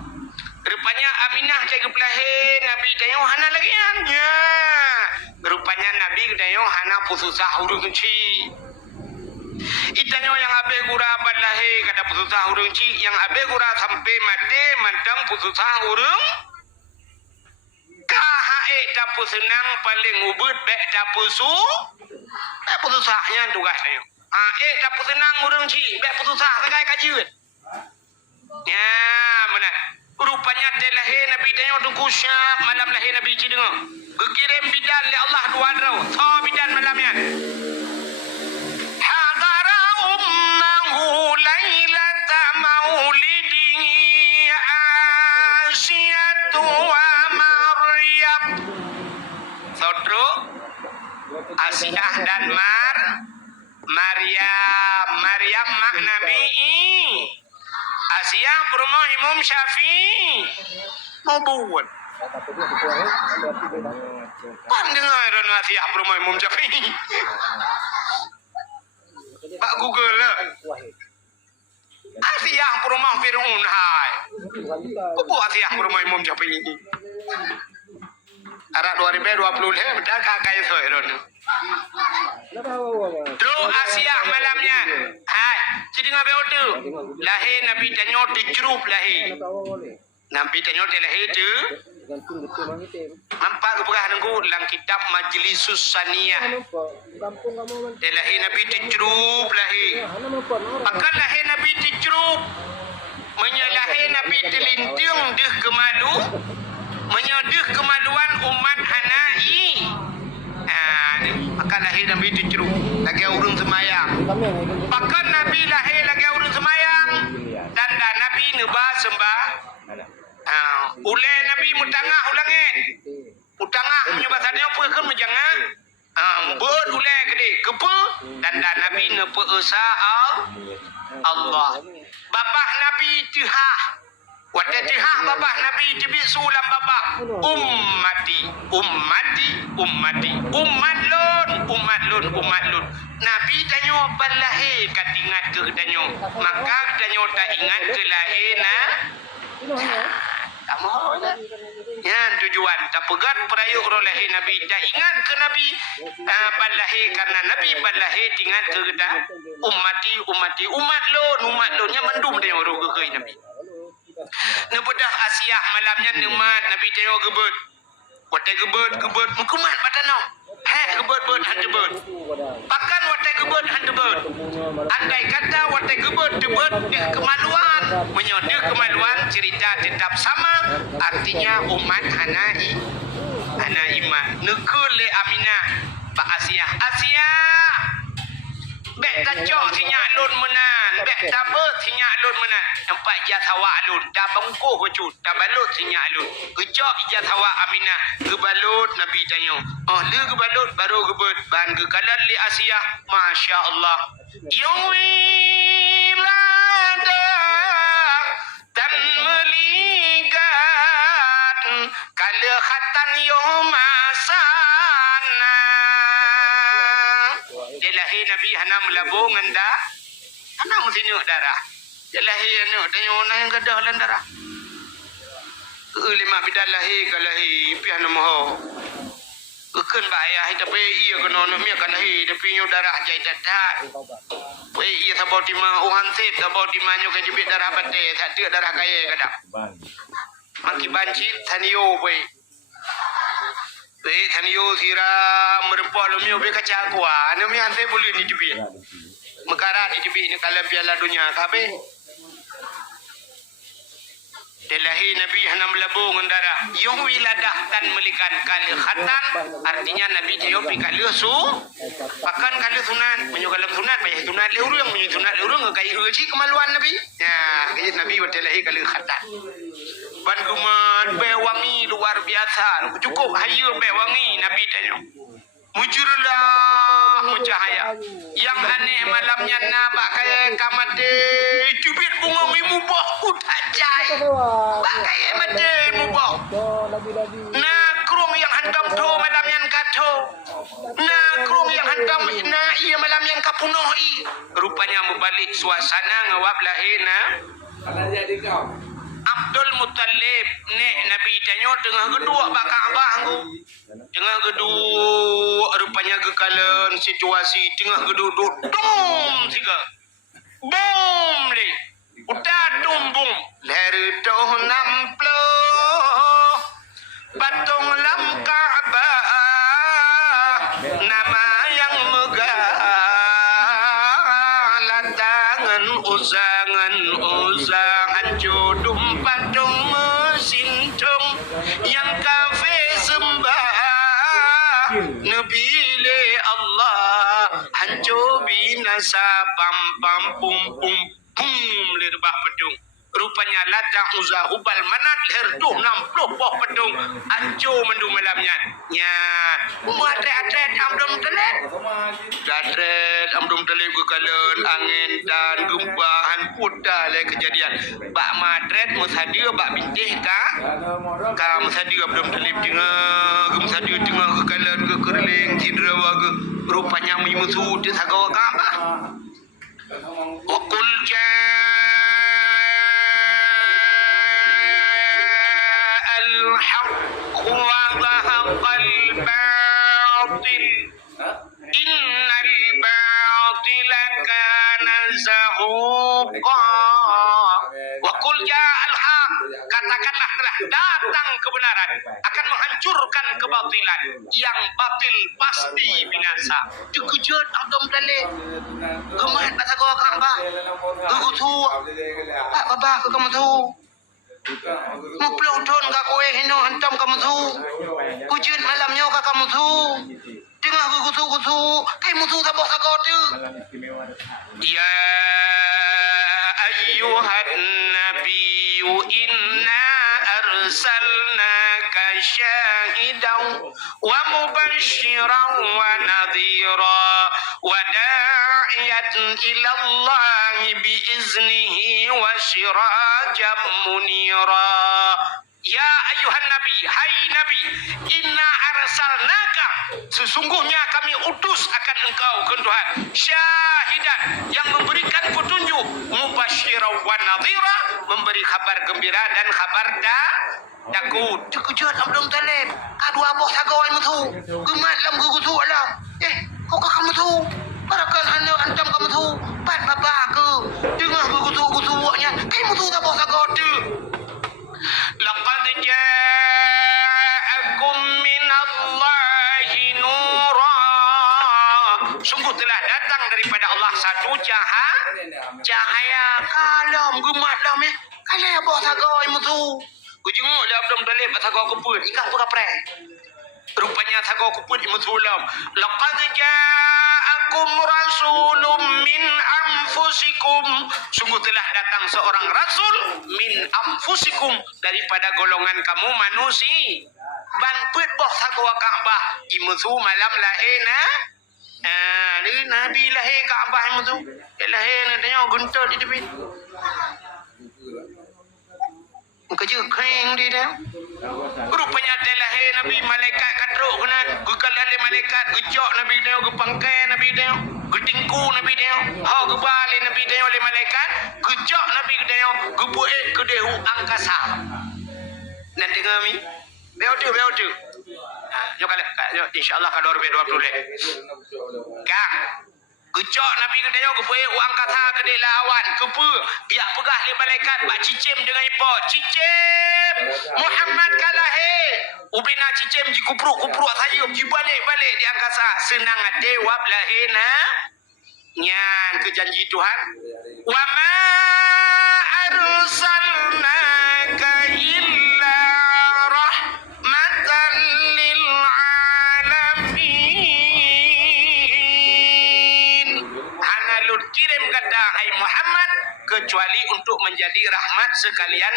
Rupanya Aminah cai kepelahi Nabi dayo hana lagi ya. Rupanya Nabi dayo hana pususah urung ci. Itanyo yang abe gura balahi kata pususah urung ci, yang abe gura sampai mati mantang pususah urung. Kahae dapu senang paling ubud bek dapu su. Pususahnya tugas dayo. Dapat senang urang ci, bek putusah sagai kajian. Ya, benar. Rupanya lahir Nabi tanya tunggu syab malam lahir Nabi ci dengar. Berkirim bidan li Allah dua rau. So bidan malamnya. Hadara ummahu lailata maulidihi Asyatu wa Maryam. Saudara Asyah dan Maryam mak Nabi Asyah perumah Imam Syafi'i mau buat pandengar Asyah perumah Imam Syafi'i Pak Google lah Asyah perumah Fir'aun hai apa Asyah perumah Imam Syafi'i Arah 2020 bedah kakak itu Dro Asyah malamnya. Hai, jadi ngabe odu. Lahir Nabi tanyo dijrup lahir. Nabi tanyo lahir tu. Nampak tu pegah nunggu dalam kitab Majlisus Saniyah. Lahir Nabi dijrup lahir. Maka lahir Nabi dijrup. Menyalahir Nabi telintung deh kemalu. Menyedih kemaluan umat hanai. Maka lahir Nabi dijrup lagi urung semayang. Bahkan Nabi lahir lagi urung semayang. Tanda Nabi neba sembah. Ulai Nabi mutangah ulangin. Mutangah menyebatnya apa kan menjangan. Buat ulai gede kepa. Tanda Nabi nepa esa Allah. Bapak Nabi tihah. Wadah tihah bapak Nabi tibi sulam bapak. Umat lun. Nabi tanyo balahir katingat ke tanyo. Maka tanyo tak ingat ke lahir tak mau dah. Yan tujuan tak pegat perayuk lahir Nabi. Tak ingat ke Nabi balahir karena Nabi balahir ingat ke umat lun nya mendum dia orang ke Nabi. Nebedah Asyah malamnya nemat Nabi tayo gebet. Watai gebet mukumat patano. Gebet handebet. Pakan watai gebet handebet. Andai kata watai gebet debet kemaluan, menyodeh kemaluan cerita tetap sama, artinya umat hanai. Ana iman nekul le Aminah Pak Asyah. Bek tajok sinyak lun menan, bek tabet sinyak lun menan. Nampak ijat hawa alun, dah bangkuh kecut, dah balut sinyak alun. Kejok ijat hawa Aminah, gebalut Nabi tanya. Le gebalut baru gebet, ban gekalan li Asyah, Masya Allah. Yawilada dan meligat, kala khatan yomasana. Dia lahir Nabi hana melabung anda, hana mesti nyuk darah. Dia lahir nyuk tanya orang yang gadah dalam darah. Lima bidan lahir ke lahir pian nama Kekan bahaya tapi ia kena nak mia kan lahir tapi nyo darah jai dadat. Wei ia sabau di ma uhan sip sabau di ma nyo ke jibit darah bate tak dia darah kaya kadang. Maki banci tanio wei. Wei tanio sira merempok lo mio be kaca kuah. Anu mia ante boleh ni jibit. Mekara di jibit ni kalau piala dunia kabe. Delahi Nabi hana melabung darah. Yung wiladah tan melikan kali khatan. Artinya Nabi tayo pikali su. Pakan kali sunat. Menyukalam sunat. Bayah sunat leurung. Menyuk sunat leurung. Kaya ruji kemaluan Nabi. Ya. Kaya Nabi delahi kali khatan. Ban kuman bewangi luar biasa. Cukup hayu bewangi Nabi tayo. Mujurlah mujahaya. Yang aneh malamnya nabak kaya kamade. Cubit bunga mimubah utajai. Bakai made mubah. Nah kerung yang hantam tu malam yang kato. Nah kerung yang hantam na ia malam yang kapunohi. Rupanya membalik suasana ngawab lahina. Abdul Muttalib nek Nabi tanya tengah kedua bakal abah aku. Tengah kedua rupanya kekalan situasi tengah kedua dum tiga. Boom le. Udah tumbung dari toh namplo. Patung lam Ka'bah nama yang megah latangan uzangan jodum patung mesin tung yang kafe sembah Nabi le Allah hancur binasa pam pam pum pum pum le rebah pedung. Rupanya ladang uzah hubal manat leher tuh 60 poh pedung hancur mendu malamnya. Nya, atret amdum telet. Atret amdum telet kekalan angin dan gempahan pudah le kejadian. Bak matret musadir bak bintih ka musadir amdum telet tengah musadir tengah kekalan ke kerling sidra ke rupanya mimusu di sagawa Ka'bah. Wa qul الحق وزهق الباطل إن الباطل كان زهوقا وقل جاء الحق katakanlah telah datang kebenaran akan menghancurkan kebatilan yang batil pasti binasa. Dikujud Abdul Muttalib gemat pasal kau Ka'bah gugutu tak babah ke kamu tu Muploh ton ka kowe hino hantam kamu tu. Kujud malamnya ka kamu tu. Tengah gugutu kamu tu tabok sakot tu. Ya ayyuhan nabiyyu inna arsalnaka syahidan wa mubasysyiran wa nadhira wa da'iyan ila Allah bi iznihi wa sirajan munira. Ya ayuhan nabi, hai nabi, inna arsalnaka, sesungguhnya kami utus akan engkau ke Tuhan, syahidan, yang memberikan petunjuk, mubasysyiran wa nadhira, memberi kabar gembira dan kabar takut. Terkejut Abdul Muttalib, kedua bos sagawai mutu, gemat lam gugutu alam. Kau kamu tu, barakan anda antam kamu tu, pat bapa ke, dengar gugutu waknya, kamu tu tak bos sagawai tu. Laqad ja'akum minallahi nura. Sungguh telah datang daripada Allah satu cahaya kalam gemat lam kalau bos sagawai mutu. Ujungnya dah Abdul Muttalib sagawai keput, ikan tu kapre. Rupanya sagawai keput mutulam. Laqad ja'akum rasulun min anfusikum. Sungguh telah datang seorang rasul min anfusikum, daripada golongan kamu manusia. Ban put boh sagawai Ka'bah imutu malam lahirna. Ni Nabi lahir Ka'bah imutu. Lahir na tengok guntur di tepi. Kerja kering dia dah. Rupanya dia lahir Nabi malaikat katruk kenan. Gekalan le malaikat gejok Nabi dia, gepangkai Nabi dia, getingku Nabi dia, ha gebali Nabi dia oleh malaikat, gejok Nabi dia, gebuik ke dehu angkasa. Nak dengar mi? Beau tu. Yo kala insyaallah kalau be 20 leh. Kang. Gecok Nabi kata yo ke puai uang kata ke dia lawan ke pu. Dia pegah le malaikat bak cicim dengan ipo. Cicim. Muhammad kalah he. Ubina cicim ji kupruk saja ji balik di angkasa. Senang ade wab lahena. Nyan ke janji Tuhan. Wa ma arsalnaka illa rahmatan lil alamin. Analut kirim kata hai Muhammad kecuali untuk menjadi rahmat sekalian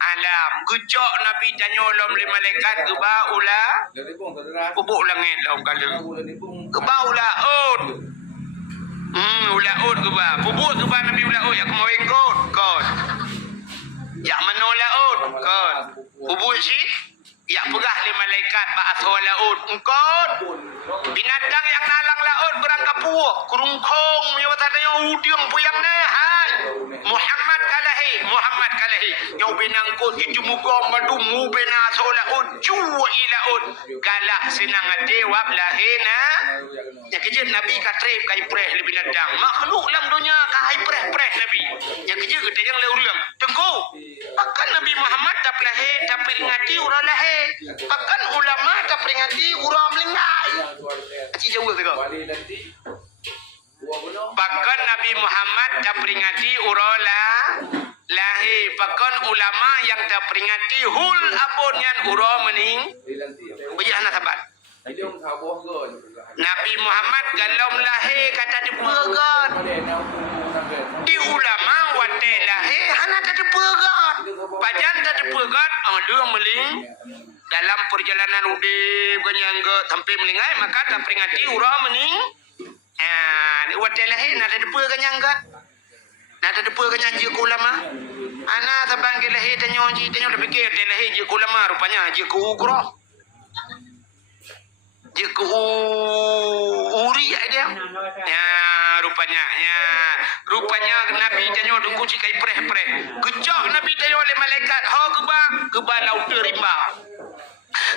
alam. Gejok Nabi tanya ulam le malaikat geba ula ubuk langit laum kala. Geba ula ud. Ula ud geba. Bubuk geba Nabi ula ud ya kemau ikut. Kod. Ya mana ula ud? Kod. Bubuk si ya pegah le malaikat ba asal laut. Engkod. Binatang yang nalang laut berangkap puak. Kurungkong ya tanya udiang puyang na. Hai. Muhammad kalahi. Yang binangkut itu muka madu mubena solaut cuwa ilaut. Galak senang dewab lahena. Ya kejut Nabi katrip kai preh le binatang. Makhluk dalam dunia kai preh Nabi. Ya kejut kita yang leuriang. Tengku. Pakan Nabi Muhammad tak lahir tak peringati urang lahir. Pakan ulama tak peringati urang melingai. Cik jauh ke kau? Pakan Nabi Muhammad tak peringati urang lahir. Pakan ulama yang tak peringati hul apun yang urang mening. Bejah nak sabar. Nabi Muhammad dalam lahir kata dipegat. Di ulama wate lahir hana tak dipegat. Pajan tak dipegat dia meling dalam perjalanan udip kenyangga sampai melingai maka tak peringati urang mening. Wate lahir nak ada dipegat kenyangga. Nak ada dipegat kenyangga ulama. Ana sabang ke lahir tanya lebih fikir dia lahir je ulama rupanya je ku ugroh. Dia ke uri dia. Ya rupanya Nabi tanya duk kuci kai preh. Gejak Nabi tanya oleh malaikat, "Ha geba laut rimba."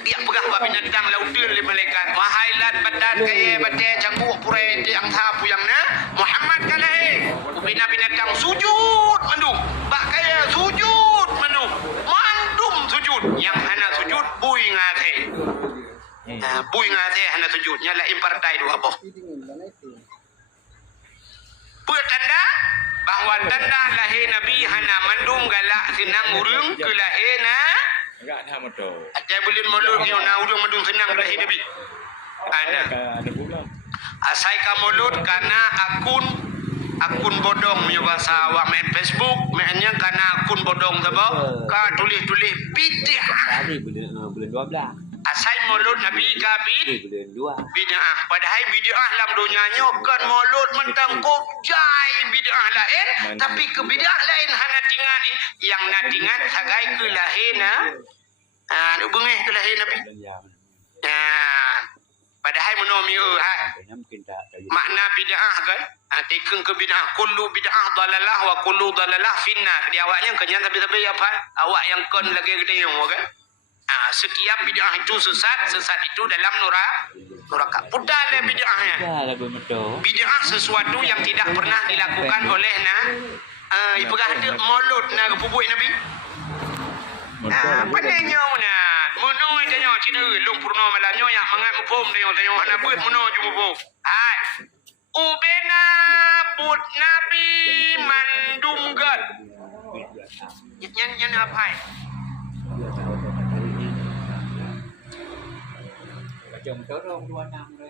Dia pegah bab binatang laut oleh malaikat. Wahai lat badan kaya bate cangkuk pure yang tha puyangna Muhammad kalahe. Ubina binatang sujud mandum. Bak kaya sujud mandum. Mandum sujud. Yang hana sujud bui ngathe. Bui ngate hana sujudnya la impartai dua boh. Tanda bahawa tanda lahir Nabi hana mandung galak senang urung ke lahirna. Enggak ada motor. Ada boleh maulud yo na urung mandung senang lahir Nabi. Ada pula. Asai ka maulud karena akun bodong yo bahasa awak main Facebook, mainnya karena akun bodong apa? Ka tulis bid'ah. Tadi bulan 12. Asai maulud Nabi kabid Bulan 2. bid'ah. Padahal bid'ah dalam dunia nyokan maulud mentang jai bid'ah lain tapi ke bid'ah lain hana tinggal yang nak tinggal sagai ke lahirna bengih ke lahir Nabi. Padahal menomi makna bid'ah kan tekeng ke bid'ah kullu bid'ah dalalah wa kullu dalalah finnar. Dia awaknya kenyan tapi apa awak yang kon lagi gede yang kan. Setiap bid'ah itu sesat itu dalam neraka. Pudahlah bid'ahnya. Bid'ah sesuatu yang tidak pernah dilakukan oleh ipegah ada maulud na pupuk Nabi. Pandainya mana? Mono tanya cina long purno malanyo yang mangat mupom tanya ana buat mono ju mupom. Hai. Ubena but Nabi mandumgat. Nyan apa? Chồng tớ rong 2 năm rồi.